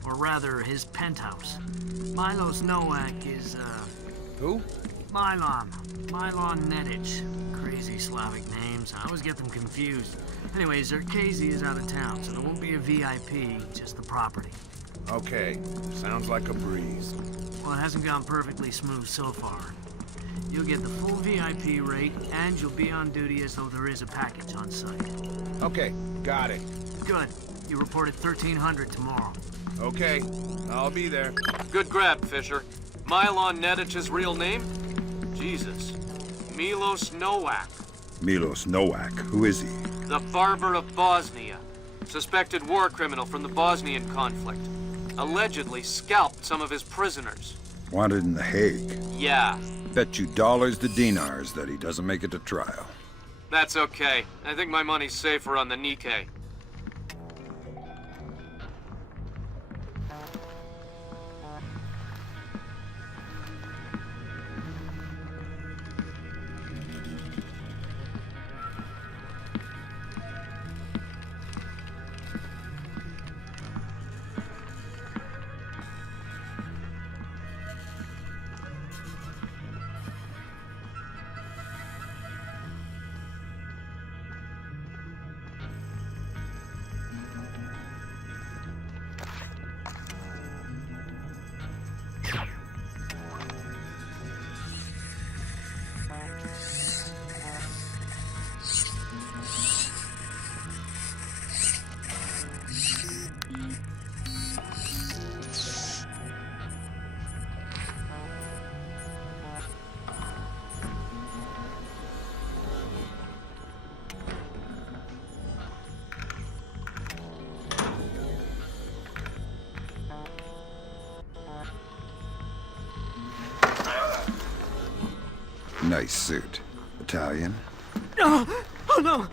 Or rather, his penthouse. Milos Nowak is, Who? Mylon. Mylon Nedich. Crazy Slavic names. I always get them confused. Anyway, Zerkazy is out of town, so there won't be a VIP, just the property. Okay, sounds like a breeze. Well, it hasn't gone perfectly smooth so far. You'll get the full VIP rate, and you'll be on duty as though there is a package on site. Okay, got it. Good. You reported 1300 tomorrow. Okay, I'll be there. Good grab, Fisher. Mylon Nedich's real name? Jesus. Milos Nowak. Milos Nowak. Who is he? The Barber of Bosnia. Suspected war criminal from the Bosnian conflict. Allegedly scalped some of his prisoners. Wanted in The Hague. Yeah. Bet you dollars to dinars that he doesn't make it to trial. That's okay. I think my money's safer on the Nikkei. Nice suit. Italian? Oh no!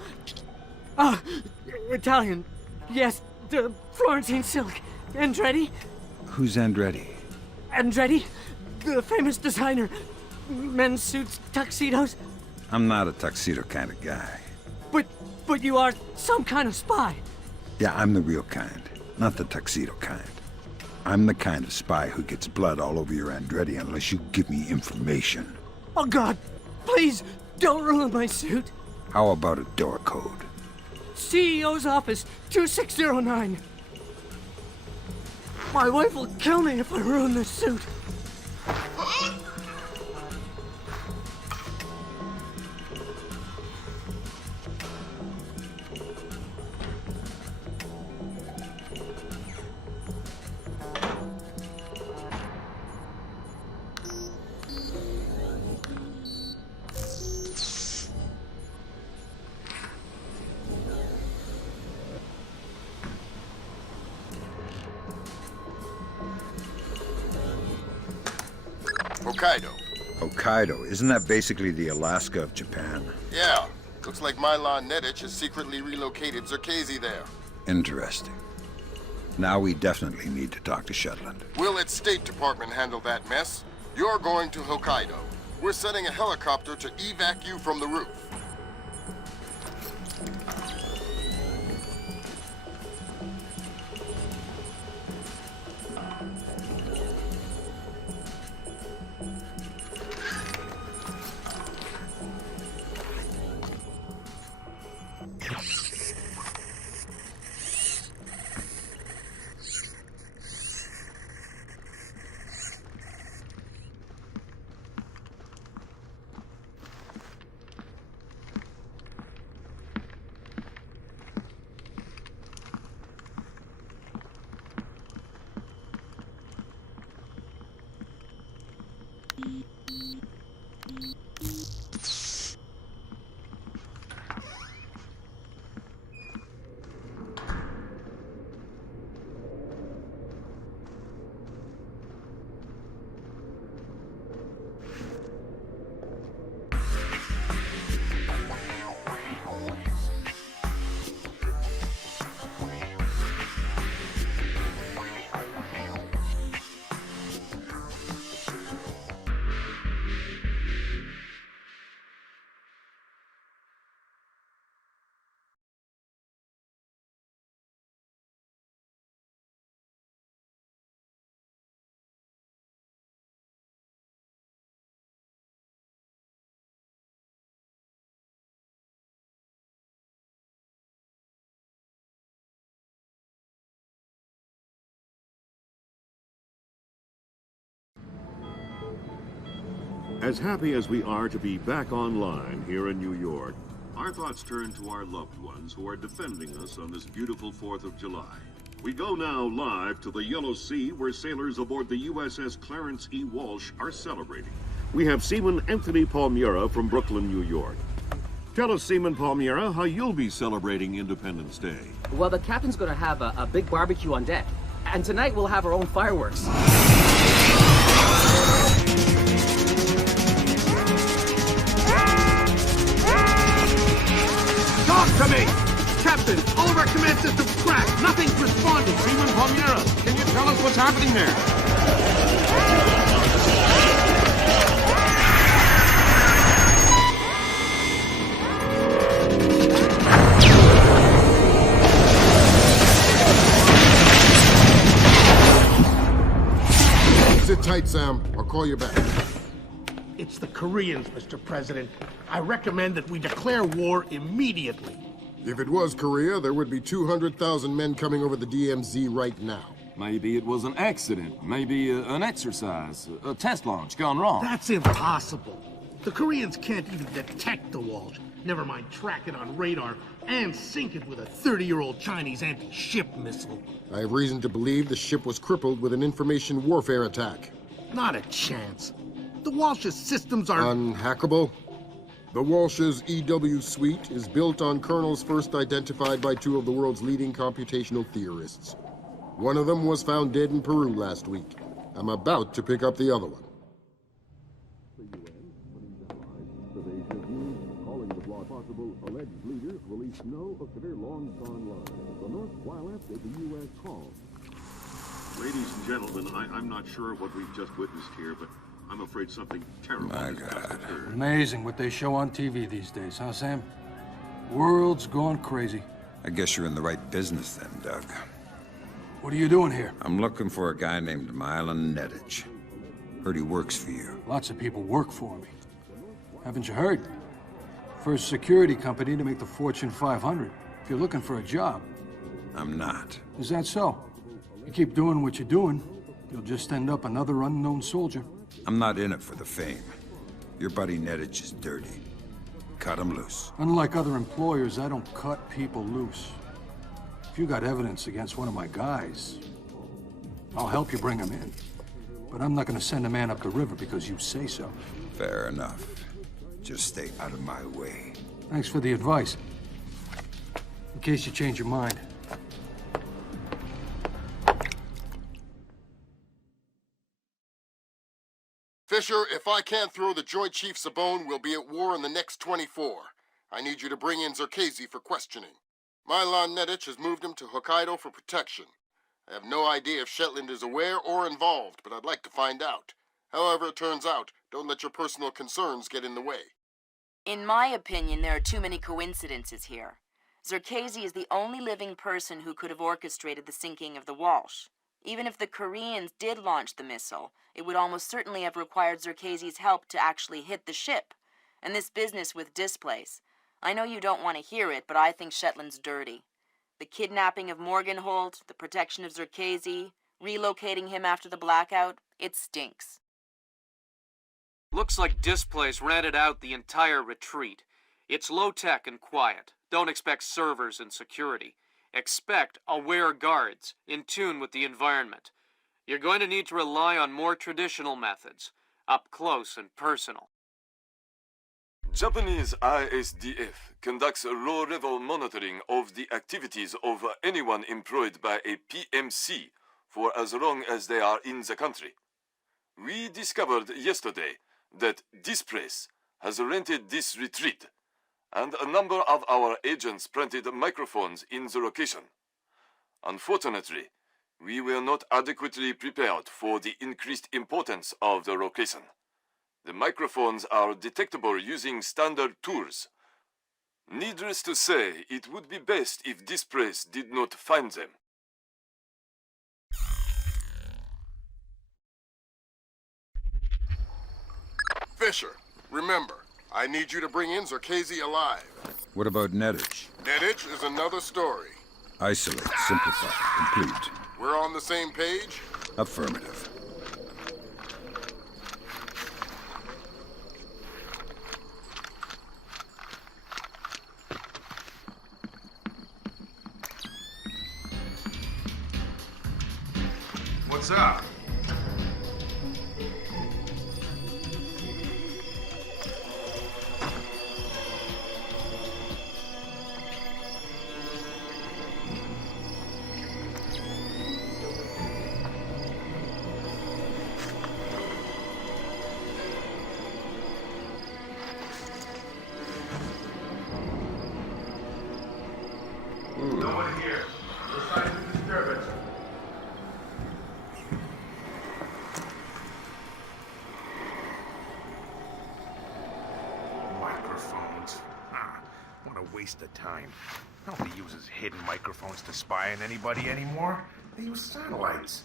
Italian. Yes, the Florentine silk. Andretti? Who's Andretti? Andretti? The famous designer. Men's suits, tuxedos. I'm not a tuxedo kind of guy. But you are some kind of spy. Yeah, I'm the real kind, not the tuxedo kind. I'm the kind of spy who gets blood all over your Andretti unless you give me information. Oh God, please, don't ruin my suit. How about a door code? CEO's office, 2609. My wife will kill me if I ruin this suit. Hokkaido. Hokkaido? Isn't that basically the Alaska of Japan? Yeah. Looks like Milan Nedic has secretly relocated Zerkezi there. Interesting. Now we definitely need to talk to Shetland. We'll let State Department handle that mess. You're going to Hokkaido. We're sending a helicopter to evac you from the roof. As happy as we are to be back online here in New York, our thoughts turn to our loved ones who are defending us on this beautiful 4th of July. We go now live to the Yellow Sea, where sailors aboard the USS Clarence E. Walsh are celebrating. We have Seaman Anthony Palmiera from Brooklyn, New York. Tell us, Seaman Palmiera, how you'll be celebrating Independence Day. Well, the captain's gonna have a big barbecue on deck. And tonight we'll have our own fireworks. Talk to me! Captain, all of our command systems crashed. Nothing's responding. Freeman Palmyra, can you tell us what's happening there? Sit tight, Sam. I'll call you back. It's the Koreans, Mr. President. I recommend that we declare war immediately. If it was Korea, there would be 200,000 men coming over the DMZ right now. Maybe it was an accident. Maybe an exercise. A test launch gone wrong. That's impossible. The Koreans can't even detect the Walsh. Never mind track it on radar and sink it with a 30-year-old Chinese anti-ship missile. I have reason to believe the ship was crippled with an information warfare attack. Not a chance. The Walsh's systems are... Unhackable? The Walsh's EW suite is built on kernels first identified by two of the world's leading computational theorists. One of them was found dead in Peru last week. I'm about to pick up the other one. Calling the possible alleged leaders released no of their long-gone lives. The North while after the U.S. call. Ladies and gentlemen, I'm not sure what we've just witnessed here, but I'm afraid something terrible has just occurred. Amazing what they show on TV these days, huh, Sam? World's gone crazy. I guess you're in the right business then, Doug. What are you doing here? I'm looking for a guy named Mylan Nedich. Heard he works for you. Lots of people work for me. Haven't you heard? First security company to make the Fortune 500. If you're looking for a job. I'm not. Is that so? You keep doing what you're doing, you'll just end up another unknown soldier. I'm not in it for the fame. Your buddy Nedich is dirty. Cut him loose. Unlike other employers, I don't cut people loose. If you got evidence against one of my guys, I'll help you bring him in. But I'm not gonna send a man up the river because you say so. Fair enough. Just stay out of my way. Thanks for the advice. In case you change your mind. Fisher, if I can't throw the Joint Chiefs a bone, we'll be at war in the next 24. I need you to bring in Zerkezi for questioning. Mylan Nedich has moved him to Hokkaido for protection. I have no idea if Shetland is aware or involved, but I'd like to find out. However it turns out, don't let your personal concerns get in the way. In my opinion, there are too many coincidences here. Zerkezi is the only living person who could have orchestrated the sinking of the Walsh. Even if the Koreans did launch the missile, it would almost certainly have required Zerkezi's help to actually hit the ship. And this business with displays. I know you don't want to hear it, but I think Shetland's dirty. The kidnapping of Morgenholt, the protection of Zerkezi, relocating him after the blackout, it stinks. Looks like Displays rented out the entire retreat. It's low-tech and quiet. Don't expect servers and security. Expect aware guards, in tune with the environment. You're going to need to rely on more traditional methods, up close and personal. Japanese ISDF conducts low-level monitoring of the activities of anyone employed by a PMC for as long as they are in the country. We discovered yesterday that this place has rented this retreat, and a number of our agents planted microphones in the location. Unfortunately, we were not adequately prepared for the increased importance of the location. The microphones are detectable using standard tools. Needless to say, it would be best if this place did not find them. Fisher, remember, I need you to bring in Zerkezi alive. What about Nedich? Nedich is another story. Isolate, simplify, complete. We're on the same page? Affirmative. What's up? waste of time. Nobody uses hidden microphones to spy on anybody anymore. They use satellites.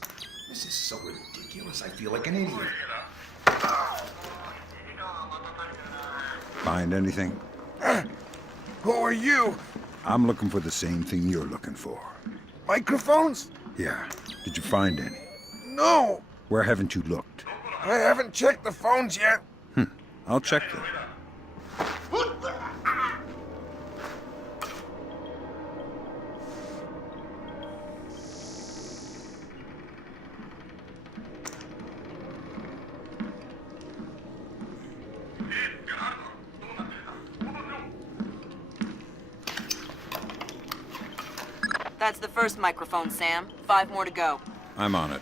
This is so ridiculous, I feel like an idiot. Find anything? Who are you? I'm looking for the same thing you're looking for. Microphones? Yeah. Did you find any? No. Where haven't you looked? I haven't checked the phones yet. I'll check them. That's the first microphone, Sam. 5 more to go. I'm on it.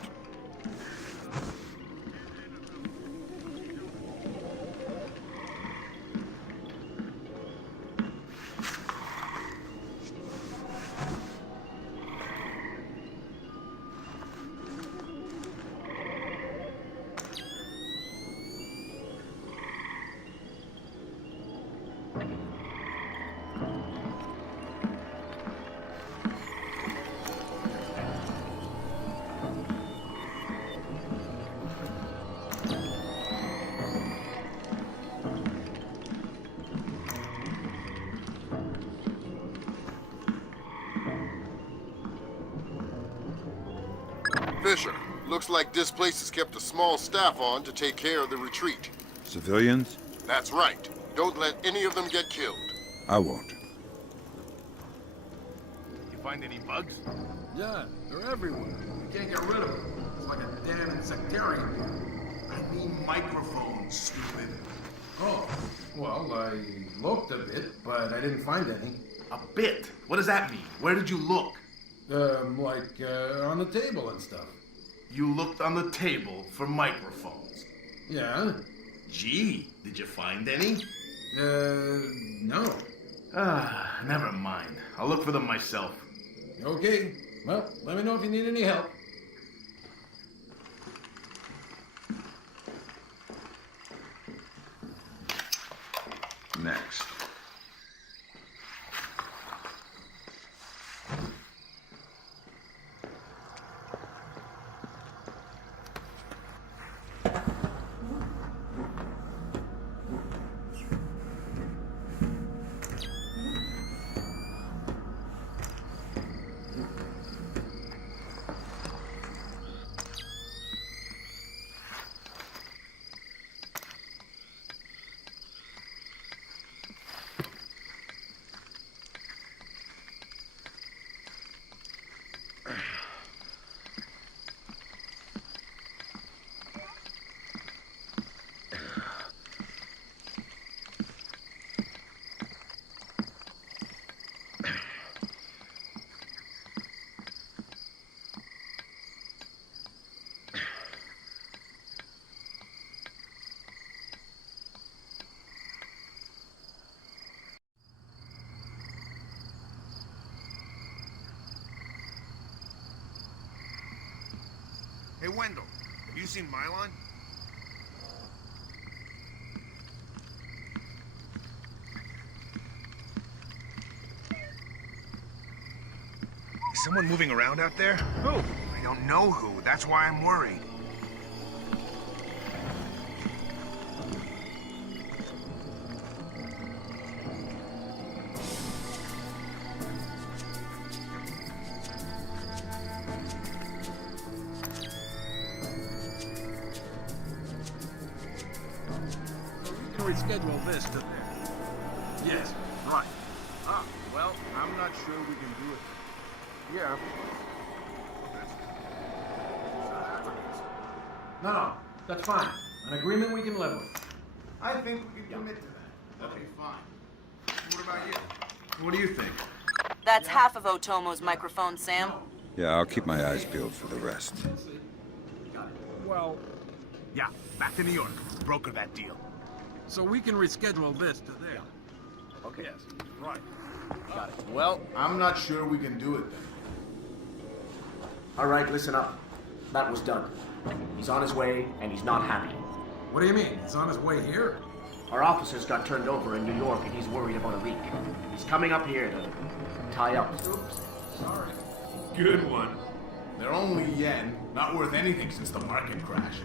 Fisher, looks like this place has kept a small staff on to take care of the retreat. Civilians? That's right. Don't let any of them get killed. I won't. You find any bugs? Yeah, they're everywhere. We can't get rid of them. It's like a damn insectarium. I mean microphones, stupid. Oh, well, I looked a bit, but I didn't find any. A bit? What does that mean? Where did you look? On the table and stuff. You looked on the table for microphones. Yeah. Gee, did you find any? No. Never mind. I'll look for them myself. Okay. Well, let me know if you need any help. Next. Hey, Wendell, have you seen Mylon? Is someone moving around out there? Who? I don't know who. That's why I'm worried. Reschedule this to there. Yes, right. Well, I'm not sure we can do it. Yeah. No, that's fine. An agreement we can live with. I think we can commit to that. That'll be fine. What about you? What do you think? That's half of Otomo's microphone, Sam. Yeah, I'll keep my eyes peeled for the rest. Well, yeah, back to New York. Broker that deal. So we can reschedule this to there. Okay. Yes, right. Got it. Well, I'm not sure we can do it then. All right, listen up. That was done. He's on his way, and he's not happy. What do you mean? He's on his way here? Our officers got turned over in New York and he's worried about a leak. He's coming up here to tie up. Oops, sorry. Good one. They're only yen, not worth anything since the market crash.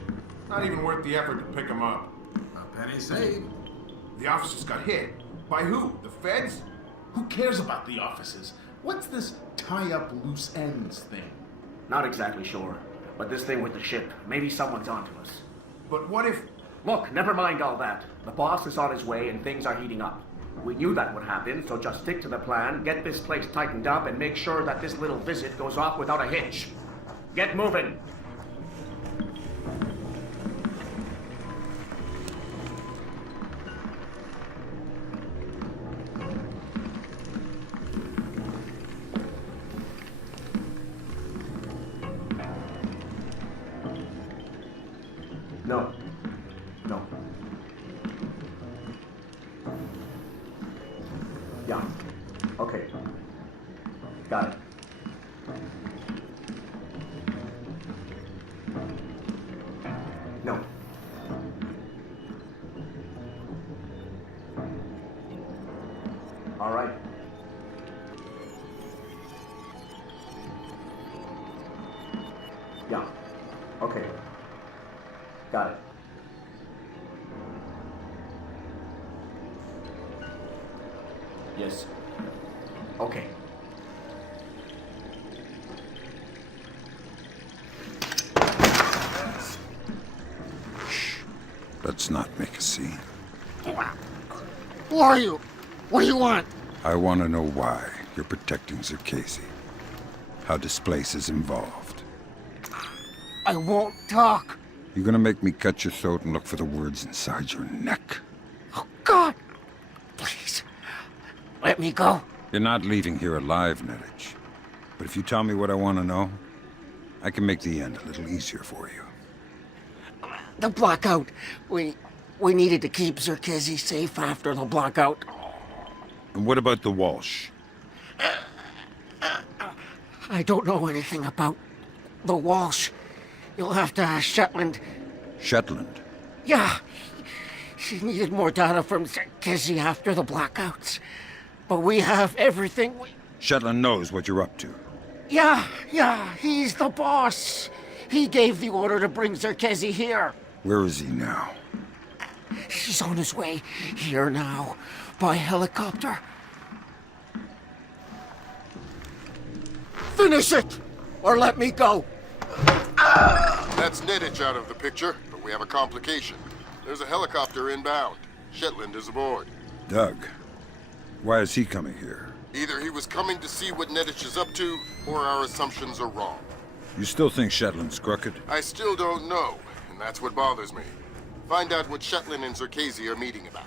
Not even worth the effort to pick them up. A penny saved. The officers got hit. By who? The feds? Who cares about the officers? What's this tie up loose ends thing? Not exactly sure, but this thing with the ship, maybe someone's onto us. But what if... Look, never mind all that. The boss is on his way and things are heating up. We knew that would happen, so just stick to the plan, get this place tightened up, and make sure that this little visit goes off without a hitch. Get moving! No. No. Yeah. Okay. Got it. No. All right. Yeah. Okay. Got it. Yes. Okay. Shh. Let's not make a scene. Who are you? What do you want? I want to know why you're protecting Zerkesi. How this place is involved. I won't talk. You're gonna make me cut your throat and look for the words inside your neck. Oh, God! Please, let me go. You're not leaving here alive, Nedich. But if you tell me what I want to know, I can make the end a little easier for you. The blackout. We needed to keep Zerkesi safe after the blackout. And what about the Walsh? I don't know anything about the Walsh. You'll have to ask Shetland. Shetland? Yeah. She needed more data from Zerkesi after the blackouts. But we have everything we... Shetland knows what you're up to. Yeah, he's the boss. He gave the order to bring Zerkesi here. Where is he now? He's on his way here now, by helicopter. Finish it, or let me go. That's Nedich out of the picture, but we have a complication. There's a helicopter inbound. Shetland is aboard. Doug, why is he coming here? Either he was coming to see what Nedich is up to, or our assumptions are wrong. You still think Shetland's crooked? I still don't know, and that's what bothers me. Find out what Shetland and Zerkesi are meeting about.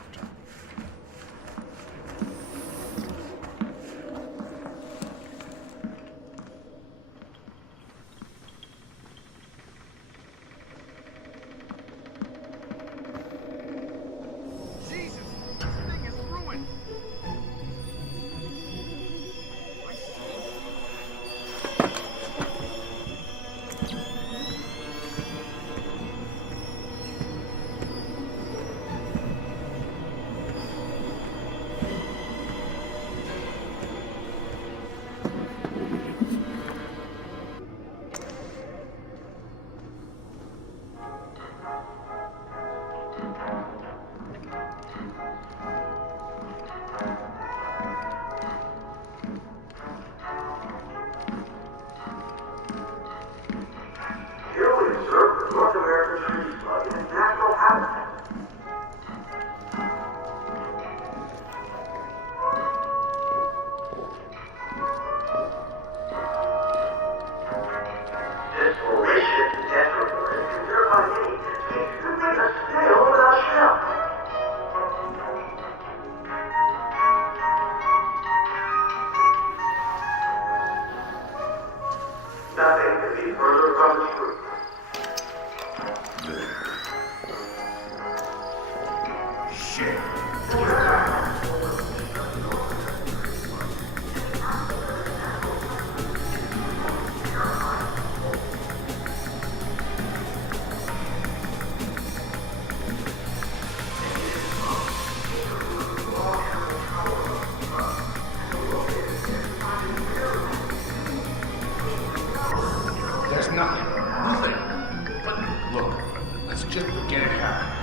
Just forget it happened.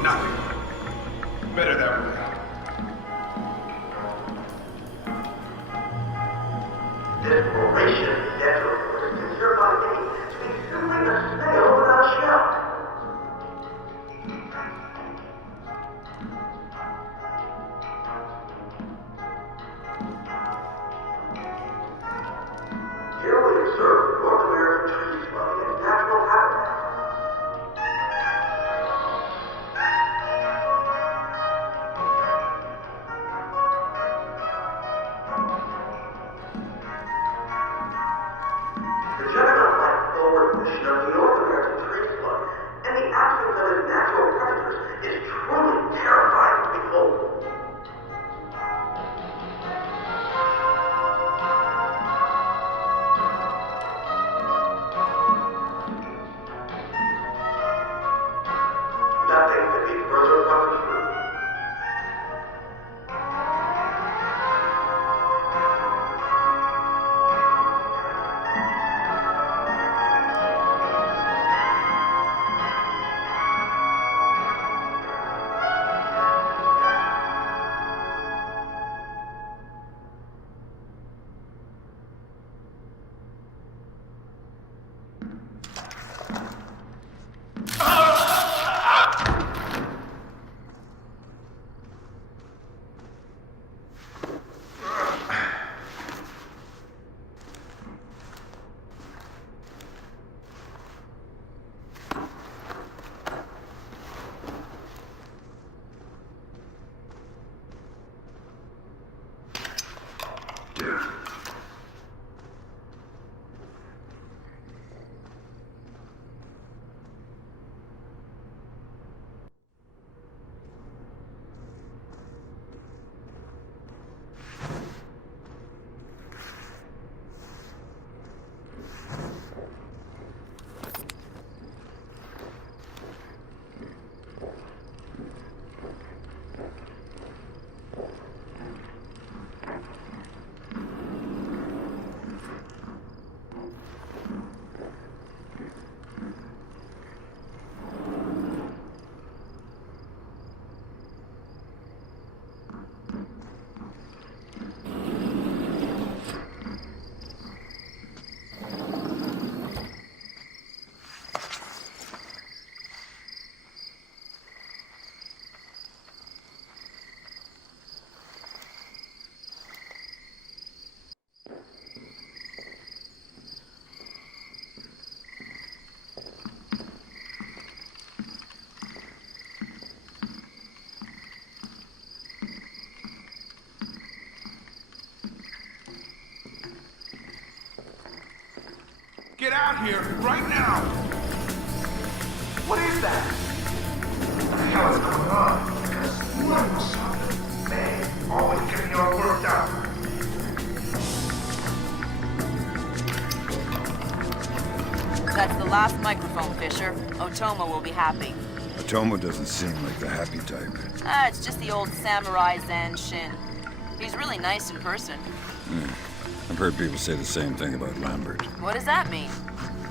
Nothing. Better that would happen. This formation of the Metro Force is considered by many to be simply a snail without a shell. Here we observe the North American tree swelling in its natural habitat. The general light forward mission of the North American tree slug and the absence of its natural predators is truly terrifying to behold. Nothing could be further from the truth. Get out here, right now! What is that? What the hell is going on? Because one or something. Man, always getting me all worked out. That's the last microphone, Fisher. Otomo will be happy. Otomo doesn't seem like the happy type. It's just the old samurai Zan Shin. He's really nice in person. I've heard people say the same thing about Lambert. What does that mean?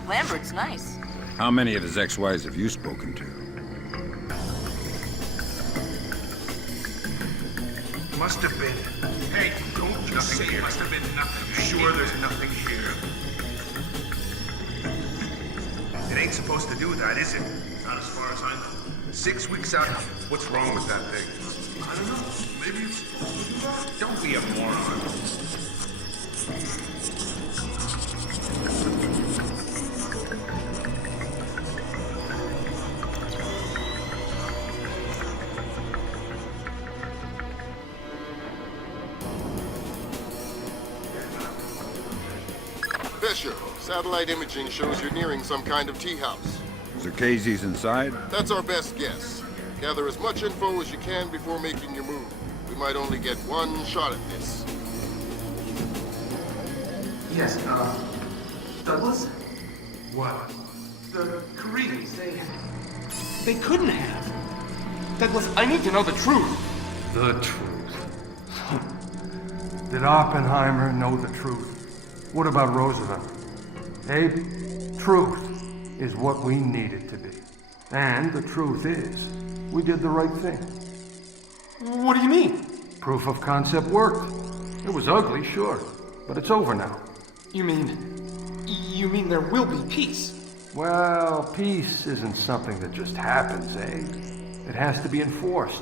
Lambert's nice. How many of his ex-wives have you spoken to? Must have been. Hey, don't just say it must have been nothing. You sure there's nothing here? It ain't supposed to do that, is it? Not as far as I know. 6 weeks out. What's wrong with that thing? I don't know. Maybe it's supposed to do that? Don't be a moron. Fisher, satellite imaging shows you're nearing some kind of tea house. Is there KZs inside? That's our best guess. Gather as much info as you can before making your move. We might only get one shot at this. Yes, Douglas? What? The Koreans, They couldn't have. Douglas, I need to know the truth. The truth. Did Oppenheimer know the truth? What about Roosevelt? Abe, truth is what we need it to be. And the truth is, we did the right thing. What do you mean? Proof of concept worked. It was ugly, sure, but it's over now. You mean there will be peace? Well, peace isn't something that just happens, Abe. It has to be enforced.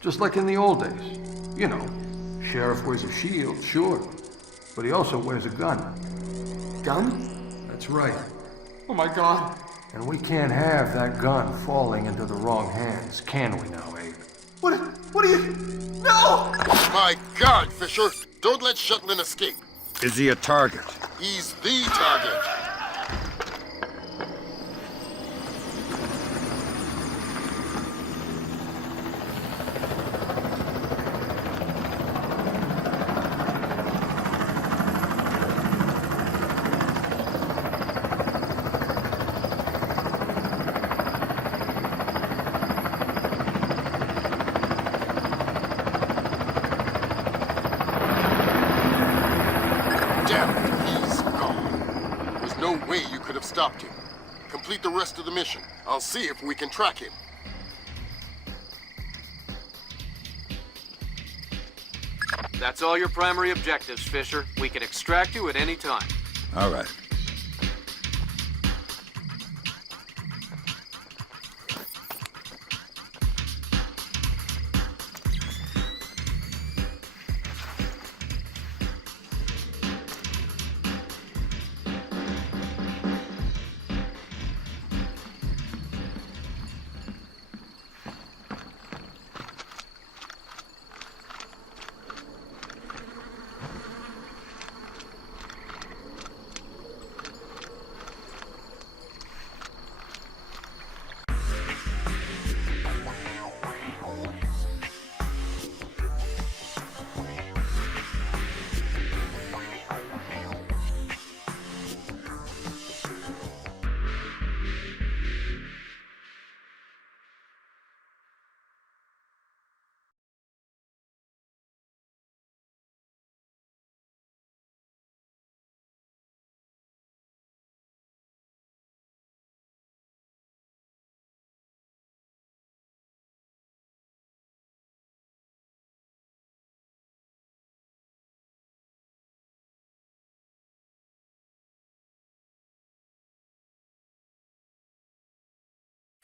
Just like in the old days. You know, sheriff wears a shield, sure, but he also wears a gun. Gun? That's right. Oh my God. And we can't have that gun falling into the wrong hands, can we now, Abe? What do you... No! My God, Fisher! Don't let Shetland escape. Is he a target? He's the target. Stopped him. Complete the rest of the mission. I'll see if we can track him. That's all your primary objectives, Fisher. We can extract you at any time. All right.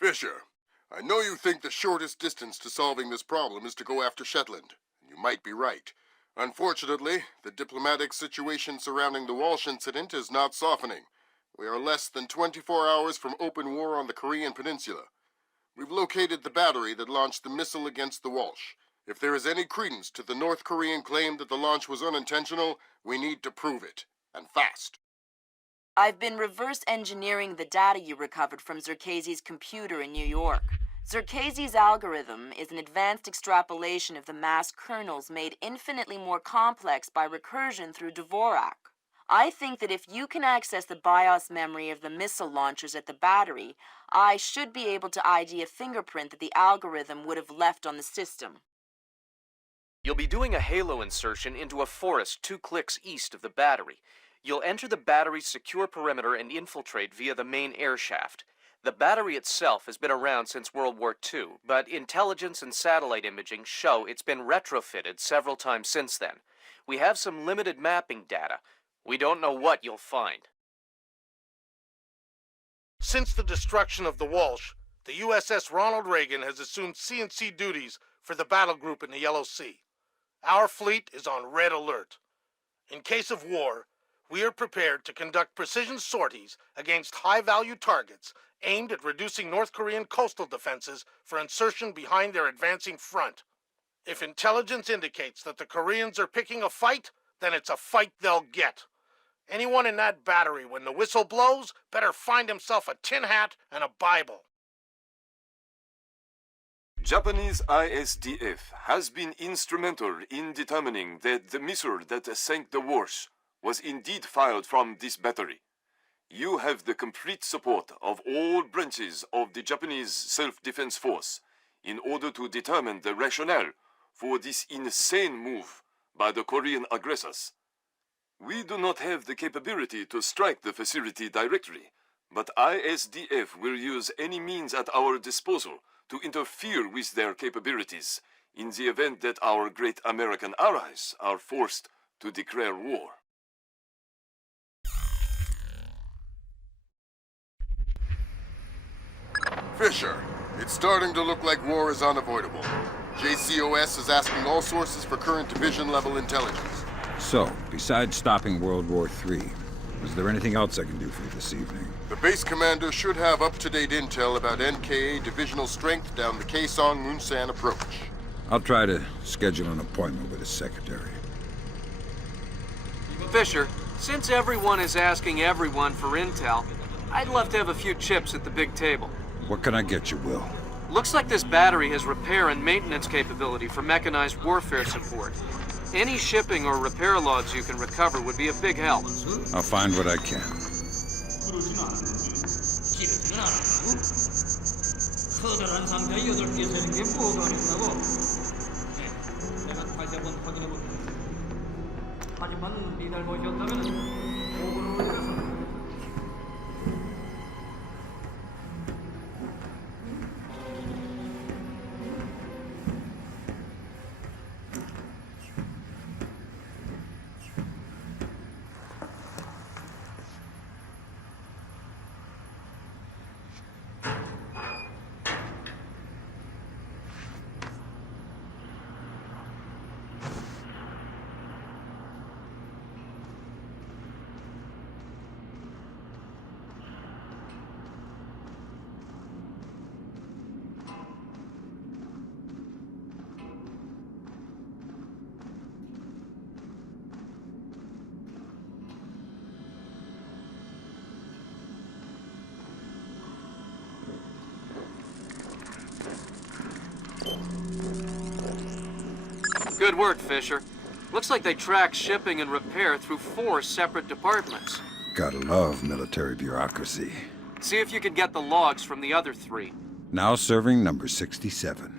Fisher, I know you think the shortest distance to solving this problem is to go after Shetland. You might be right. Unfortunately, the diplomatic situation surrounding the Walsh incident is not softening. We are less than 24 hours from open war on the Korean Peninsula. We've located the battery that launched the missile against the Walsh. If there is any credence to the North Korean claim that the launch was unintentional, we need to prove it, and fast. I've been reverse engineering the data you recovered from Zerkezi's computer in New York. Zerkezi's algorithm is an advanced extrapolation of the mass kernels made infinitely more complex by recursion through Dvorak. I think that if you can access the BIOS memory of the missile launchers at the battery, I should be able to ID a fingerprint that the algorithm would have left on the system. You'll be doing a halo insertion into a forest 2 clicks east of the battery. You'll enter the battery's secure perimeter and infiltrate via the main air shaft. The battery itself has been around since World War II, but intelligence and satellite imaging show it's been retrofitted several times since then. We have some limited mapping data. We don't know what you'll find. Since the destruction of the Walsh, the USS Ronald Reagan has assumed CNC duties for the battle group in the Yellow Sea. Our fleet is on red alert. In case of war, we are prepared to conduct precision sorties against high-value targets aimed at reducing North Korean coastal defenses for insertion behind their advancing front. If intelligence indicates that the Koreans are picking a fight, then it's a fight they'll get. Anyone in that battery when the whistle blows better find himself a tin hat and a Bible. Japanese ISDF has been instrumental in determining that the missile that sank the Walsh was indeed fired from this battery. You have the complete support of all branches of the Japanese Self-Defense Force, in order to determine the rationale for this insane move by the Korean aggressors. We do not have the capability to strike the facility directly, but ISDF will use any means at our disposal to interfere with their capabilities in the event that our great American allies are forced to declare war. Fisher, it's starting to look like war is unavoidable. JCOS is asking all sources for current division-level intelligence. So, besides stopping World War III, is there anything else I can do for you this evening? The base commander should have up-to-date intel about NKA divisional strength down the Kaesong-Munsan approach. I'll try to schedule an appointment with his secretary. Fisher, since everyone is asking everyone for intel, I'd love to have a few chips at the big table. What can I get you, Will? Looks like this battery has repair and maintenance capability for mechanized warfare support. Any shipping or repair logs you can recover would be a big help. I'll find what I can. 커다란 상자 8개 세는 게 뭐가 있다고? 내가 다시 한번 확인해볼게. 하지만 네 잘못이었다면 오버를 올려서 Good work, Fisher. Looks like they track shipping and repair through 4 separate departments. Gotta love military bureaucracy. See if you can get the logs from the other 3. Now serving number 67.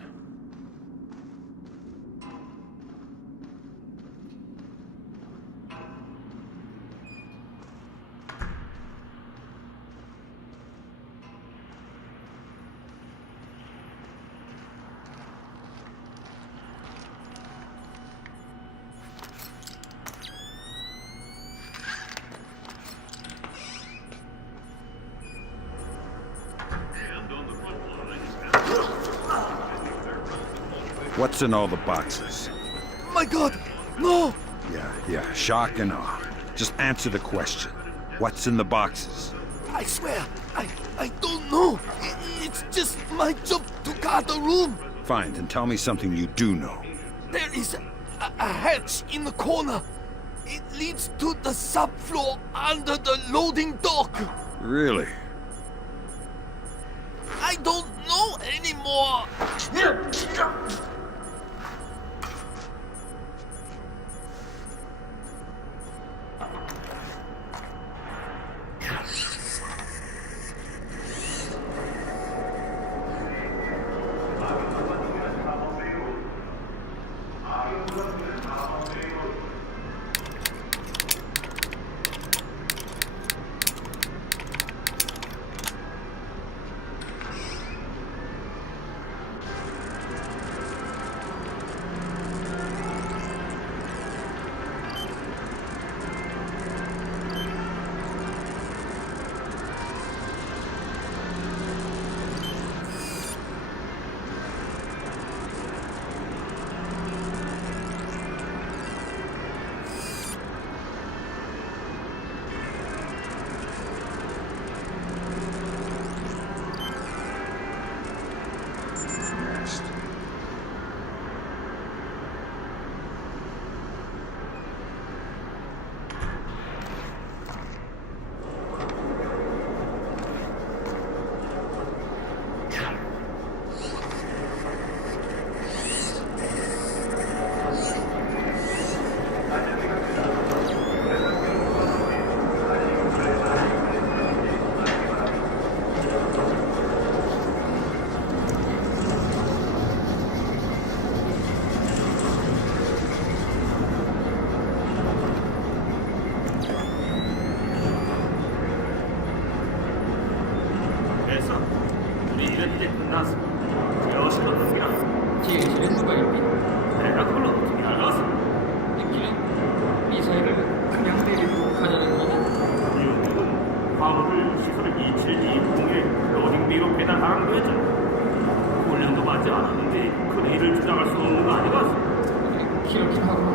What's in all the boxes? My God, no! Yeah, shock and awe. Just answer the question. What's in the boxes? I swear, I don't know. It's just my job to guard the room. Fine, then tell me something you do know. There is a hatch in the corner. It leads to the subfloor under the loading dock. Really? I don't know anymore. 지나갈 수 없는 거 아니겠어? 그렇긴 하구나.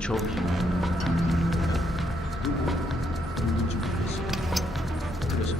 저기 누군지 모르겠어. 그래서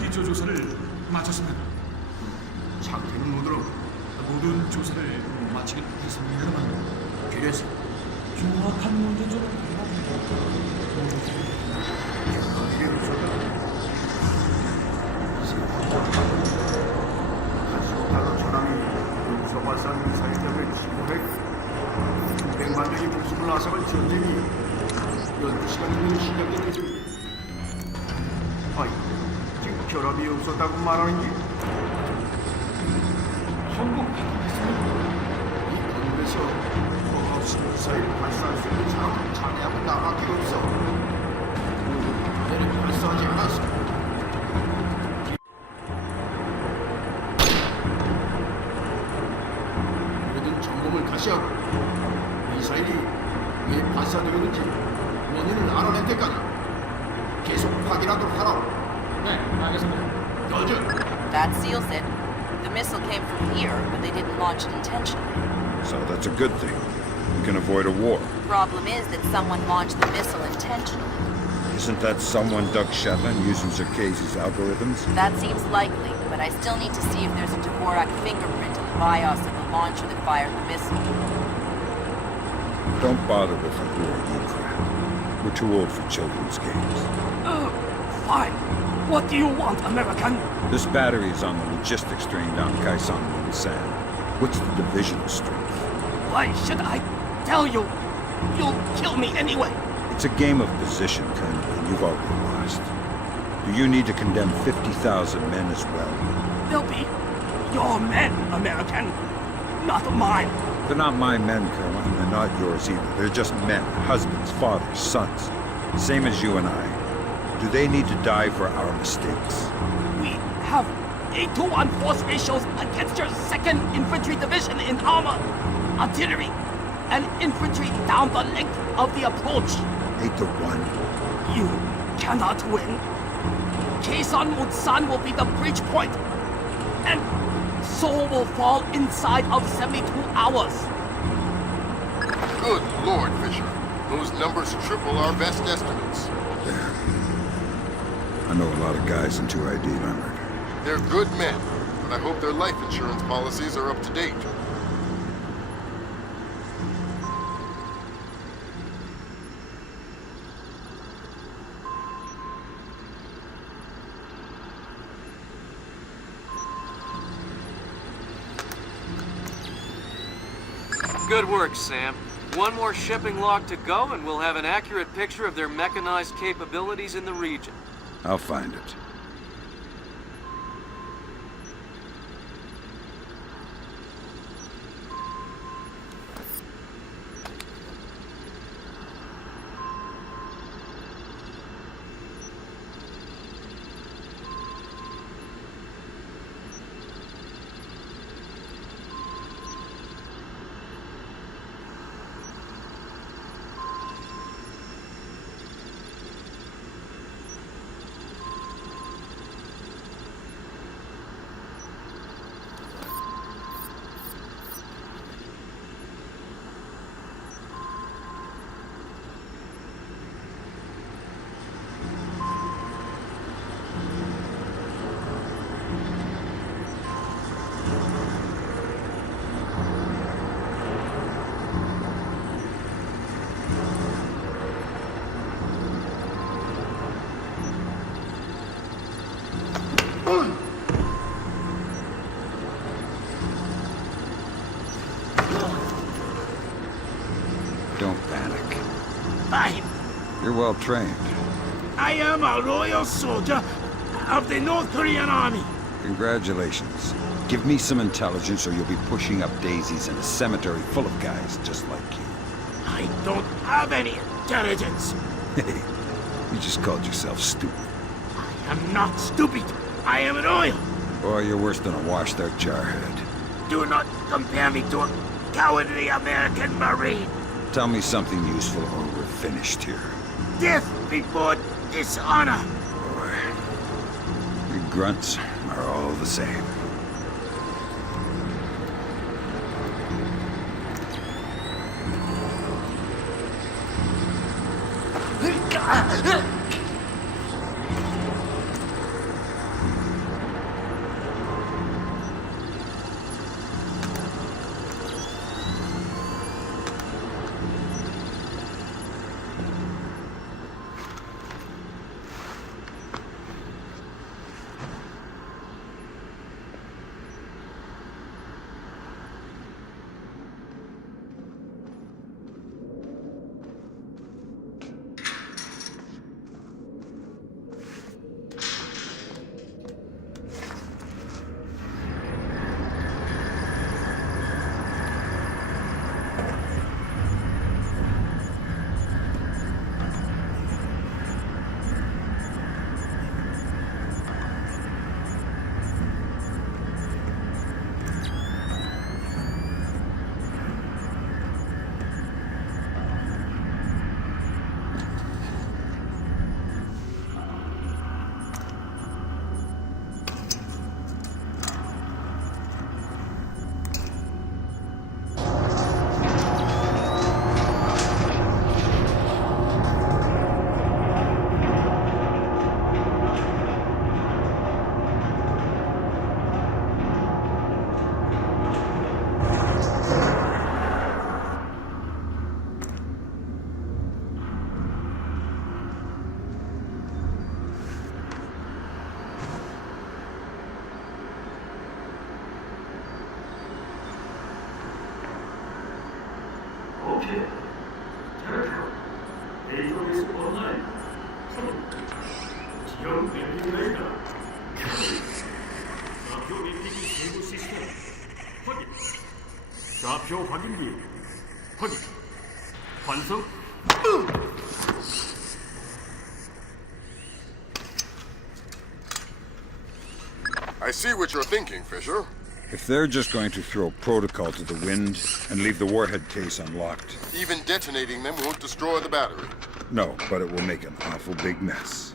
기초조사를 마쳤습니다. 상태는 뭐더라? 모든 조사를 마치긴 했습니다만 그래서 정확한 문제점은 이게 무서다. 다른 사람이 용서 발사한 미사일 때문에 지구에 100만 명이 목숨을 앗아간 전쟁이 12시간이면 시작됐거든. 아이, 지금 결합이 없었다고 말하는 게 성공했습니다. 이 건물에서 허가 없이 미사일 발사할 수 있는 사람은 자네하고 나밖에 없어. 내를 발사하지 않았어. 우리는 점검을 다시 하고 미사일이 왜 발사되었는지 원인을 알아낼 때까지 계속 확인하도록 하라고. 네, 알겠습니다. 너저. That seals it. The missile came from here, but they didn't launch it intentionally. So that's a good thing. We can avoid a war. Problem is that someone launched the missile intentionally. Isn't that someone Doug Shetland using Circassia's algorithms? That seems likely, but I still need to see if there's a Dvorak fingerprint in the BIOS of the launcher that fired the missile. Don't bother with the Who Are You crap. We're too old for children's games. Fine. What do you want, American? This battery is on the logistics train down Kaisang and San. What's the divisional strength? Why should I tell you? You'll kill me anyway. It's a game of position, Colonel, and you've already lost. Do you need to condemn 50,000 men as well? They'll be your men, American. Not mine. They're not my men, Colonel, and they're not yours either. They're just men, husbands, fathers, sons. Same as you and I. Do they need to die for our mistakes? We have 8-to-1 force ratios against your 2nd Infantry Division in armor, artillery, and infantry down the length of the approach. 8-to-1? You cannot win. Kaesong Mutsan will be the breach point, and Seoul will fall inside of 72 hours. Good Lord, Fisher. Those numbers triple our best estimates. There. I know a lot of guys in 2ID Leonard. They're good men, but I hope their life insurance policies are up to date. Good work, Sam. One more shipping log to go, and we'll have an accurate picture of their mechanized capabilities in the region. I'll find it. Don't panic. Fine. You're well trained. I am a loyal soldier of the North Korean army. Congratulations. Give me some intelligence or you'll be pushing up daisies in a cemetery full of guys just like you. I don't have any intelligence. Hey, you just called yourself stupid. I am not stupid. I am loyal. Boy, you're worse than a washed-out jarhead. Do not compare me to a cowardly American Marine. Tell me something useful or we're finished here. Death before dishonor. Boy, you grunts are all the same. 오케이. 잘했다. 데이터베이스 온라인. 지형 맵핑 레이더. 좌표 맵핑 세부 시스템. 확인. 좌표 확인기. 확인. 완성. I see what you're thinking, Fisher. If they're just going to throw protocol to the wind and leave the warhead case unlocked. Even detonating them won't destroy the battery. No, but it will make an awful big mess.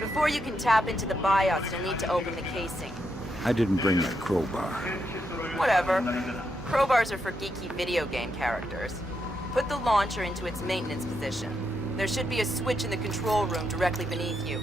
Before you can tap into the BIOS, you'll need to open the casing. I didn't bring my crowbar. Whatever. Crowbars are for geeky video game characters. Put the launcher into its maintenance position. There should be a switch in the control room directly beneath you.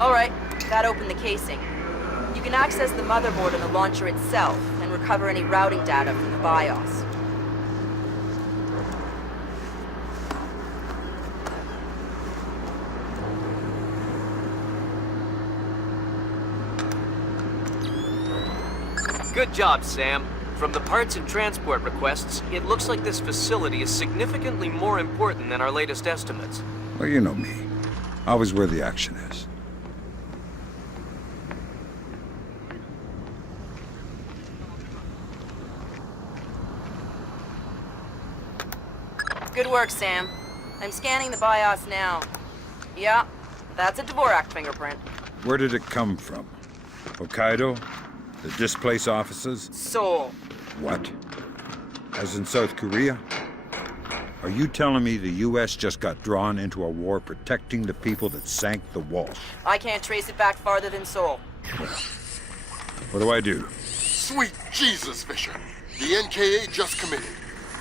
Alright, that opened the casing. You can access the motherboard and the launcher itself, and recover any routing data from the BIOS. Good job, Sam. From the parts and transport requests, it looks like this facility is significantly more important than our latest estimates. Well, you know me. Always where the action is. Good work, Sam. I'm scanning the BIOS now. Yeah, that's a Dvorak fingerprint. Where did it come from? Hokkaido? The displace offices? Seoul. What? As in South Korea? Are you telling me the U.S. just got drawn into a war protecting the people that sank the Walsh? I can't trace it back farther than Seoul. What do I do? Sweet Jesus, Fisher. The NKA just committed.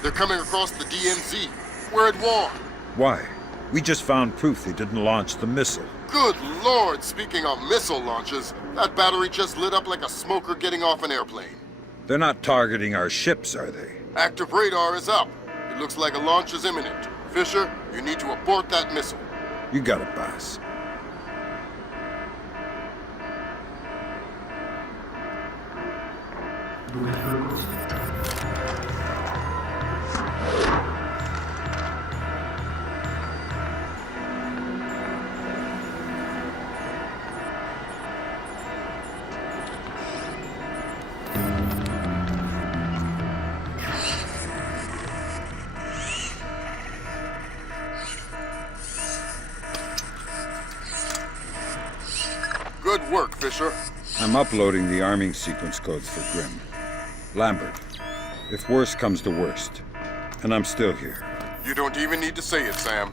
They're coming across the DMZ. We're at war. Why? We just found proof they didn't launch the missile. Good Lord, speaking of missile launches, that battery just lit up like a smoker getting off an airplane. They're not targeting our ships, are they? Active radar is up. It looks like a launch is imminent. Fisher, you need to abort that missile. You got it, boss. Good work, Fisher. I'm uploading the arming sequence codes for Grim. Lambert, if worst comes to worst, and I'm still here. You don't even need to say it, Sam.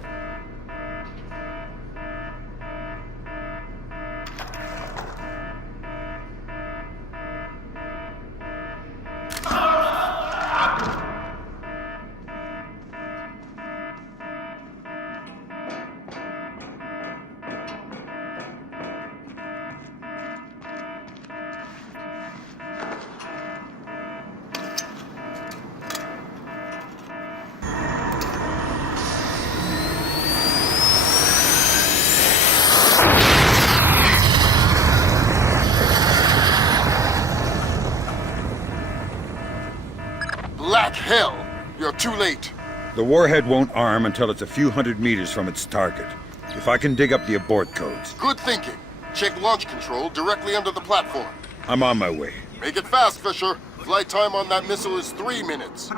Black hell! You're too late. The warhead won't arm until it's a few hundred meters from its target. If I can dig up the abort codes. Good thinking. Check launch control directly under the platform. I'm on my way. Make it fast, Fisher. Flight time on that missile is 3 minutes.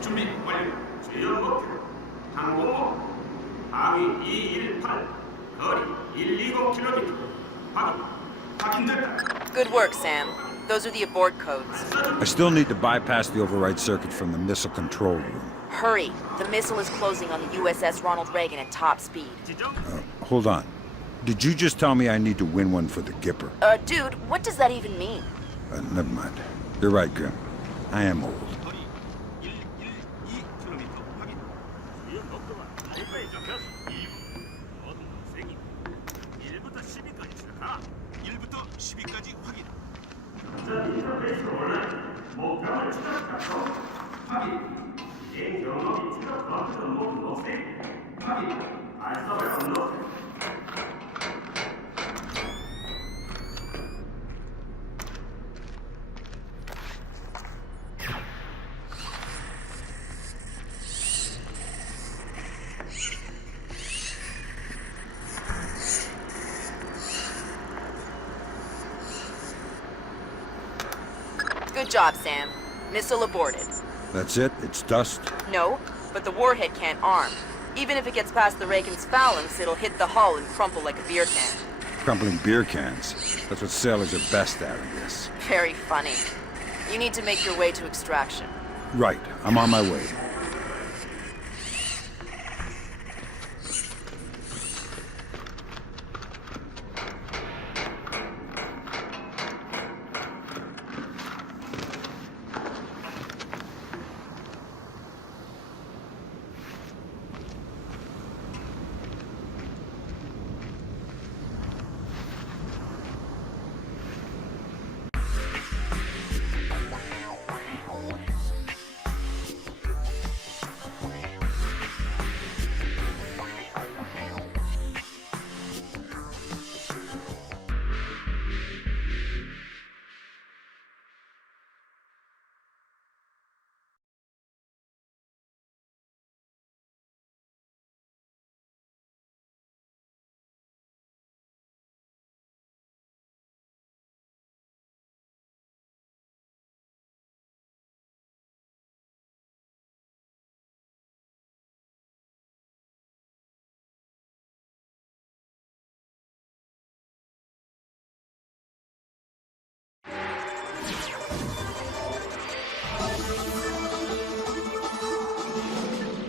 준비 완료. 주요 목표 항공모 항위 218 거리 120km 확인됐다. Good work, Sam. Those are the abort codes. I still need to bypass the override circuit from the missile control room. Hurry. The missile is closing on the USS Ronald Reagan at top speed. Hold on. Did you just tell me I need to win one for the Gipper? Dude, what does that even mean? Never mind. You're right, Grim. I am old. Good job, Sam. Missile aborted. That's it? It's dust? No, but the warhead can't arm. Even if it gets past the Reagan's phalanx, it'll hit the hull and crumple like a beer can. Crumpling beer cans. That's what sailors are best at, I guess. Very funny. You need to make your way to extraction. Right. I'm on my way.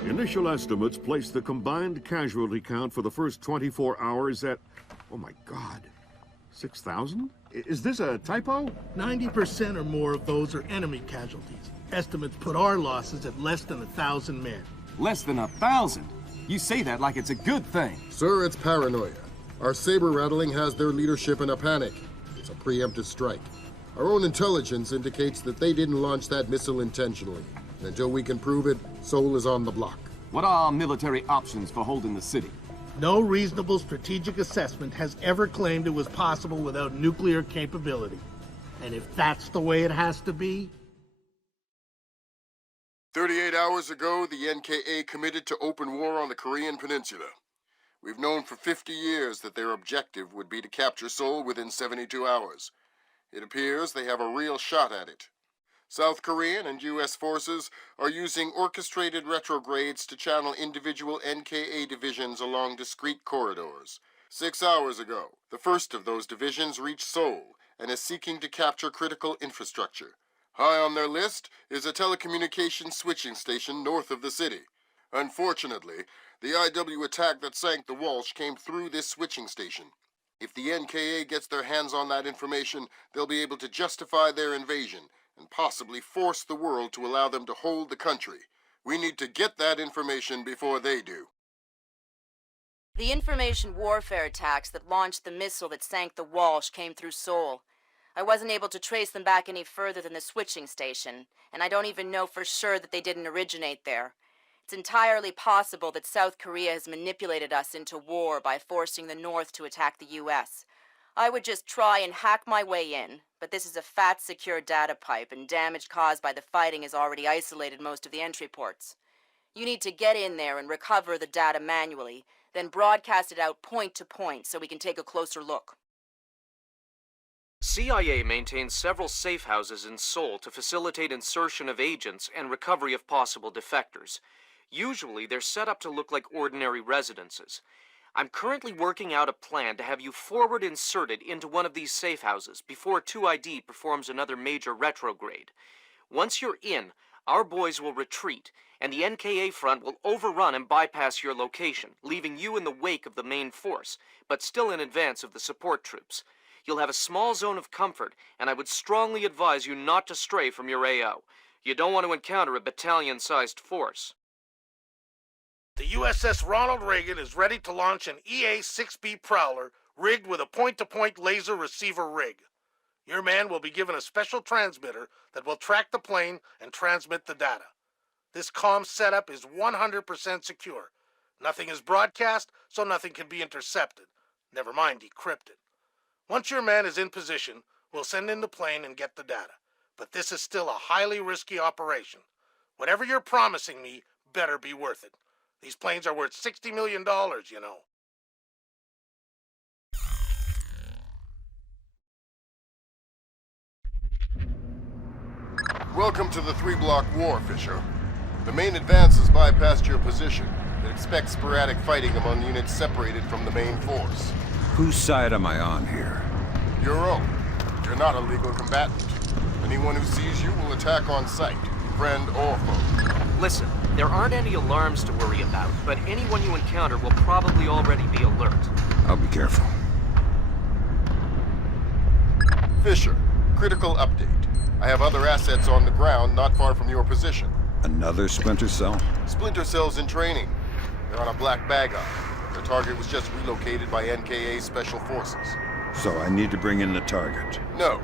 Initial estimates place the combined casualty count for the first 24 hours at, oh my God, 6,000? Is this a typo? 90% or more of those are enemy casualties. Estimates put our losses at less than 1,000 men. Less than 1,000? You say that like it's a good thing. Sir, it's paranoia. Our saber rattling has their leadership in a panic. It's a preemptive strike. Our own intelligence indicates that they didn't launch that missile intentionally. And until we can prove it, Seoul is on the block. What are our military options for holding the city? No reasonable strategic assessment has ever claimed it was possible without nuclear capability. And if that's the way it has to be... 38 hours ago, the NKA committed to open war on the Korean Peninsula. We've known for 50 years that their objective would be to capture Seoul within 72 hours. It appears they have a real shot at it. South Korean and U.S. forces are using orchestrated retrogrades to channel individual NKA divisions along discrete corridors. 6 hours ago, the first of those divisions reached Seoul and is seeking to capture critical infrastructure. High on their list is a telecommunications switching station north of the city. Unfortunately, the IW attack that sank the Walsh came through this switching station. If the NKA gets their hands on that information, they'll be able to justify their invasion and possibly force the world to allow them to hold the country. We need to get that information before they do. The information warfare attacks that launched the missile that sank the Walsh came through Seoul. I wasn't able to trace them back any further than the switching station, and I don't even know for sure that they didn't originate there. It's entirely possible that South Korea has manipulated us into war by forcing the North to attack the U.S. I would just try and hack my way in, but this is a fat, secure data pipe, and damage caused by the fighting has already isolated most of the entry ports. You need to get in there and recover the data manually, then broadcast it out point to point so we can take a closer look. CIA maintains several safe houses in Seoul to facilitate insertion of agents and recovery of possible defectors. Usually, they're set up to look like ordinary residences. I'm currently working out a plan to have you forward inserted into one of these safe houses before 2ID performs another major retrograde. Once you're in, our boys will retreat, and the NKA front will overrun and bypass your location, leaving you in the wake of the main force, but still in advance of the support troops. You'll have a small zone of comfort, and I would strongly advise you not to stray from your AO. You don't want to encounter a battalion-sized force. The USS Ronald Reagan is ready to launch an EA-6B Prowler rigged with a point-to-point laser receiver rig. Your man will be given a special transmitter that will track the plane and transmit the data. This comm setup is 100% secure. Nothing is broadcast, so nothing can be intercepted. Never mind decrypted. Once your man is in position, we'll send in the plane and get the data. But this is still a highly risky operation. Whatever you're promising me better be worth it. These planes are worth $60 million, you know. Welcome to the 3-block war, Fisher. The main advance has bypassed your position. It expects sporadic fighting among units separated from the main force. Whose side am I on here? Your own. You're not a legal combatant. Anyone who sees you will attack on sight, friend or foe. Listen, there aren't any alarms to worry about, but anyone you encounter will probably already be alert. I'll be careful. Fisher, critical update. I have other assets on the ground not far from your position. Another Splinter cell? Splinter cells in training. They're on a black bag op. Their target was just relocated by NKA Special Forces. So I need to bring in the target? No.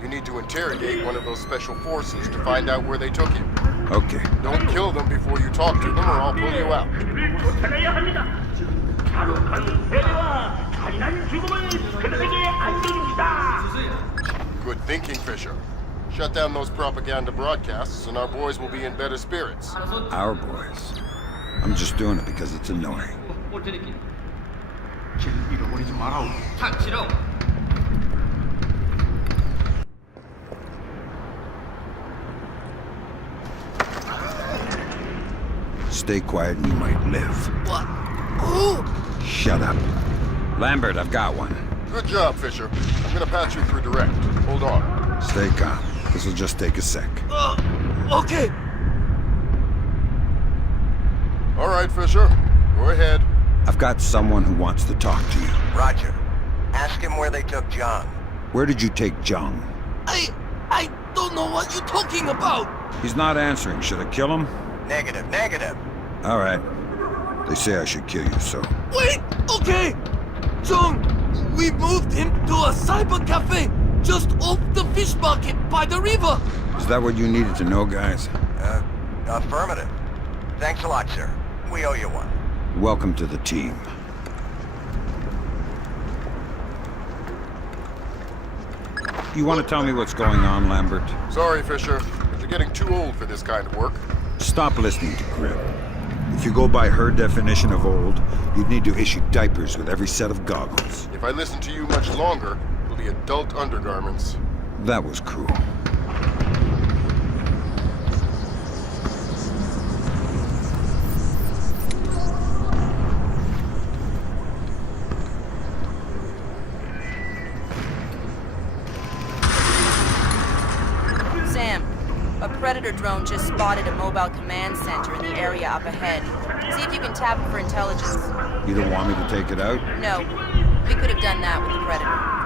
You need to interrogate one of those special forces to find out where they took him. Okay. Don't kill them before you talk to them or I'll pull you out. Good thinking, Fisher. Shut down those propaganda broadcasts and our boys will be in better spirits. Our boys? I'm just doing it because it's annoying. Stay quiet and you might live. What? Who? Shut up. Lambert, I've got one. Good job, Fisher. I'm gonna patch you through direct. Hold on. Stay calm. This'll just take a sec. Okay. All right, Fisher. Go ahead. I've got someone who wants to talk to you. Roger. Ask him where they took John. Where did you take Jung? I don't know what you're talking about. He's not answering. Should I kill him? Negative, negative. All right. They say I should kill you, so... Wait! Okay! Jung, we moved him to a cyber cafe just off the fish market by the river. Is that what you needed to know, guys? Affirmative. Thanks a lot, sir. We owe you one. Welcome to the team. You want to tell me what's going on, Lambert? Sorry, Fisher, but you're getting too old for this kind of work. Stop listening to Grim. If you go by her definition of old, you'd need to issue diapers with every set of goggles. If I listen to you much longer, it'll be adult undergarments. That was cruel. Sam, a Predator drone just spotted a mobile command center in the area up ahead. See if you can tap it for intelligence. You don't want me to take it out? No. We could have done that with the Predator.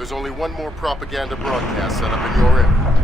There's only one more propaganda broadcast set up in your area.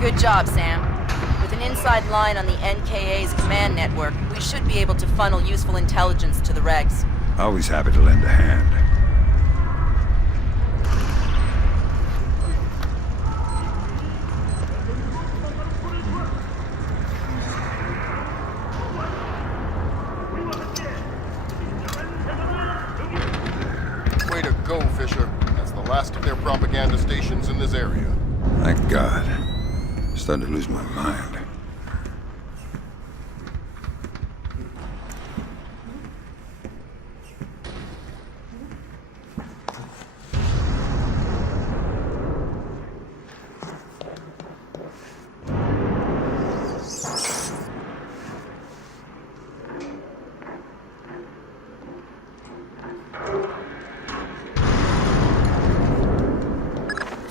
Good job, Sam. With an inside line on the NKA's command network, we should be able to funnel useful intelligence to the regs. Always happy to lend a hand. Way to go, Fisher. That's the last of their propaganda stations in this area. Thank God. Starting to lose my mind.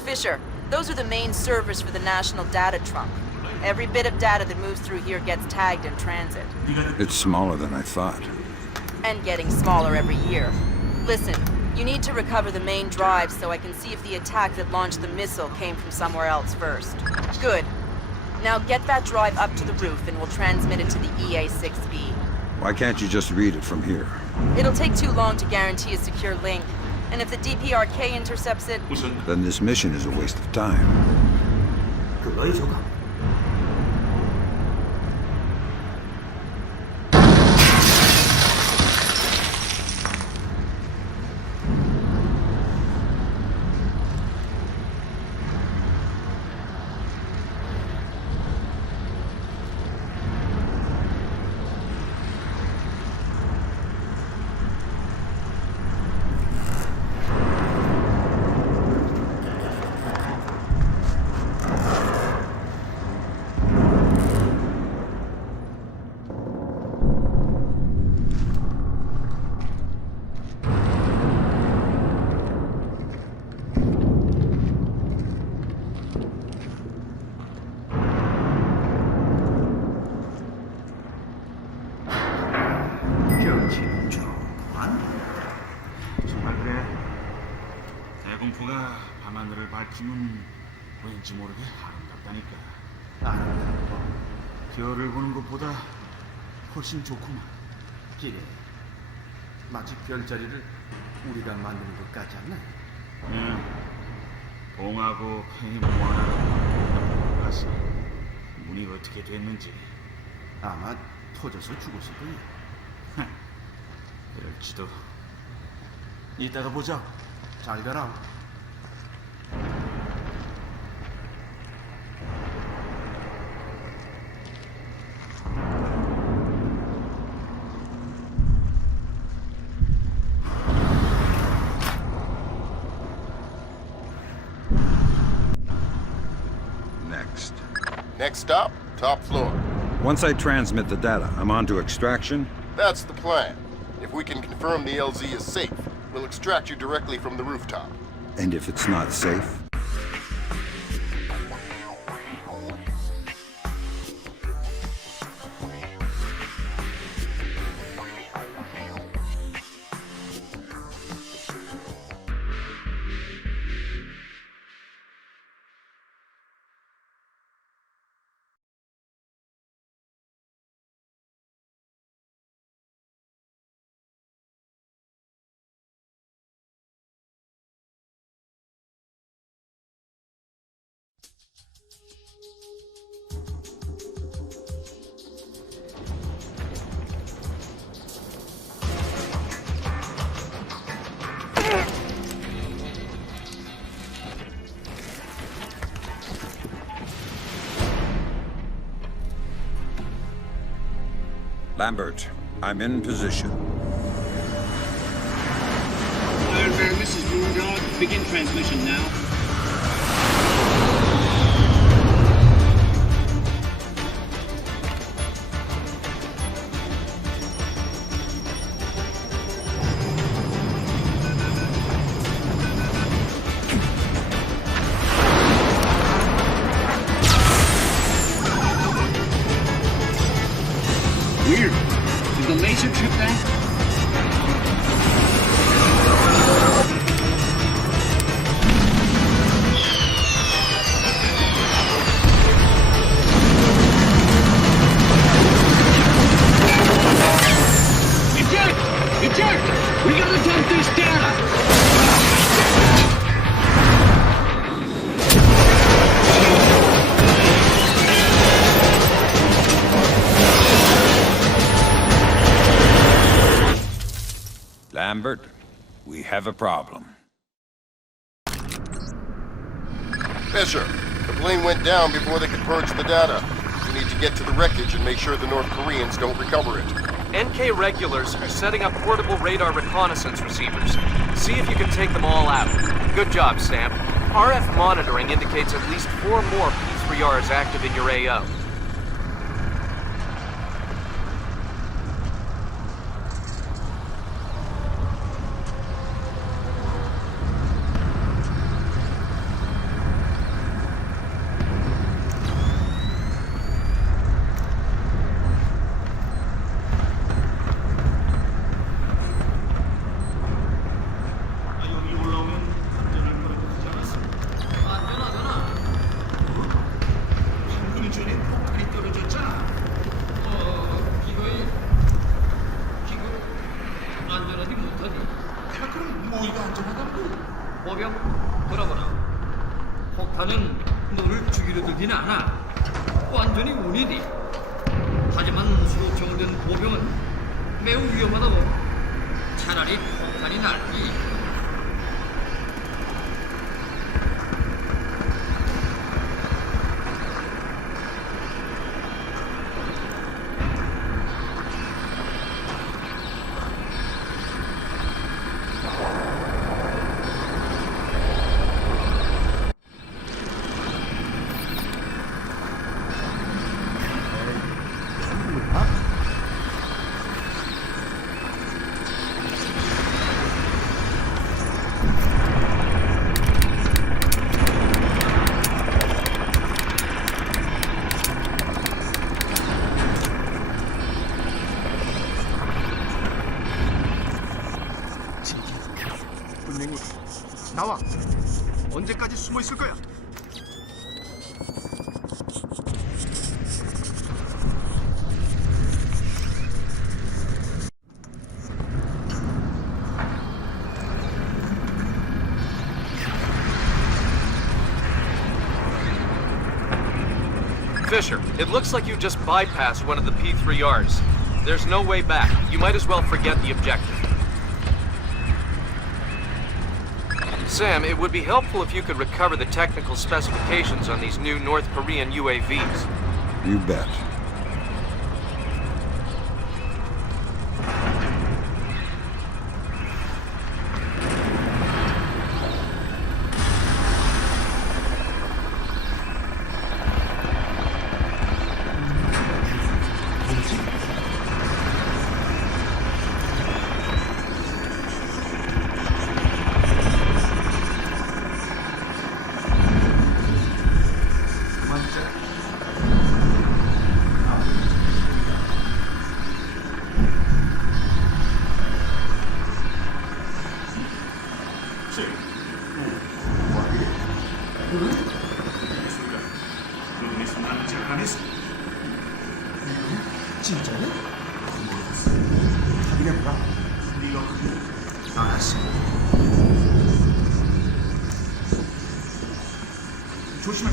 Fisher, those are the main servers for the National Data Trunk. Every bit of data that moves through here gets tagged in transit. It's smaller than I thought. And getting smaller every year. Listen, you need to recover the main drive so I can see if the attack that launched the missile came from somewhere else first. Good. Now get that drive up to the roof and we'll transmit it to the EA-6B. Why can't you just read it from here? It'll take too long to guarantee a secure link. And if the DPRK intercepts it... Then this mission is a waste of time. 대공포가 밤하늘을 밝히면 왠지 모르게 아름답다니까. 아름답고 별을 보는 것보다 훨씬 좋구만. 기래. 마치 별자리를 우리가 만드는 것 같지 않나? 응. 봉하고 팽이 모아나고 봤어. 문이 어떻게 됐는지. 아마 터져서 죽었을 거야. 그럴지도. 이따가 보자. 잘 가라. Next. Next stop, top floor. Once I transmit the data, I'm on to extraction? That's the plan. If we can confirm the LZ is safe, we'll extract you directly from the rooftop. And if it's not safe? Lambert, I'm in position. Ironbear, Mrs. Moondog, begin transmission now. Weird. Is the laser trip back? Eject! We gotta dump this data! Lambert, we have a problem. Fisher, the plane went down before they could purge the data. We need to get to the wreckage and make sure the North Koreans don't recover it. NK regulars are setting up portable radar reconnaissance receivers. See if you can take them all out. Good job, Stamp. RF monitoring indicates at least 4 more P3Rs active in your AO. 보병, 돌아보라. 폭탄은 너를 죽이려 들지는 않아. 완전히 운이지. 하지만 수로총을 든 보병은 매우 위험하다고. 차라리 폭탄이 낫지. 나와. 언제까지 숨어 있을 거야? Fisher, it looks like you just bypassed one of the P3Rs. There's no way back. You might as well forget the objective. Sam, it would be helpful if you could recover the technical specifications on these new North Korean UAVs. You bet. 진짜네? 확인해보라. 네가 알았어. 조심해.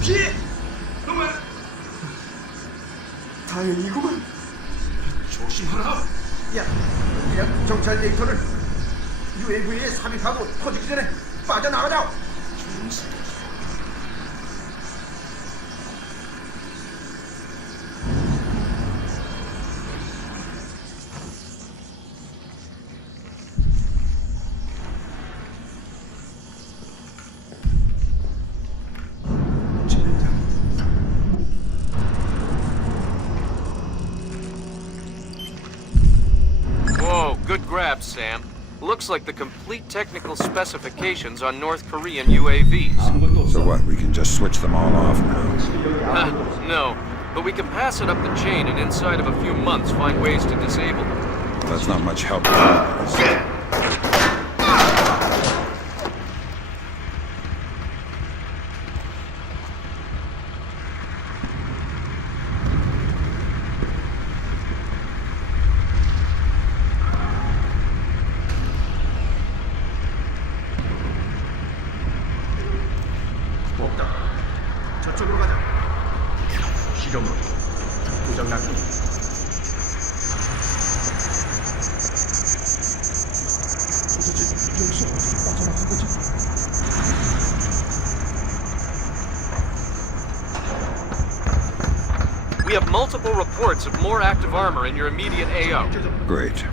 피해! 너만! 다행이구만. 조심하라. 야, 정찰 데이터를 UAV에 삽입하고 터지기 전에 빠져나가자. 좋은 grabbed, Sam. Looks like the complete technical specifications on North Korean UAVs. So what, we can just switch them all off now? No, but we can pass it up the chain and inside of a few months find ways to disable them. That's not much help. 저쪽으로 가자. 실험으로 고장났군. 도대체 여기서 어떻게 빠져나간 거지? We have multiple reports of more active armor in your immediate AO. Great.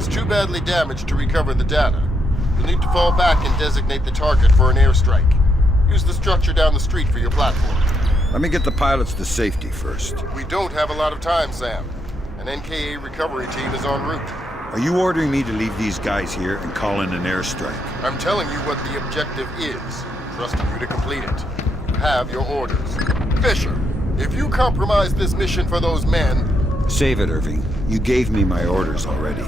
is too badly damaged to recover the data. You'll need to fall back and designate the target for an airstrike. Use the structure down the street for your platform. Let me get the pilots to safety first. We don't have a lot of time, Sam. An NKA recovery team is en route. Are you ordering me to leave these guys here and call in an airstrike? I'm telling you what the objective is, trusting you to complete it. You have your orders. Fisher, if you compromise this mission for those men... Save it, Irving. You gave me my orders already.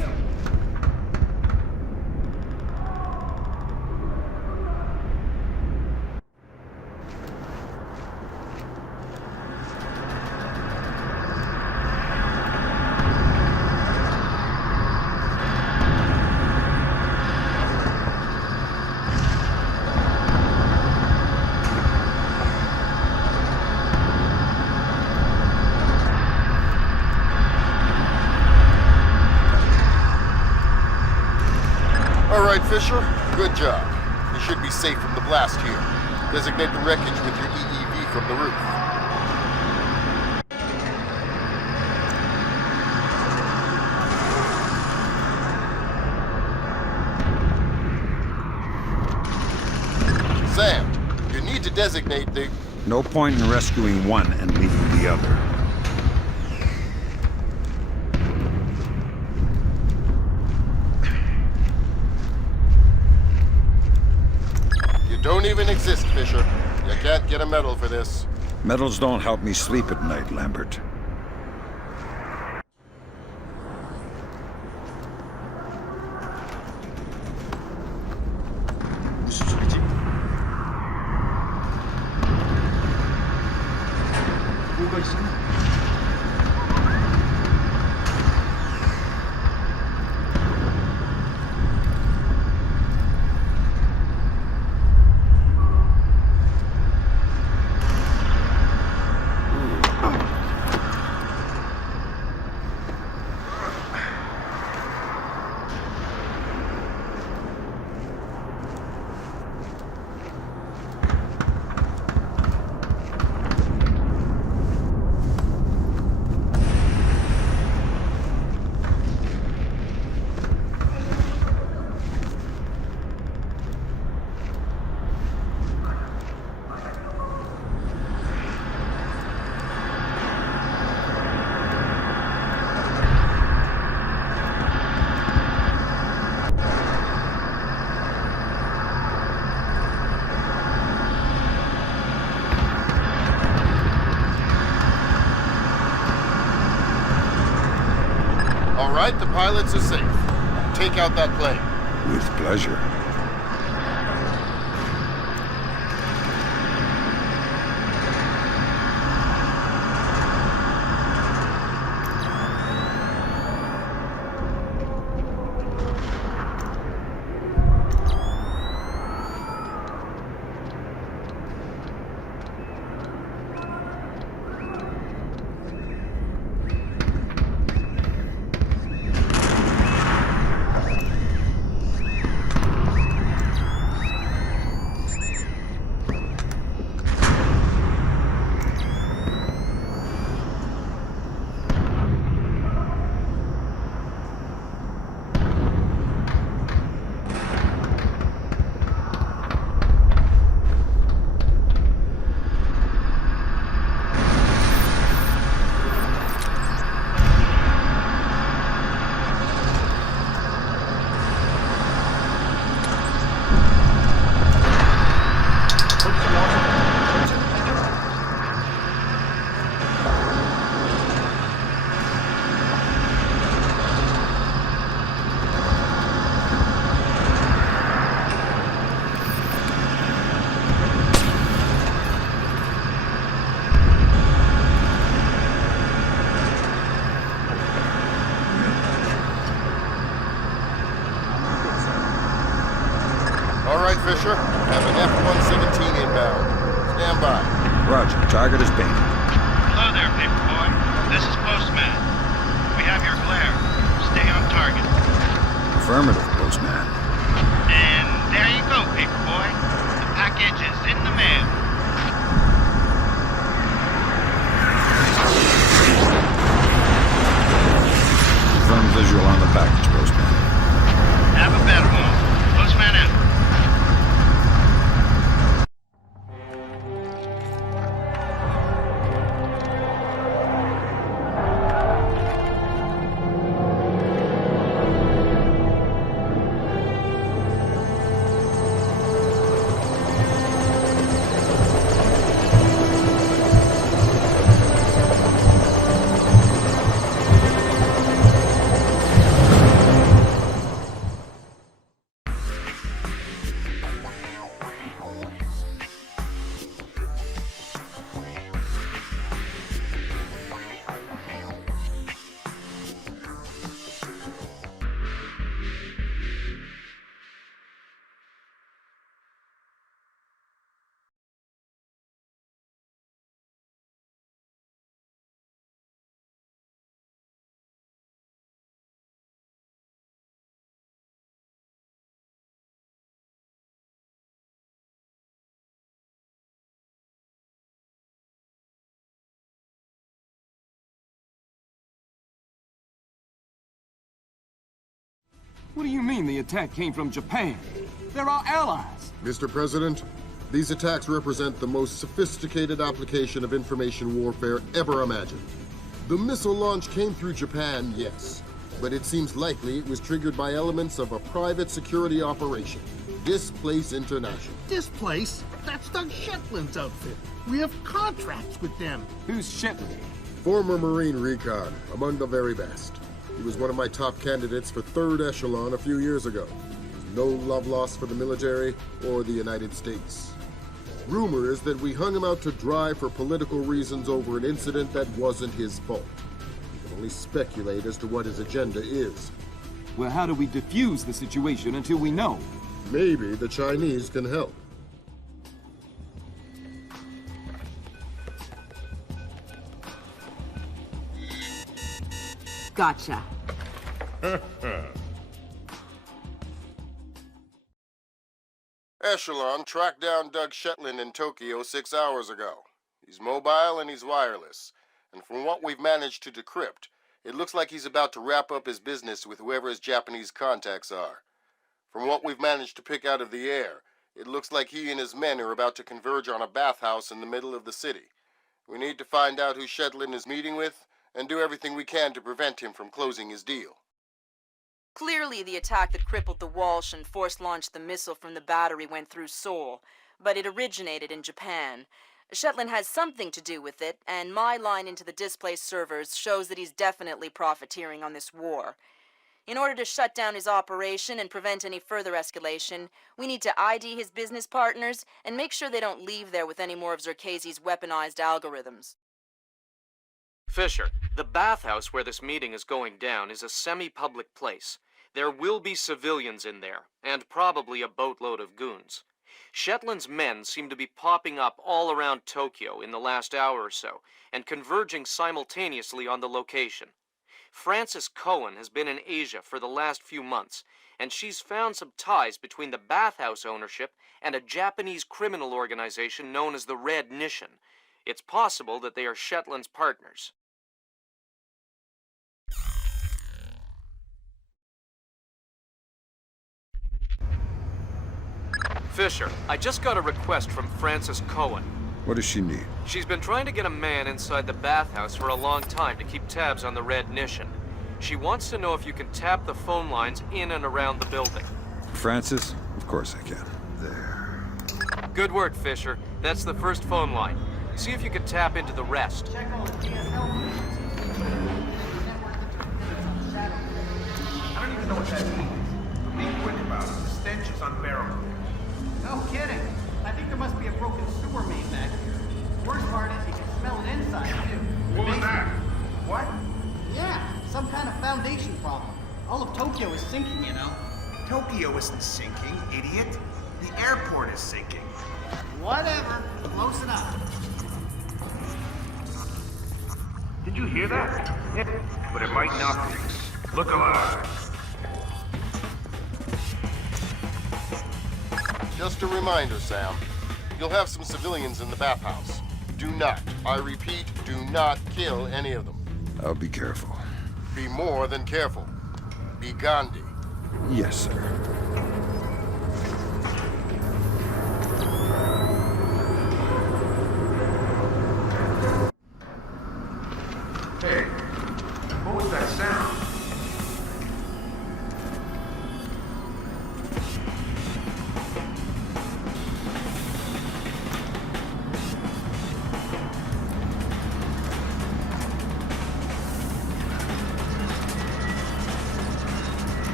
Fisher, good job. You should be safe from the blast here. Designate the wreckage with your EEV from the roof. Sam, you need to designate the... No point in rescuing one and leaving the other. Don't even exist, Fisher. You can't get a medal for this. Medals don't help me sleep at night, Lambert. 무슨 소리지? 뭐가 있었나? All right, the pilots are safe. Take out that plane. With pleasure. Fisher. Have an F-117 inbound. Stand by. Roger. Target is painted. Hello there, Paperboy. This is Postman. We have your glare. Stay on target. Affirmative, Postman. And there you go, Paperboy. The package is in the mail. Confirm visual on the package, Postman. What do you mean the attack came from Japan? They're our allies. Mr. President, these attacks represent the most sophisticated application of information warfare ever imagined. The missile launch came through Japan, yes, but it seems likely it was triggered by elements of a private security operation. Displace International. Displace? That's Doug Shetland's outfit. We have contracts with them. Who's Shetland? Former Marine recon, among the very best. He was one of my top candidates for 3rd Echelon a few years ago. No love lost for the military or the United States. Rumor is that we hung him out to dry for political reasons over an incident that wasn't his fault. We can only speculate as to what his agenda is. Well, how do we defuse the situation until we know? Maybe the Chinese can help. Gotcha. Echelon tracked down Doug Shetland in Tokyo 6 hours ago. He's mobile and he's wireless. And from what we've managed to decrypt, it looks like he's about to wrap up his business with whoever his Japanese contacts are. From what we've managed to pick out of the air, it looks like he and his men are about to converge on a bathhouse in the middle of the city. We need to find out who Shetland is meeting with and do everything we can to prevent him from closing his deal. Clearly, the attack that crippled the Walsh and force-launched the missile from the battery went through Seoul, but it originated in Japan. Shetland has something to do with it, and my line into the displaced servers shows that he's definitely profiteering on this war. In order to shut down his operation and prevent any further escalation, we need to ID his business partners and make sure they don't leave there with any more of Zerkezi's weaponized algorithms. Fisher, the bathhouse where this meeting is going down is a semi-public place. There will be civilians in there, and probably a boatload of goons. Shetland's men seem to be popping up all around Tokyo in the last hour or so, and converging simultaneously on the location. Frances Cohen has been in Asia for the last few months, and she's found some ties between the bathhouse ownership and a Japanese criminal organization known as the Red Nishan. It's possible that they are Shetland's partners. Fisher, I just got a request from Frances Cohen. What does she need? She's been trying to get a man inside the bathhouse for a long time to keep tabs on the Red Nishan. She wants to know if you can tap the phone lines in and around the building. Francis? Of course I can. There. Good work, Fisher. That's the first phone line. See if you can tap into the rest. Check all the DSL I don't even know what that means. But being quick about it, the stench is unbearable. No kidding. I think there must be a broken sewer main back here. Worst part is you can smell it inside, too. What was that? What? Yeah, some kind of foundation problem. All of Tokyo is sinking, you know. Tokyo isn't sinking, idiot. The airport is sinking. Whatever. Close enough. Did you hear that? But it might not be. Look alive. Just a reminder, Sam. You'll have some civilians in the bathhouse. Do not, I repeat, do not kill any of them. I'll be careful. Be more than careful. Be Gandhi. Yes, sir. Hey, what was that sound?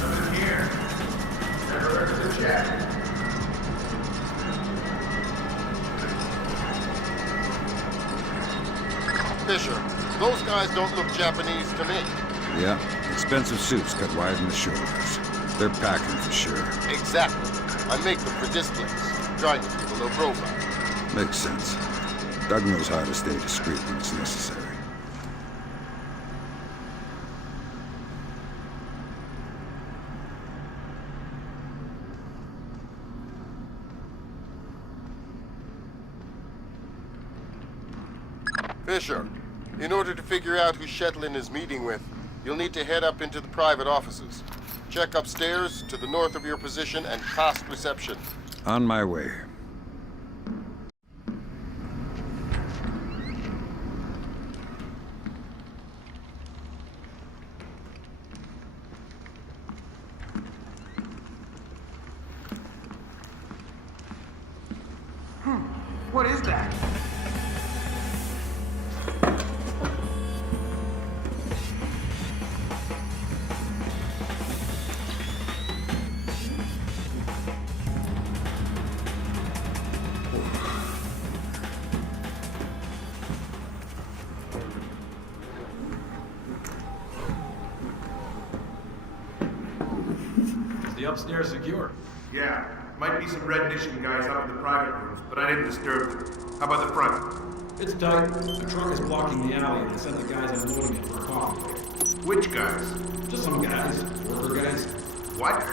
Nothing here. Never heard of the jet. Fisher, those guys don't look Japanese to me. Yeah, expensive suits cut wide in the shoulders. They're packing for sure. Exactly. I make them for displays, trying to keep a low profile. Makes sense. Doug knows how to stay discreet when it's necessary. Fisher, in order to figure out who Shetland is meeting with, You'll need to head up into the private offices. Check upstairs, to the north of your position, and past reception. On my way. What is that? Is the upstairs secure? Yeah. Might be some Red Nation guys up in the private rooms, but I didn't disturb them. How about the front? It's tight. The truck is blocking the alley, and they sent the guys unloading it for coffee. Which guys? Just some guys. Worker guys. What?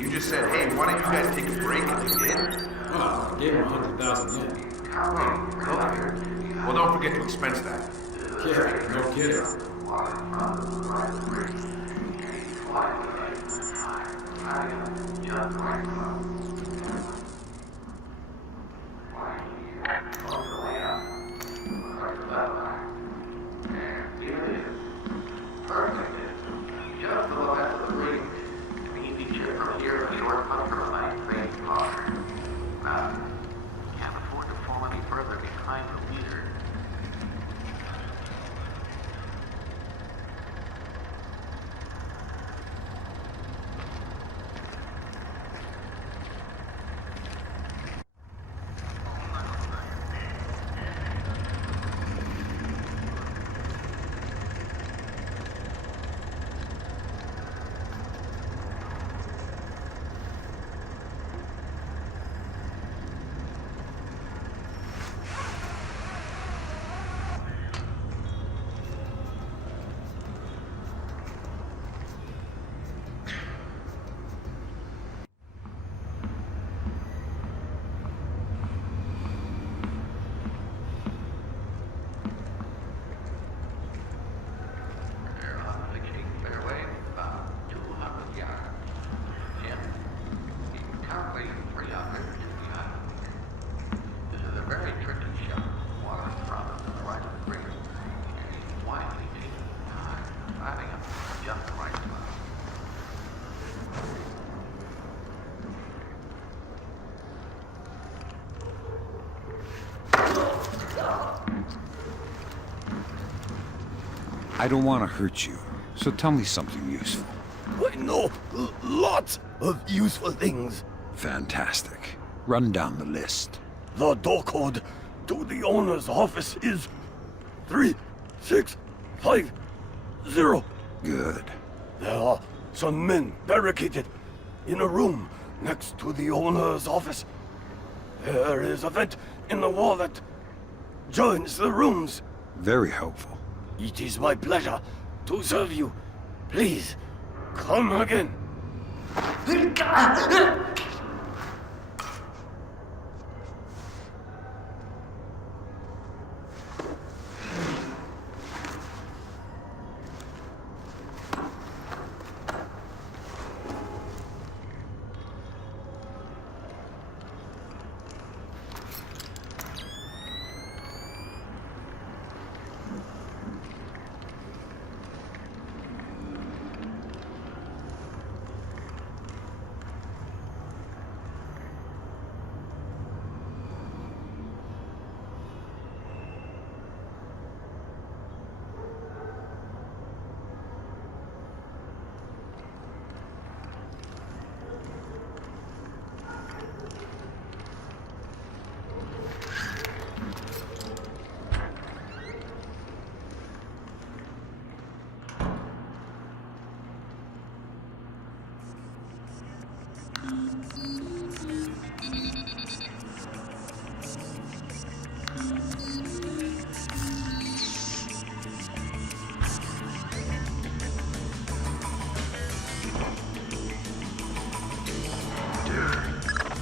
You just said, hey, why don't you guys take a break, and you did? Oh, I gave him 100,000 yen. Okay. Well, don't forget to expense that. Yeah, no kidding. I don't want to hurt you, so tell me something useful. I know lots of useful things. Fantastic. Run down the list. The door code to the owner's office is 3650. Good. There are some men barricaded in a room next to the owner's office. There is a vent in the wall that joins the rooms. Very helpful. It is my pleasure to serve you. Please, come again.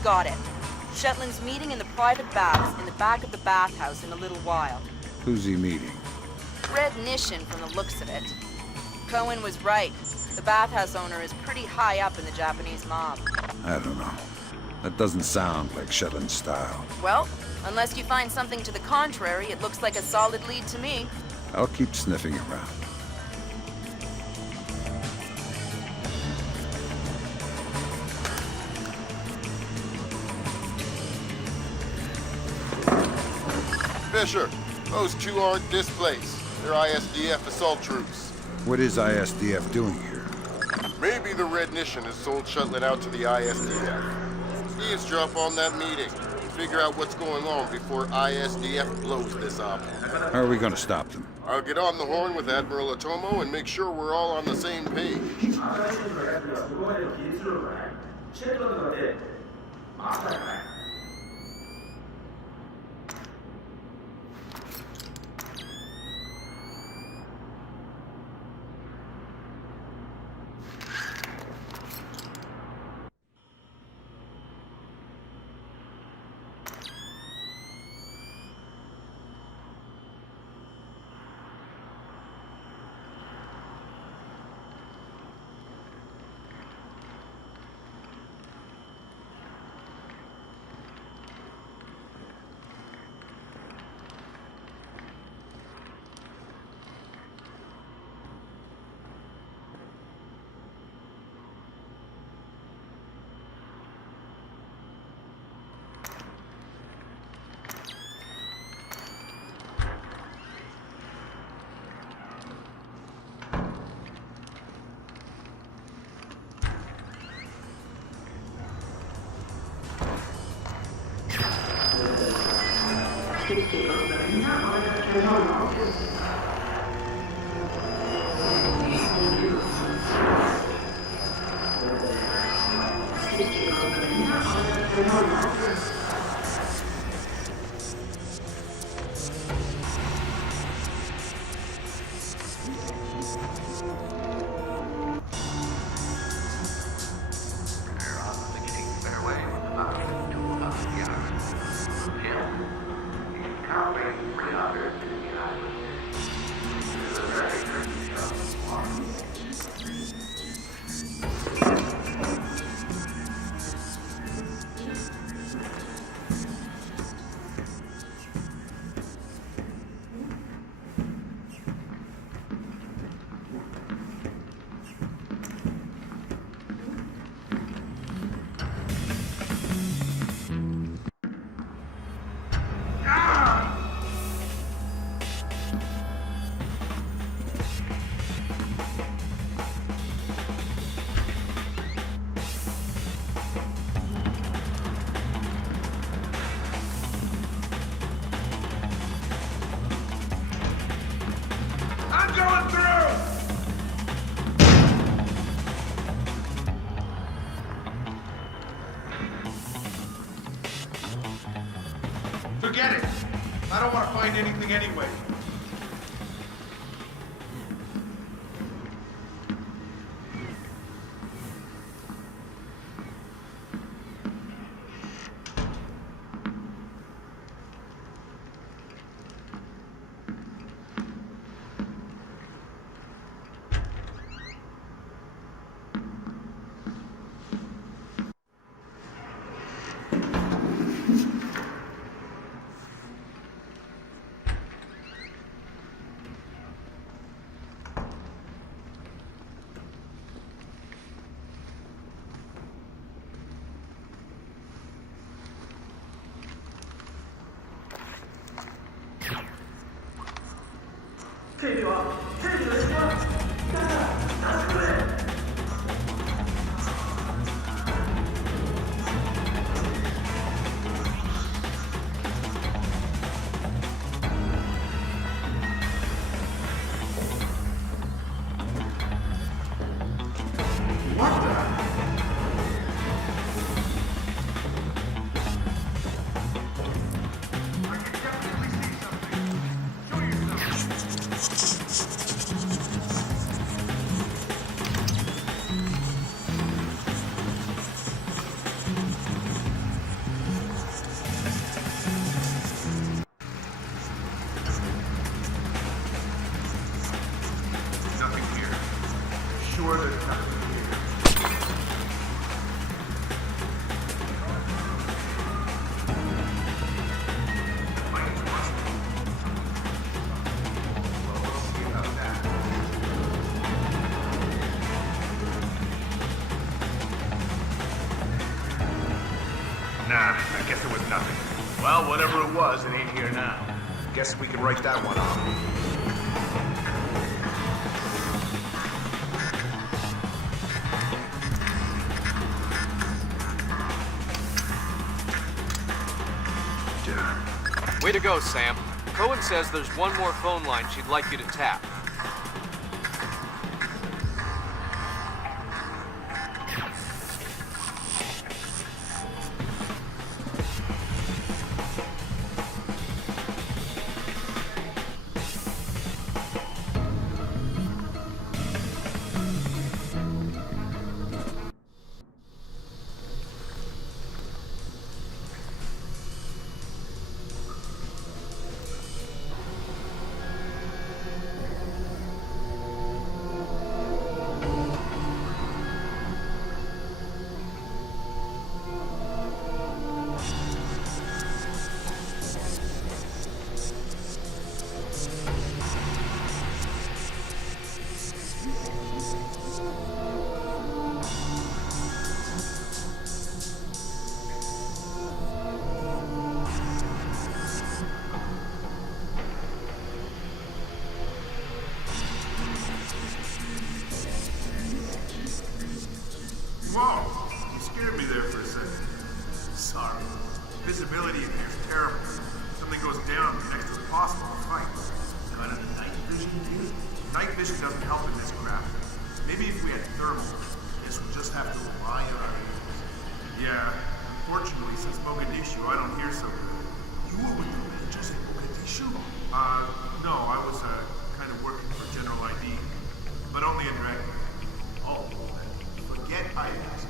Got it. Shetland's meeting in the private baths in the back of the bathhouse in a little while. Who's he meeting? Red Nation from the looks of it. Cohen was right. The bathhouse owner is pretty high up in the Japanese mob. I don't know. That doesn't sound like Shetland style. Well, unless you find something to the contrary, it looks like a solid lead to me. I'll keep sniffing around. Fisher, those two aren't displaced. They're ISDF assault troops. What is ISDF doing here? Maybe the Red Nation has sold Shetland out to the ISDF. Eavesdrop on that meeting. Figure out what's going on before ISDF blows this up. How are we going to stop them? I'll get on the horn with Admiral Otomo and make sure we're all on the same page. Forget it. I don't want to find anything anyway. sure there's nothing here. Nah, I guess it was nothing. Well, whatever it was, it ain't here now. Guess we can write that one off. Way to go, Sam. Cohen says there's one more phone line she'd like you to tap. Whoa! You scared me there for a second. Sorry. Visibility in here is terrible. If something goes down, the next is possible to fight. Kind of night vision, dude? Night vision doesn't help in this crap. Maybe if we had thermal, this would just have to rely on our ears. Yeah, unfortunately, since Mogadishu, I don't hear so good. You were with the Rangers in Mogadishu? No, I was, kind of working for General ID. But only in Dragon. Oh, forget I asked.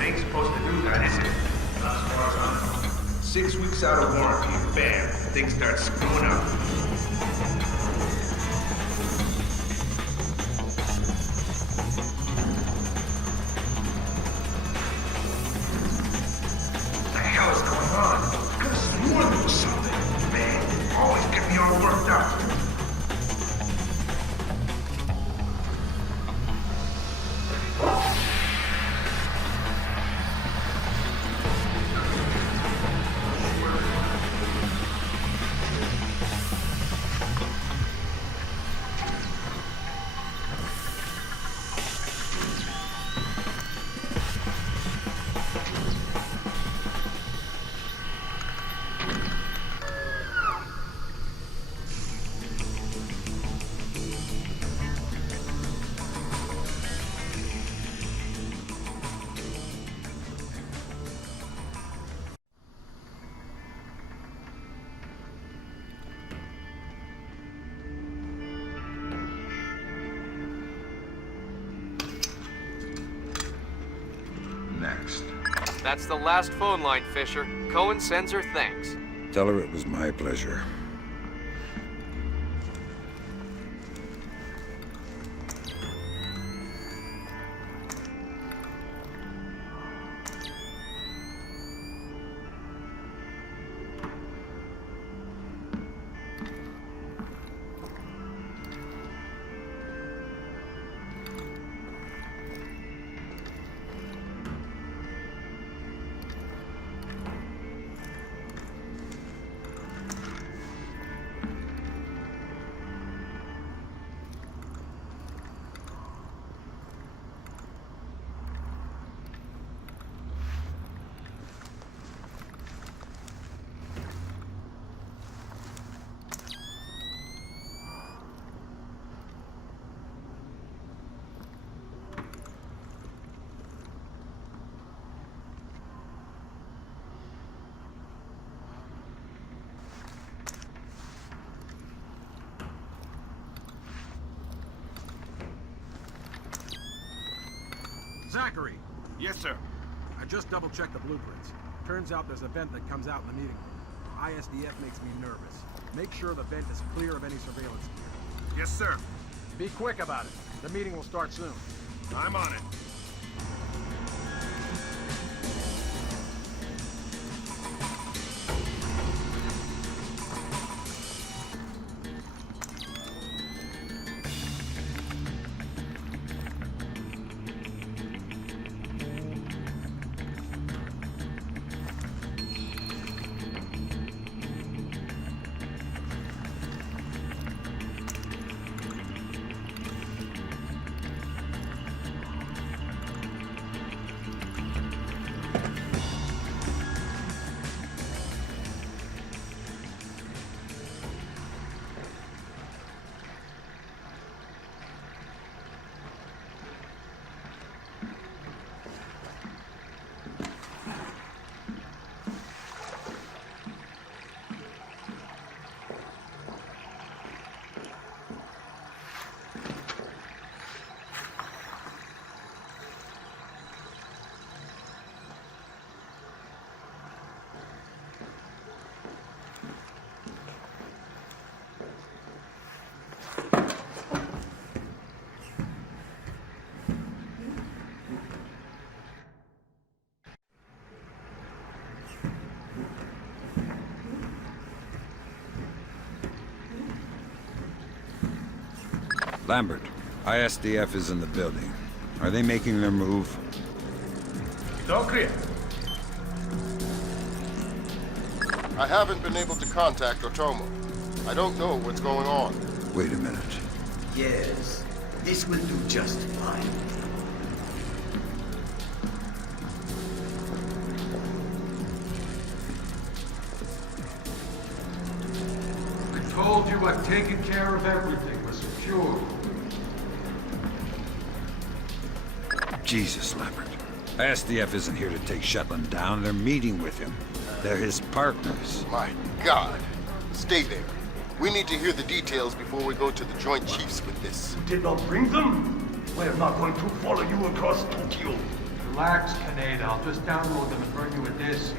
Ain't supposed to do that, is it? Not as far as I know. 6 weeks out of warranty, bam, things start screwing up. What the hell is going on? I could have sworn there was something. Man, always get me all worked up. That's the last phone line, Fisher. Cohen sends her thanks. Tell her it was my pleasure. Zachary! Yes, sir. I just double-checked the blueprints. Turns out there's a vent that comes out in the meeting room. ISDF makes me nervous. Make sure the vent is clear of any surveillance gear. Yes, sir. Be quick about it. The meeting will start soon. I'm on it. Lambert, ISDF is in the building. Are they making their move? It's all clear. I haven't been able to contact Otomo. I don't know what's going on. Wait a minute. Yes, this will do just fine. I told you I've taken care of everything. We're secure. Jesus, Lambert. ISDF isn't here to take Shetland down. They're meeting with him. They're his partners. My God. Stay there. We need to hear the details before we go to the Joint Chiefs with this. You did not bring them? We're not going to follow you across Tokyo. Relax, Kaneda. I'll just download them and burn you a disk.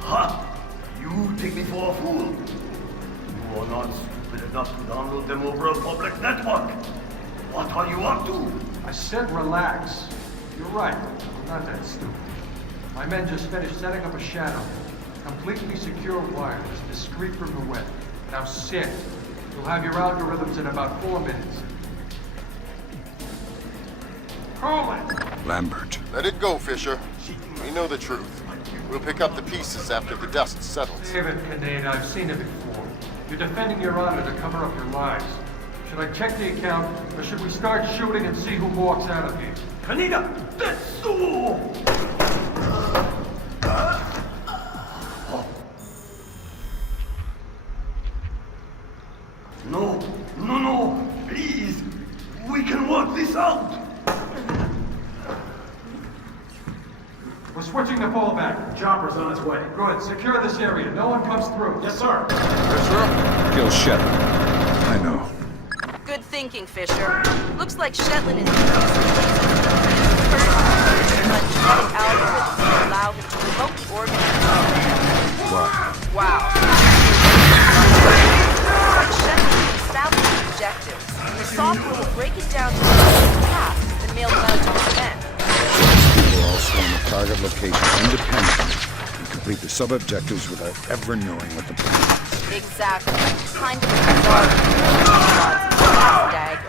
Ha! You take me for a fool. You are not stupid enough to download them over a public network. What are you up to? I said relax. You're right. I'm not that stupid. My men just finished setting up a shadow. Completely secure wireless, discreet from the web. Now sit. You'll have your algorithms in about 4 minutes. Call it! Lambert. Let it go, Fisher. We know the truth. We'll pick up the pieces after the dust settles. Save it, Kaneda. I've seen it before. You're defending your honor to cover up your lies. Should I check the account, or should we start shooting and see who walks out of here? Kaneda! That's so! No, no, no! Please! We can work this out! We're switching the fallback. Chopper's on its way. Good. Secure this area. No one comes through. Yes, sir. Kill Shetland. I know. Good thinking, Fisher. Looks like Shetland is using some lasers. but genetic algorithms will allow him to remotely organize. Wow. Shetland establish the objectives. The software will break it down to tasks and mail them out to his men. People all swarm a target location independently and complete the sub-objectives without ever knowing what the plan is. Exactly. Kind of bizarre. Dagger.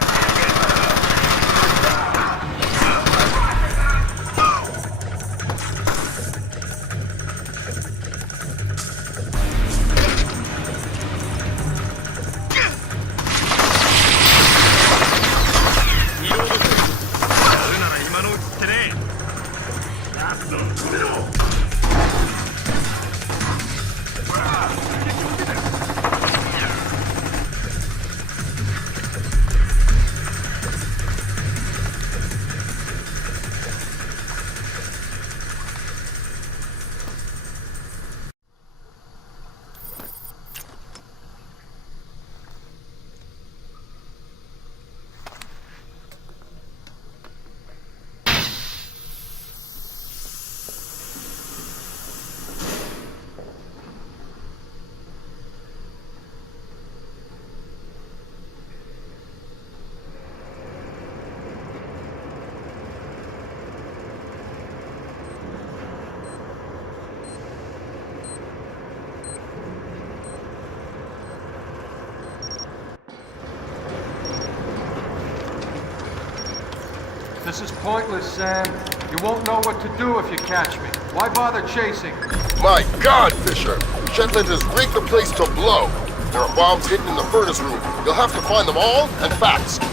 This is pointless, Sam. You won't know what to do if you catch me. Why bother chasing? My God, Fisher! Shetland has rigged the place to blow. There are bombs hidden in the furnace room. You'll have to find them all, and fast.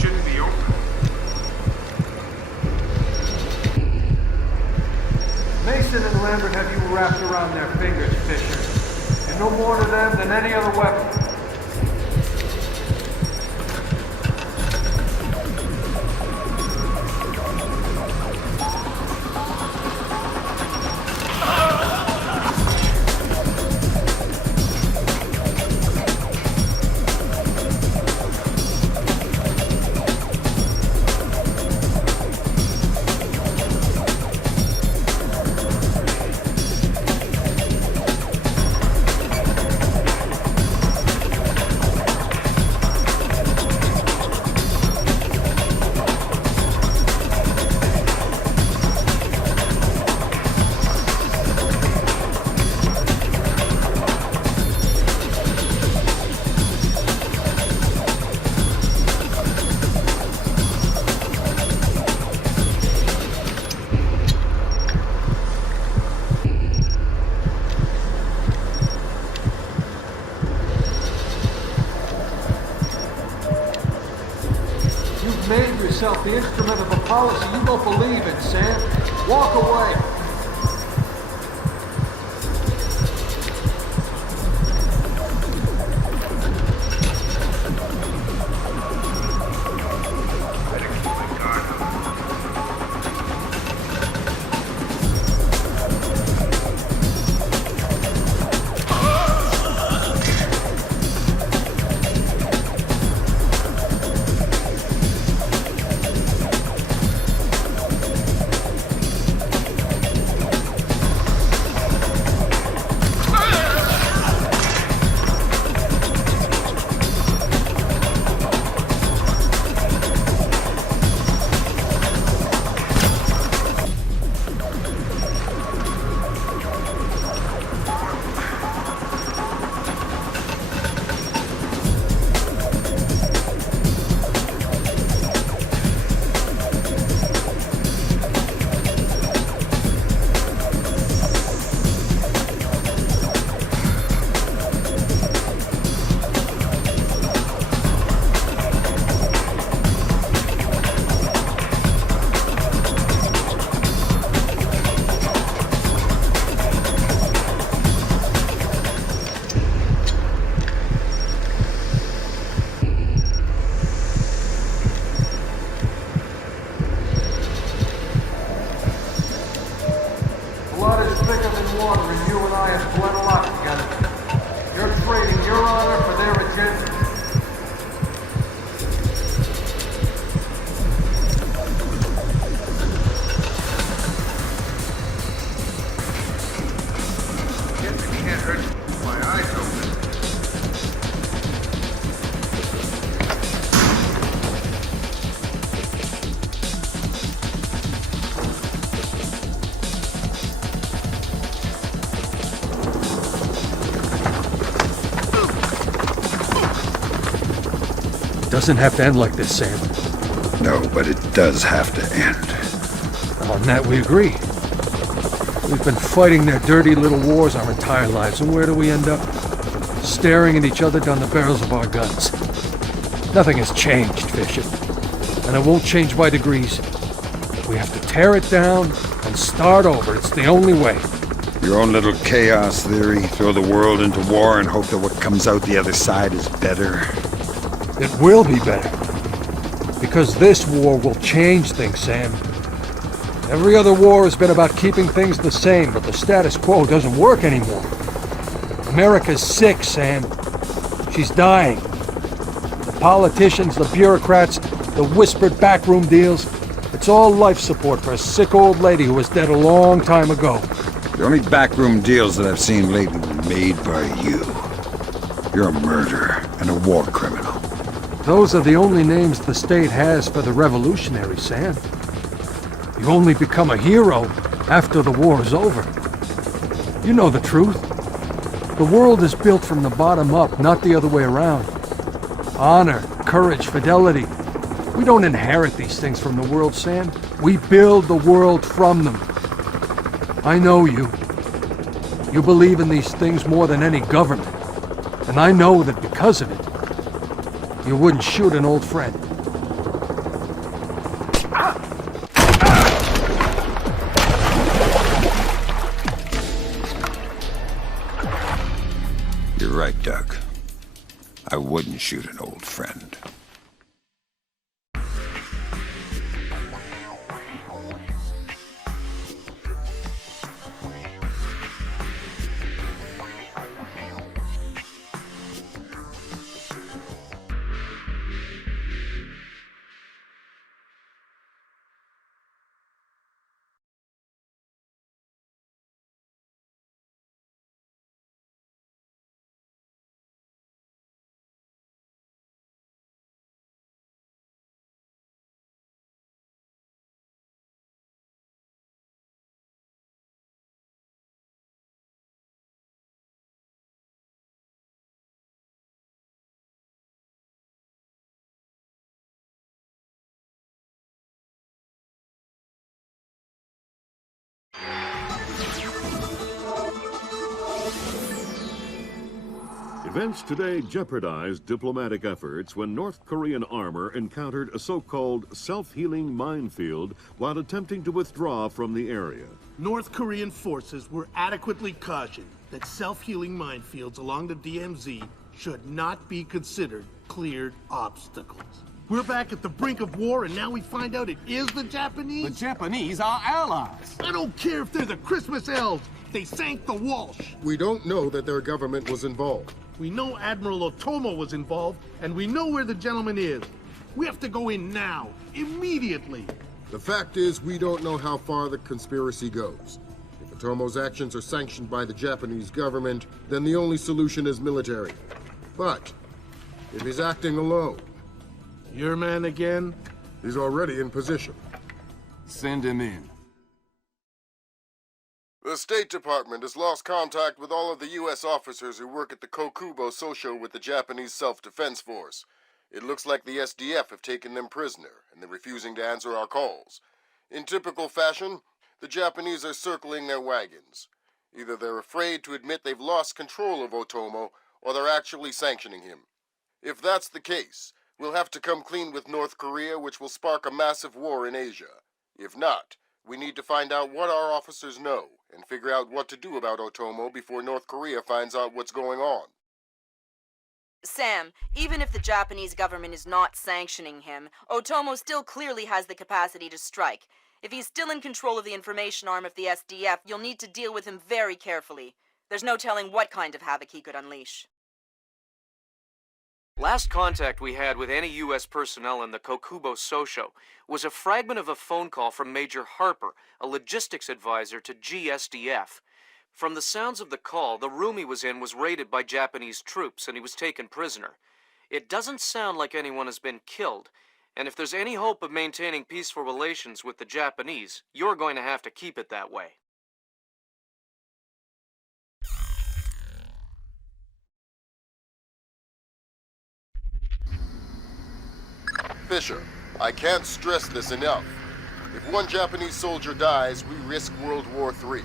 Shouldn't be open. Mason and Lambert have you wrapped around their fingers, Fisher. You're no more to them than any other weapon. Made yourself the instrument of a policy you don't believe in, Sam. Walk away. Doesn't have to end like this, Sam. No, but it does have to end. On that we agree. We've been fighting their dirty little wars our entire lives, and where do we end up? Staring at each other down the barrels of our guns. Nothing has changed, Fisher. And it won't change by degrees. We have to tear it down and start over. It's the only way. Your own little chaos theory, throw the world into war and hope that what comes out the other side is better. It will be better. Because this war will change things, Sam. Every other war has been about keeping things the same, but the status quo doesn't work anymore. America's sick, Sam. She's dying. The politicians, the bureaucrats, the whispered backroom deals, it's all life support for a sick old lady who was dead a long time ago. The only backroom deals that I've seen lately were made by you. You're a murderer and a war criminal. Those are the only names the state has for the revolutionaries, Sam. You only become a hero after the war is over. You know the truth. The world is built from the bottom up, not the other way around. Honor, courage, fidelity. We don't inherit these things from the world, Sam. We build the world from them. I know you. You believe in these things more than any government. And I know that because of it, you wouldn't shoot an old friend. You're right, Doug. I wouldn't shoot an old friend. Events today jeopardized diplomatic efforts when North Korean armor encountered a so-called self-healing minefield while attempting to withdraw from the area. North Korean forces were adequately cautioned that self-healing minefields along the DMZ should not be considered cleared obstacles. We're back at the brink of war, and now we find out it is the Japanese? The Japanese are allies. I don't care if they're the Christmas elves. They sank the Walsh. We don't know that their government was involved. We know Admiral Otomo was involved, and we know where the gentleman is. We have to go in now, immediately. The fact is, we don't know how far the conspiracy goes. If Otomo's actions are sanctioned by the Japanese government, then the only solution is military. But if he's acting alone... Your man again? He's already in position. Send him in. The State Department has lost contact with all of the U.S. officers who work at the Kokubo Sosho with the Japanese Self-Defense Force. It looks like the SDF have taken them prisoner, and they're refusing to answer our calls. In typical fashion, the Japanese are circling their wagons. Either they're afraid to admit they've lost control of Otomo, or they're actually sanctioning him. If that's the case, we'll have to come clean with North Korea, which will spark a massive war in Asia. If not, we need to find out what our officers know, and figure out what to do about Otomo before North Korea finds out what's going on. Sam, even if the Japanese government is not sanctioning him, Otomo still clearly has the capacity to strike. If he's still in control of the information arm of the SDF, you'll need to deal with him very carefully. There's no telling what kind of havoc he could unleash. Last contact we had with any U.S. personnel in the Kokubo Sosho was a fragment of a phone call from Major Harper, a logistics advisor to GSDF. From the sounds of the call, the room he was in was raided by Japanese troops and he was taken prisoner. It doesn't sound like anyone has been killed, and if there's any hope of maintaining peaceful relations with the Japanese, you're going to have to keep it that way. Fisher, I can't stress this enough. If one Japanese soldier dies, we risk World War III.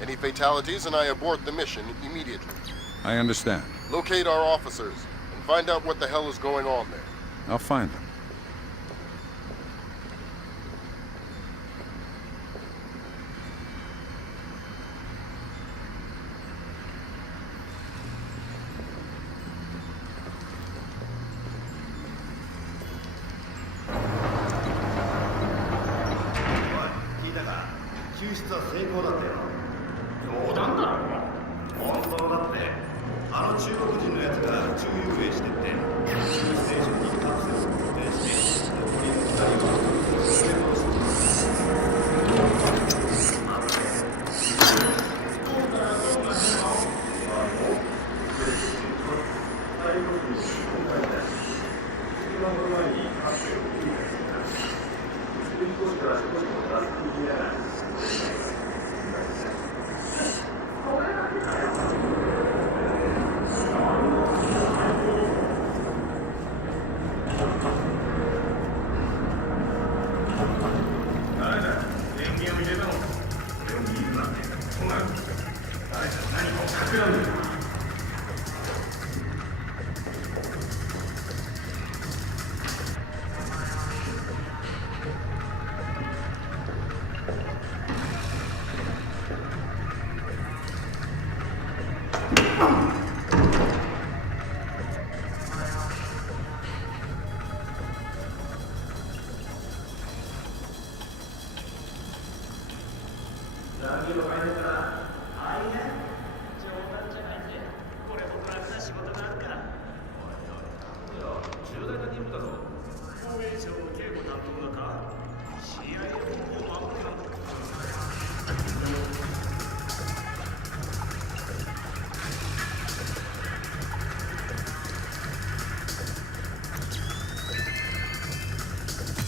Any fatalities and I abort the mission immediately. I understand. Locate our officers and find out what the hell is going on there. I'll find them.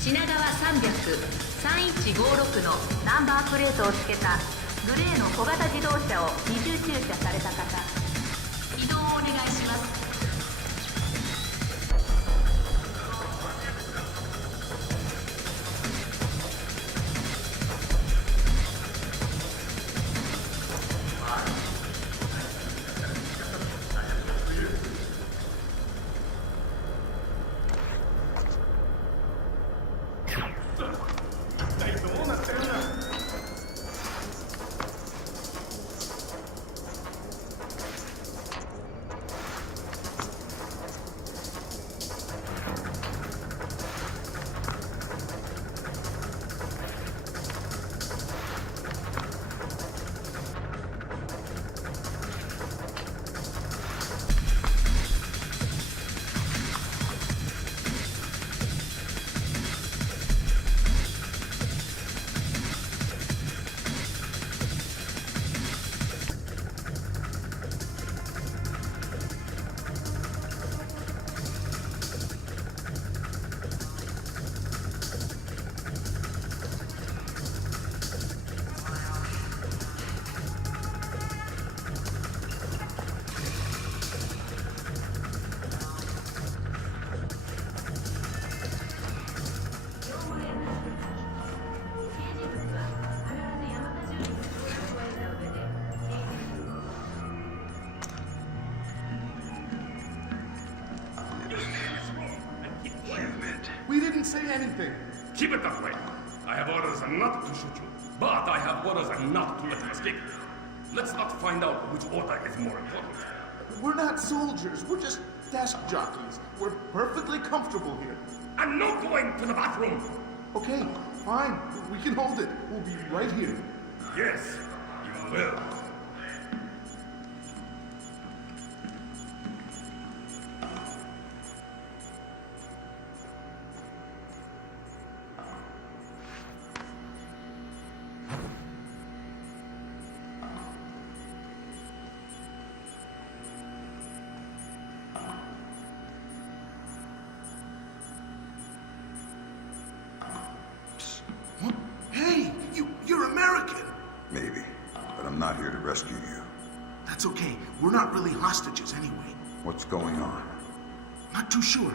品川300-3156のナンバープレートをつけたグレーの小型自動車を二重駐車された方、移動をお願いします。We didn't say anything. Keep it that way. I have orders not to shoot you, but I have orders not to let you escape. Let's not find out which order is more important. We're not soldiers. We're just desk jockeys. We're perfectly comfortable here. I'm not going to the bathroom. Okay, fine. We can hold it. We'll be right here. Yes, you will. Hey, you're American. Maybe, but I'm not here to rescue you. That's okay. We're not really hostages anyway. What's going on? Not too sure.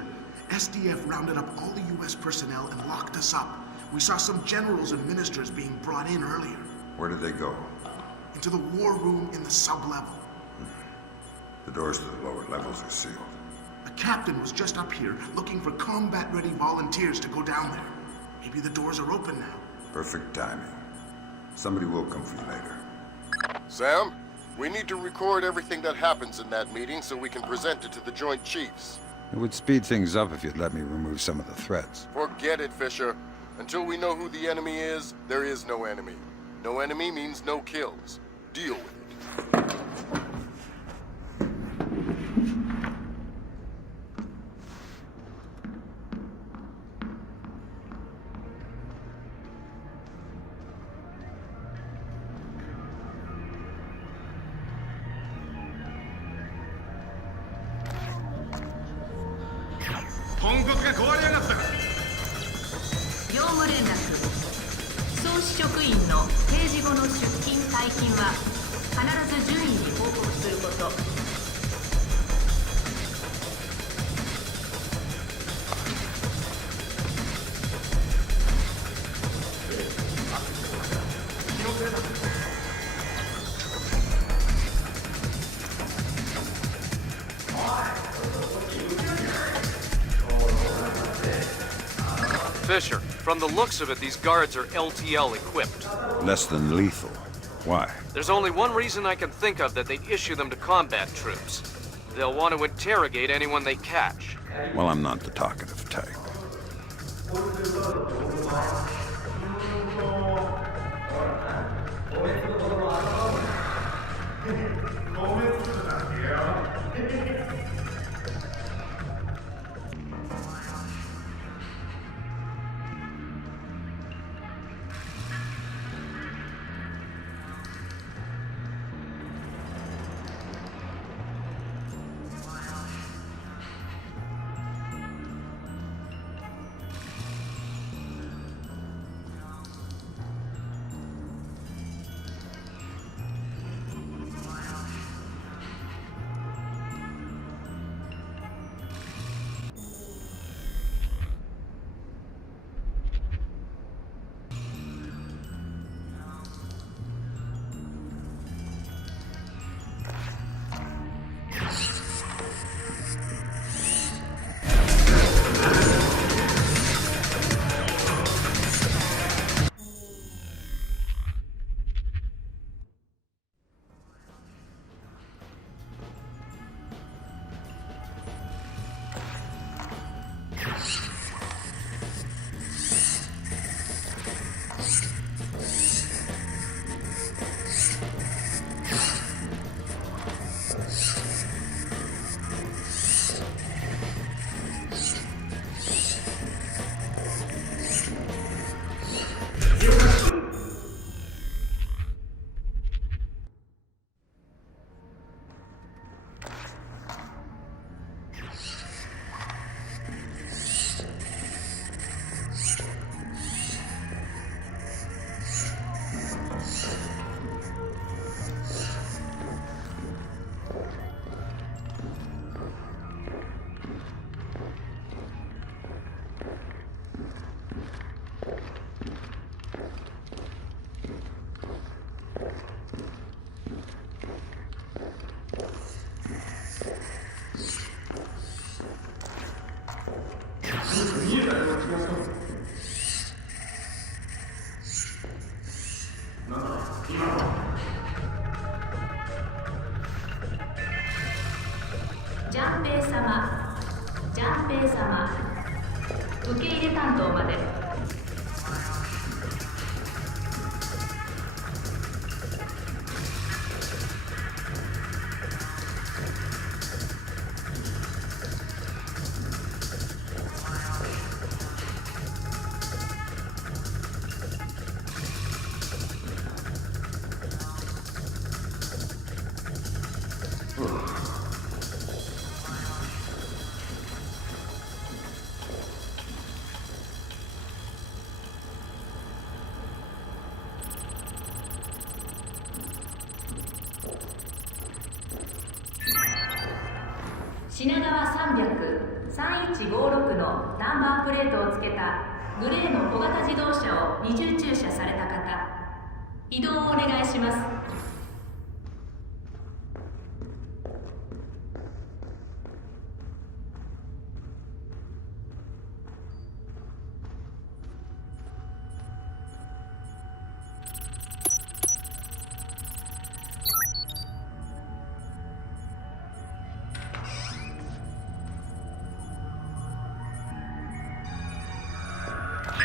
SDF rounded up all the U.S. personnel and locked us up. We saw some generals and ministers being brought in earlier. Where did they go? Into the war room in the sub-level. The doors to the lower levels are sealed. The captain was just up here looking for combat-ready volunteers to go down there. Maybe the doors are open now. Perfect timing. Somebody will come for you later. Sam, we need to record everything that happens in that meeting so we can present it to the Joint Chiefs. It would speed things up if you'd let me remove some of the threats. Forget it, Fisher. Until we know who the enemy is, there is no enemy. No enemy means no kills. Deal with it.業務連絡。総支職員の定時後の出勤退勤は必ず順位に報告すること。Fisher, from the looks of it, these guards are LTL equipped. Less than lethal. Why? There's only one reason I can think of that they'd issue them to combat troops. They'll want to interrogate anyone they catch. Well, I'm not the talkative type.ジャンペイ様、ジャンペイ様、受け入れ担当まで。品川300、3156のナンバープレートをつけたグレーの小型自動車を二重駐車された方、移動をお願いします。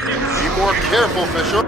Be more careful, Fisher.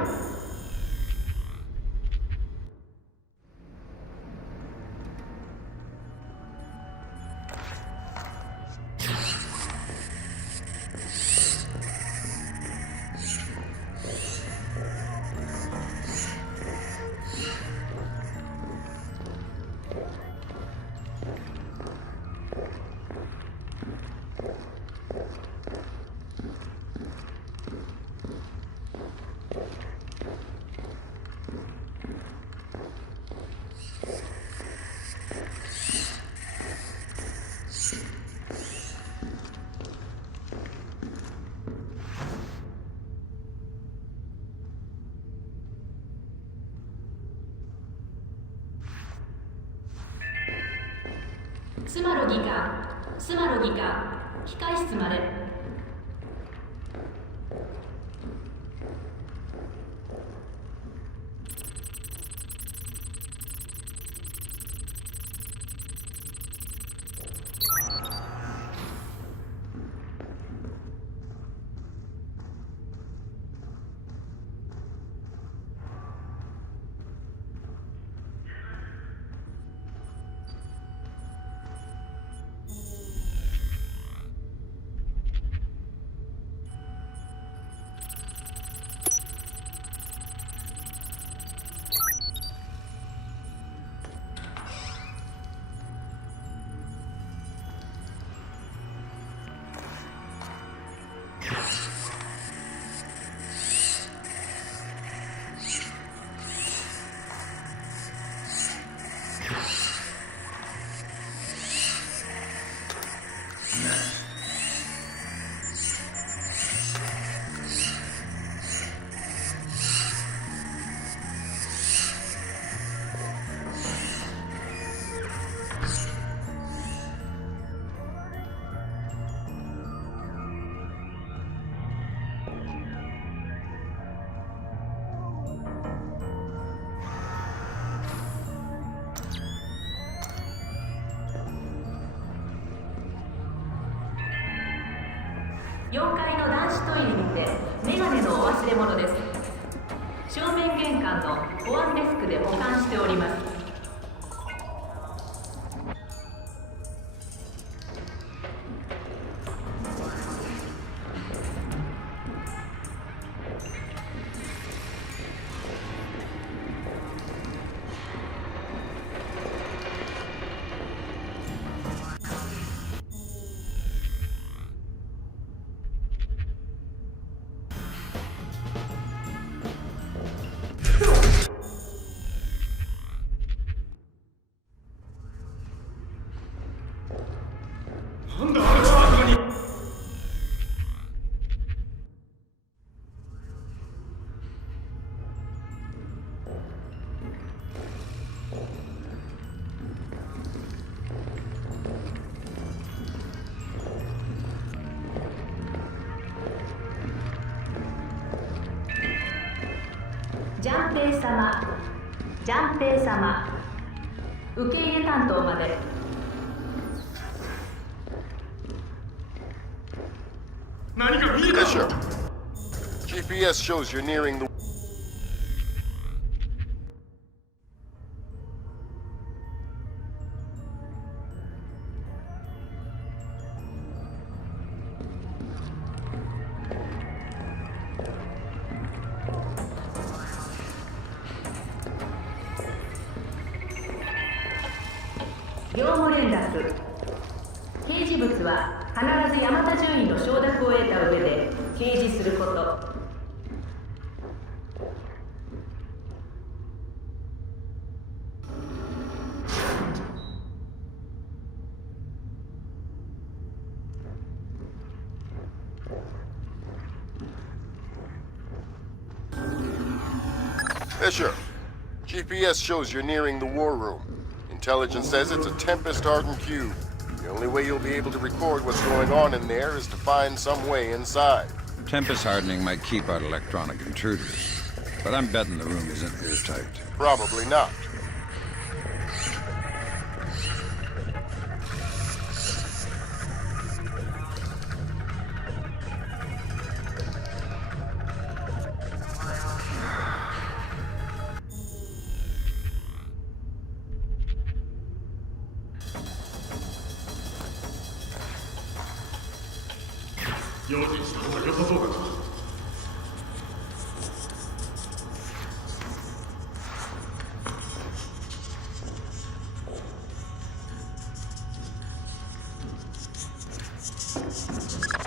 スマロ議官、スマロ議官、控室まで。4階の男子トイレにてメガネのお忘れ物です。正面玄関の保安デスクで保管しております。ジャンペイ様、ジャンペイ様、受け入れ担当まで。Fisher, GPS shows you're nearing the...業務連絡。掲示物は必ず山田准尉の承諾を得た上で掲示すること。Fisher, GPS shows you're nearing the war room. Intelligence says it's a Tempest-hardened cube. The only way you'll be able to record what's going on in there is to find some way inside. Tempest hardening might keep out electronic intruders, but I'm betting the room isn't airtight. Probably not.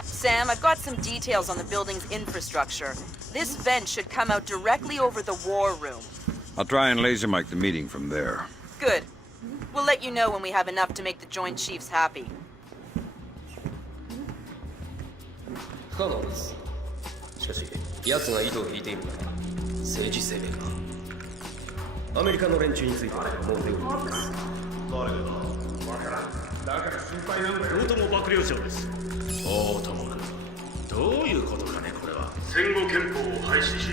Sam, I've got some details on the building's infrastructure. This vent should come out directly over the war room. I'll try and laser mic the meeting from there. Good. We'll let you know when we have enough to make the Joint Chiefs happy. 不可能です。しかし、奴が糸を引いているのは政治生命か。アメリカの連中についてはもう手を打っています。誰がわからん。だから心配なんだよ。大友幕僚長です。大友君、どういうことかね、これは。戦後憲法を廃止し、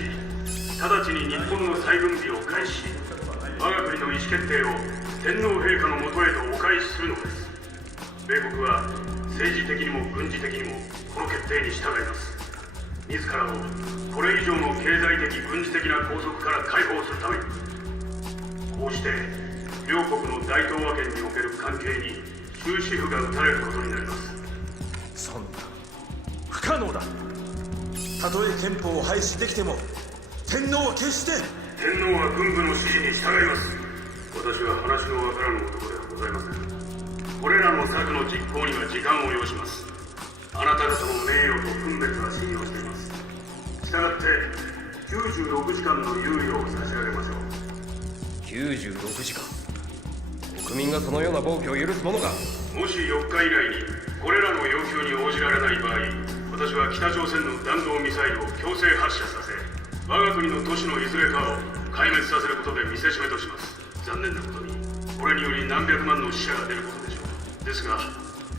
直ちに日本の再軍備を開始し、我が国の意思決定を天皇陛下のもとへとお返しするのです。米国は政治的にも軍事的にもこの決定に従います。自らをこれ以上の経済的軍事的な拘束から解放するために、こうして両国の大東亜圏における関係に終止符が打たれることになります。そんな不可能だ。たとえ憲法を廃止できても天皇は決して。天皇は軍部の指示に従います。私は話のわからぬ男ではございません。これらの策の実行には時間を要します。あなた方の名誉と分別は信用しています。したがって96時間の猶予を差し上げましょう。96時間。国民がそのような暴挙を許すものか。もし4日以内にこれらの要求に応じられない場合、私は北朝鮮の弾道ミサイルを強制発射させ、我が国の都市のいずれかを壊滅させることで見せしめとします。残念なことにこれにより何百万の死者が出ることでしょう。ですが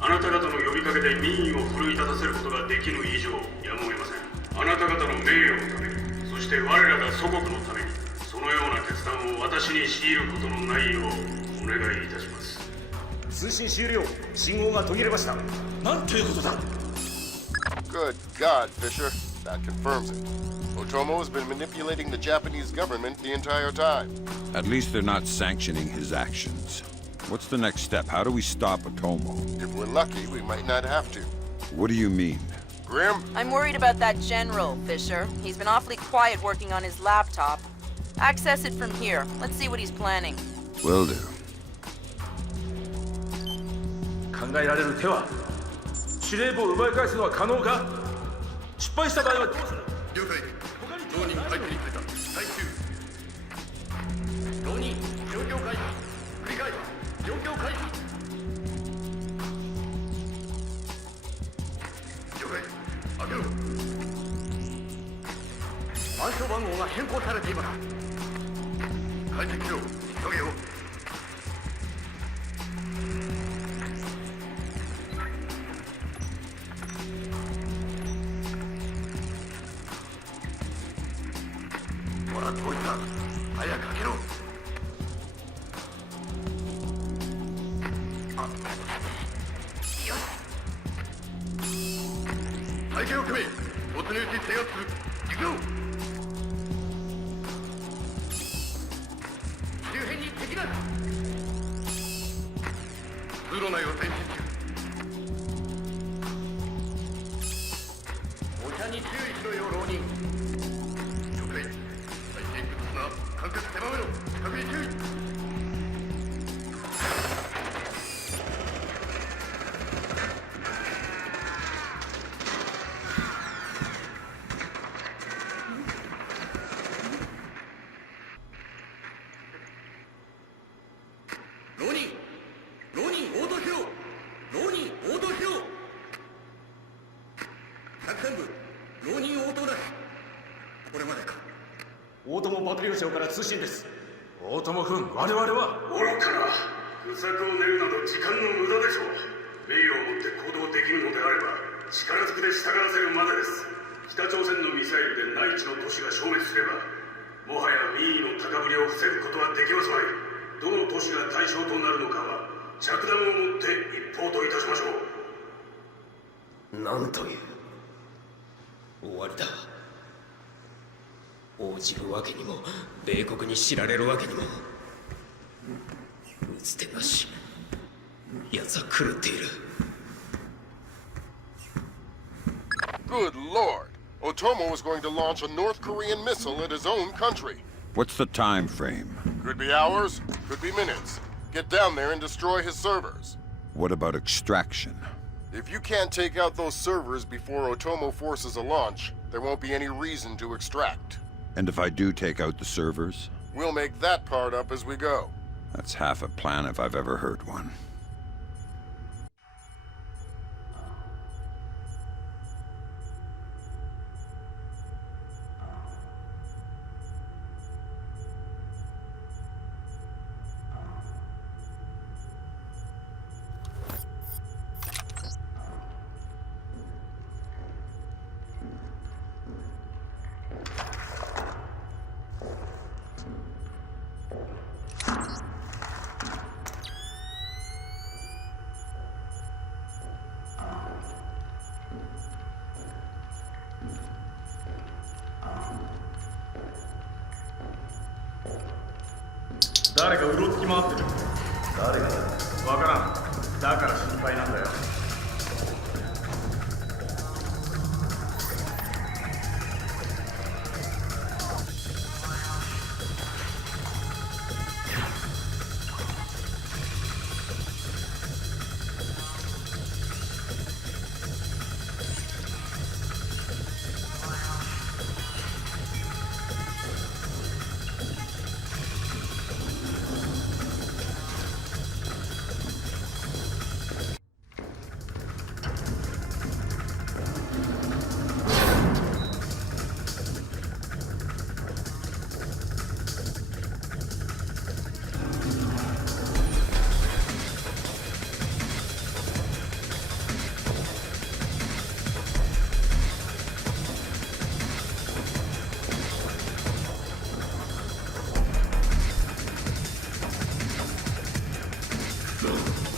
あなた方の呼びかけで民意を奮い立たせることができぬ以上やむを得ません。あなた方の名誉のために、そして我らが祖国のために、そのような決断を私に強いることのないようお願いいたします。通信終了。信号が途切れました。なんということだ。 Good God, Fisher. That confirms it. Otomo has been manipulating the Japanese government the entire time. At least they're not sanctioning his actions. What's the next step? How do we stop Otomo? If we're lucky, we might not have to. What do you mean? Grim? I'm worried about that general, Fisher. He's been awfully quiet working on his laptop. Access it from here. Let's see what he's planning. Will do. 考えられる手は、司令部を奪い返すのは可能か。失敗した場合はどうする。了解。浪人パイプに触れた。耐久。浪人状況開示。繰り返す。状況開示。了解。開けろ。暗証番号が変更されています。解析しろ。急げよ。ほら、こいつだ。早く開けろ。よし。体系を組め。突入し制圧する。行くよ。周辺に敵だ。通路内を前進中。お茶に注意しろよ、浪人。了解。感覚狭めろ。確認注意。浪人応答しろ。浪人応答しろ。作戦部浪人応答だ。これまでか。大友バトリオ省から通信です。大友君、我々は愚かな。愚策を練るなど時間の無駄でしょう。名誉をもって行動できるのであれば力ずくで従わせるまでです。北朝鮮のミサイルで内地の都市が消滅すればもはや民意の高ぶりを防ぐことはできますまい。どの都市が対象となるのかは着弾をもって一方といたしましょう。なんという終わりだ。応じるわけにも米国に知られるわけにも。打つ手なし。奴は狂っている。 Good lord! Otomo is going to launch a North Korean missile at his own country. What's the time frame? Could be hours, could be minutes. Get down there and destroy his servers. What about extraction? If you can't take out those servers before Otomo forces a launch, there won't be any reason to extract. And if I do take out the servers? We'll make that part up as we go. That's half a plan if I've ever heard one. Who 誰かうろつき回ってる。誰がだ。わからん。だから心配なんだよ。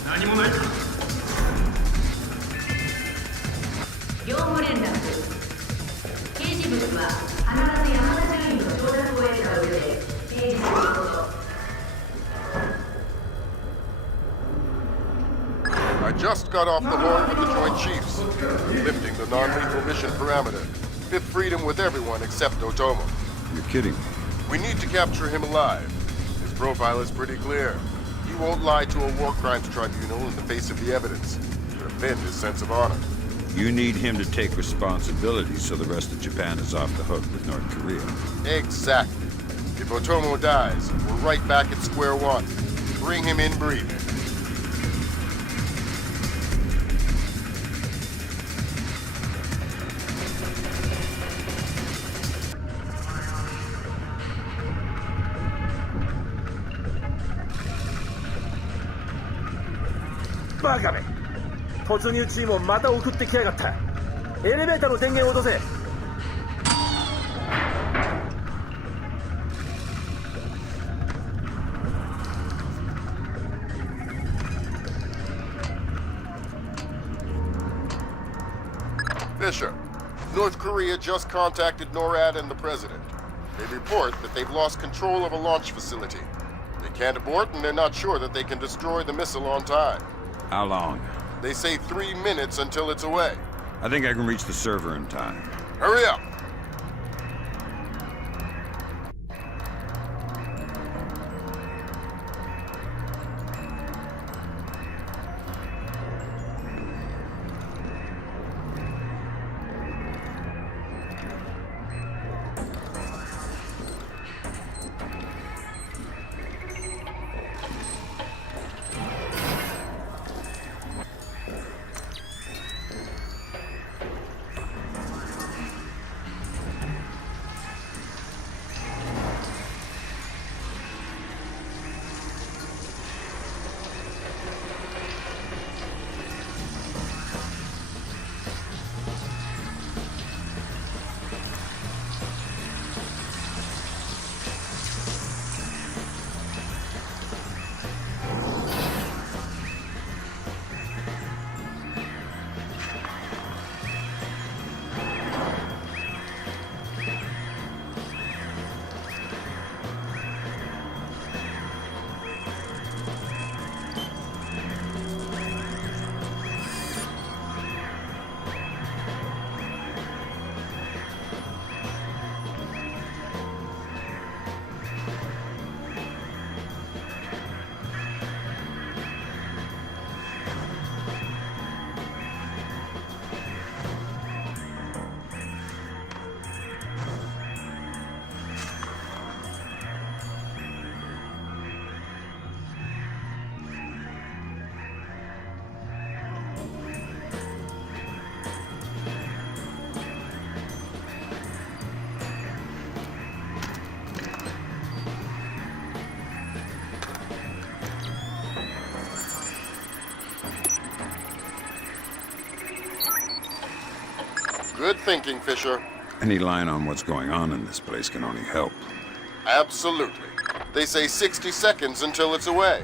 何もないか。業務連絡。刑事部は必ず山田獣医の承諾を得た上で提示すること。I just got off the horn with the Joint Chiefs, lifting the non-lethal mission parameter. Fifth freedom with everyone except Otomo. You're kidding me. We need to capture him alive. His profile is pretty clear. He won't lie to a war crimes tribunal in the face of the evidence. To offend his sense of honor. You need him to take responsibility so the rest of Japan is off the hook with North Korea. Exactly. If Otomo dies, we're right back at square one. Bring him in breathing. Bugger me! 突入チームをまた送ってきやがった。エレベーターの電源を落とせ。Fisher, North Korea just contacted NORAD and the president. They report that they've lost control of a launch facility. They can't abort and they're not sure that they can destroy the missile on time. How long? They say 3 minutes until it's away. I think I can reach the server in time. Hurry up! thinking, Fisher. Any line on what's going on in this place can only help. Absolutely. They say 60 seconds until it's away.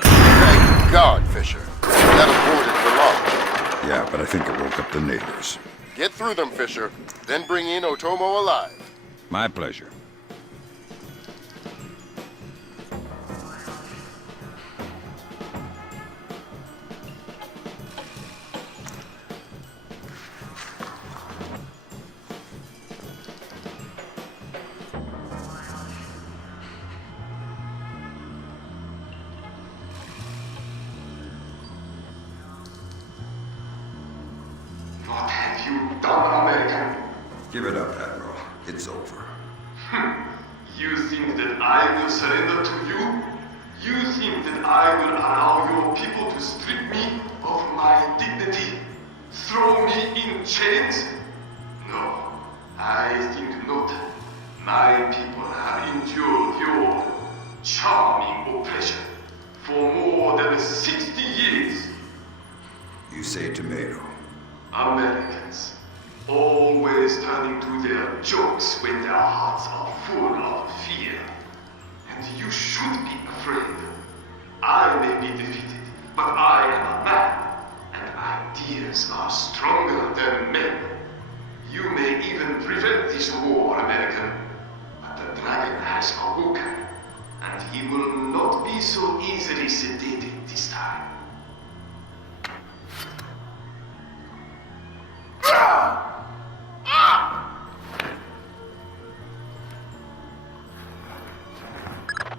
Thank God, Fisher. That aborted for long. Yeah, but I think it woke up the neighbors. Get through them, Fisher. Then bring in Otomo alive. My pleasure. What have you done, American? Give it up, Admiral. It's over. You think that I will surrender to you? You think that I will allow your people to strip me of my dignity? Throw me in chains? No, I think not. My people have endured your charming oppression for more than 60 years. You say tomato. Americans, always turning to their jokes when their hearts are full of fear. And you should be afraid. I may be defeated, but I am a man, and ideas are stronger than men. You may even prevent this war, American, but the dragon has awoken, and he will not be so easily sedated this time.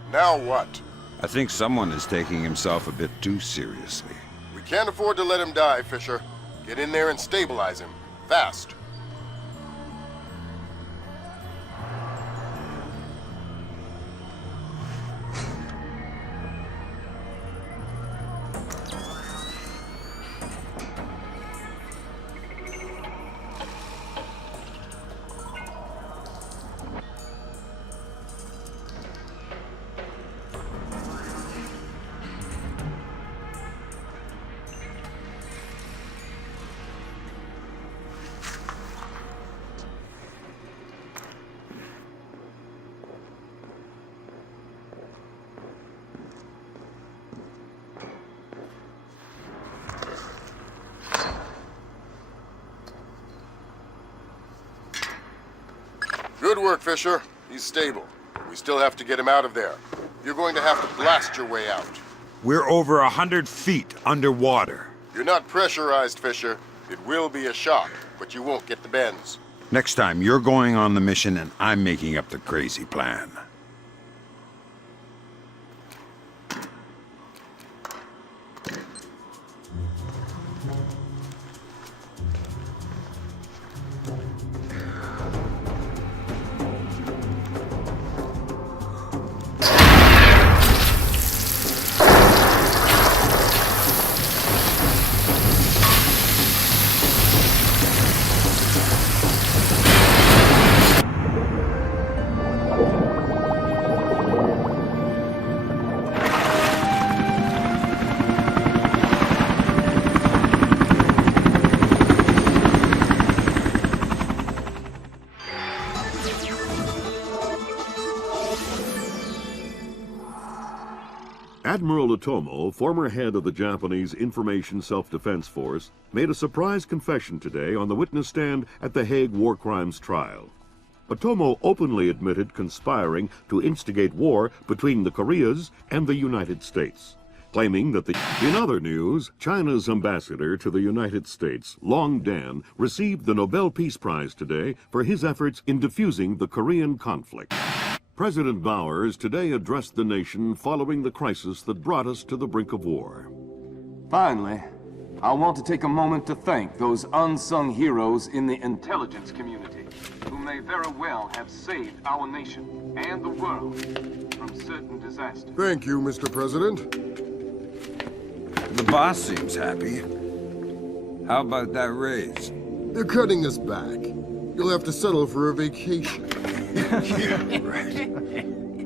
Now what? I think someone is taking himself a bit too seriously. We can't afford to let him die, Fisher. Get in there and stabilize him. Fast. Good work, Fisher. He's stable. We still have to get him out of there. You're going to have to blast your way out. We're over 100 feet underwater. You're not pressurized, Fisher. It will be a shock, but you won't get the bends. Next time, you're going on the mission and I'm making up the crazy plan. Admiral Otomo, former head of the Japanese Information Self-Defense Force, made a surprise confession today on the witness stand at the Hague War Crimes trial. Otomo openly admitted conspiring to instigate war between the Koreas and the United States, claiming that In other news, China's ambassador to the United States, Long Dan, received the Nobel Peace Prize today for his efforts in defusing the Korean conflict. President Bowers today addressed the nation following the crisis that brought us to the brink of war. Finally, I want to take a moment to thank those unsung heroes in the intelligence community who may very well have saved our nation and the world from certain disasters. Thank you, Mr. President. The boss seems happy. How about that raise? They're cutting us back. You'll have to settle for a vacation. Yeah, right.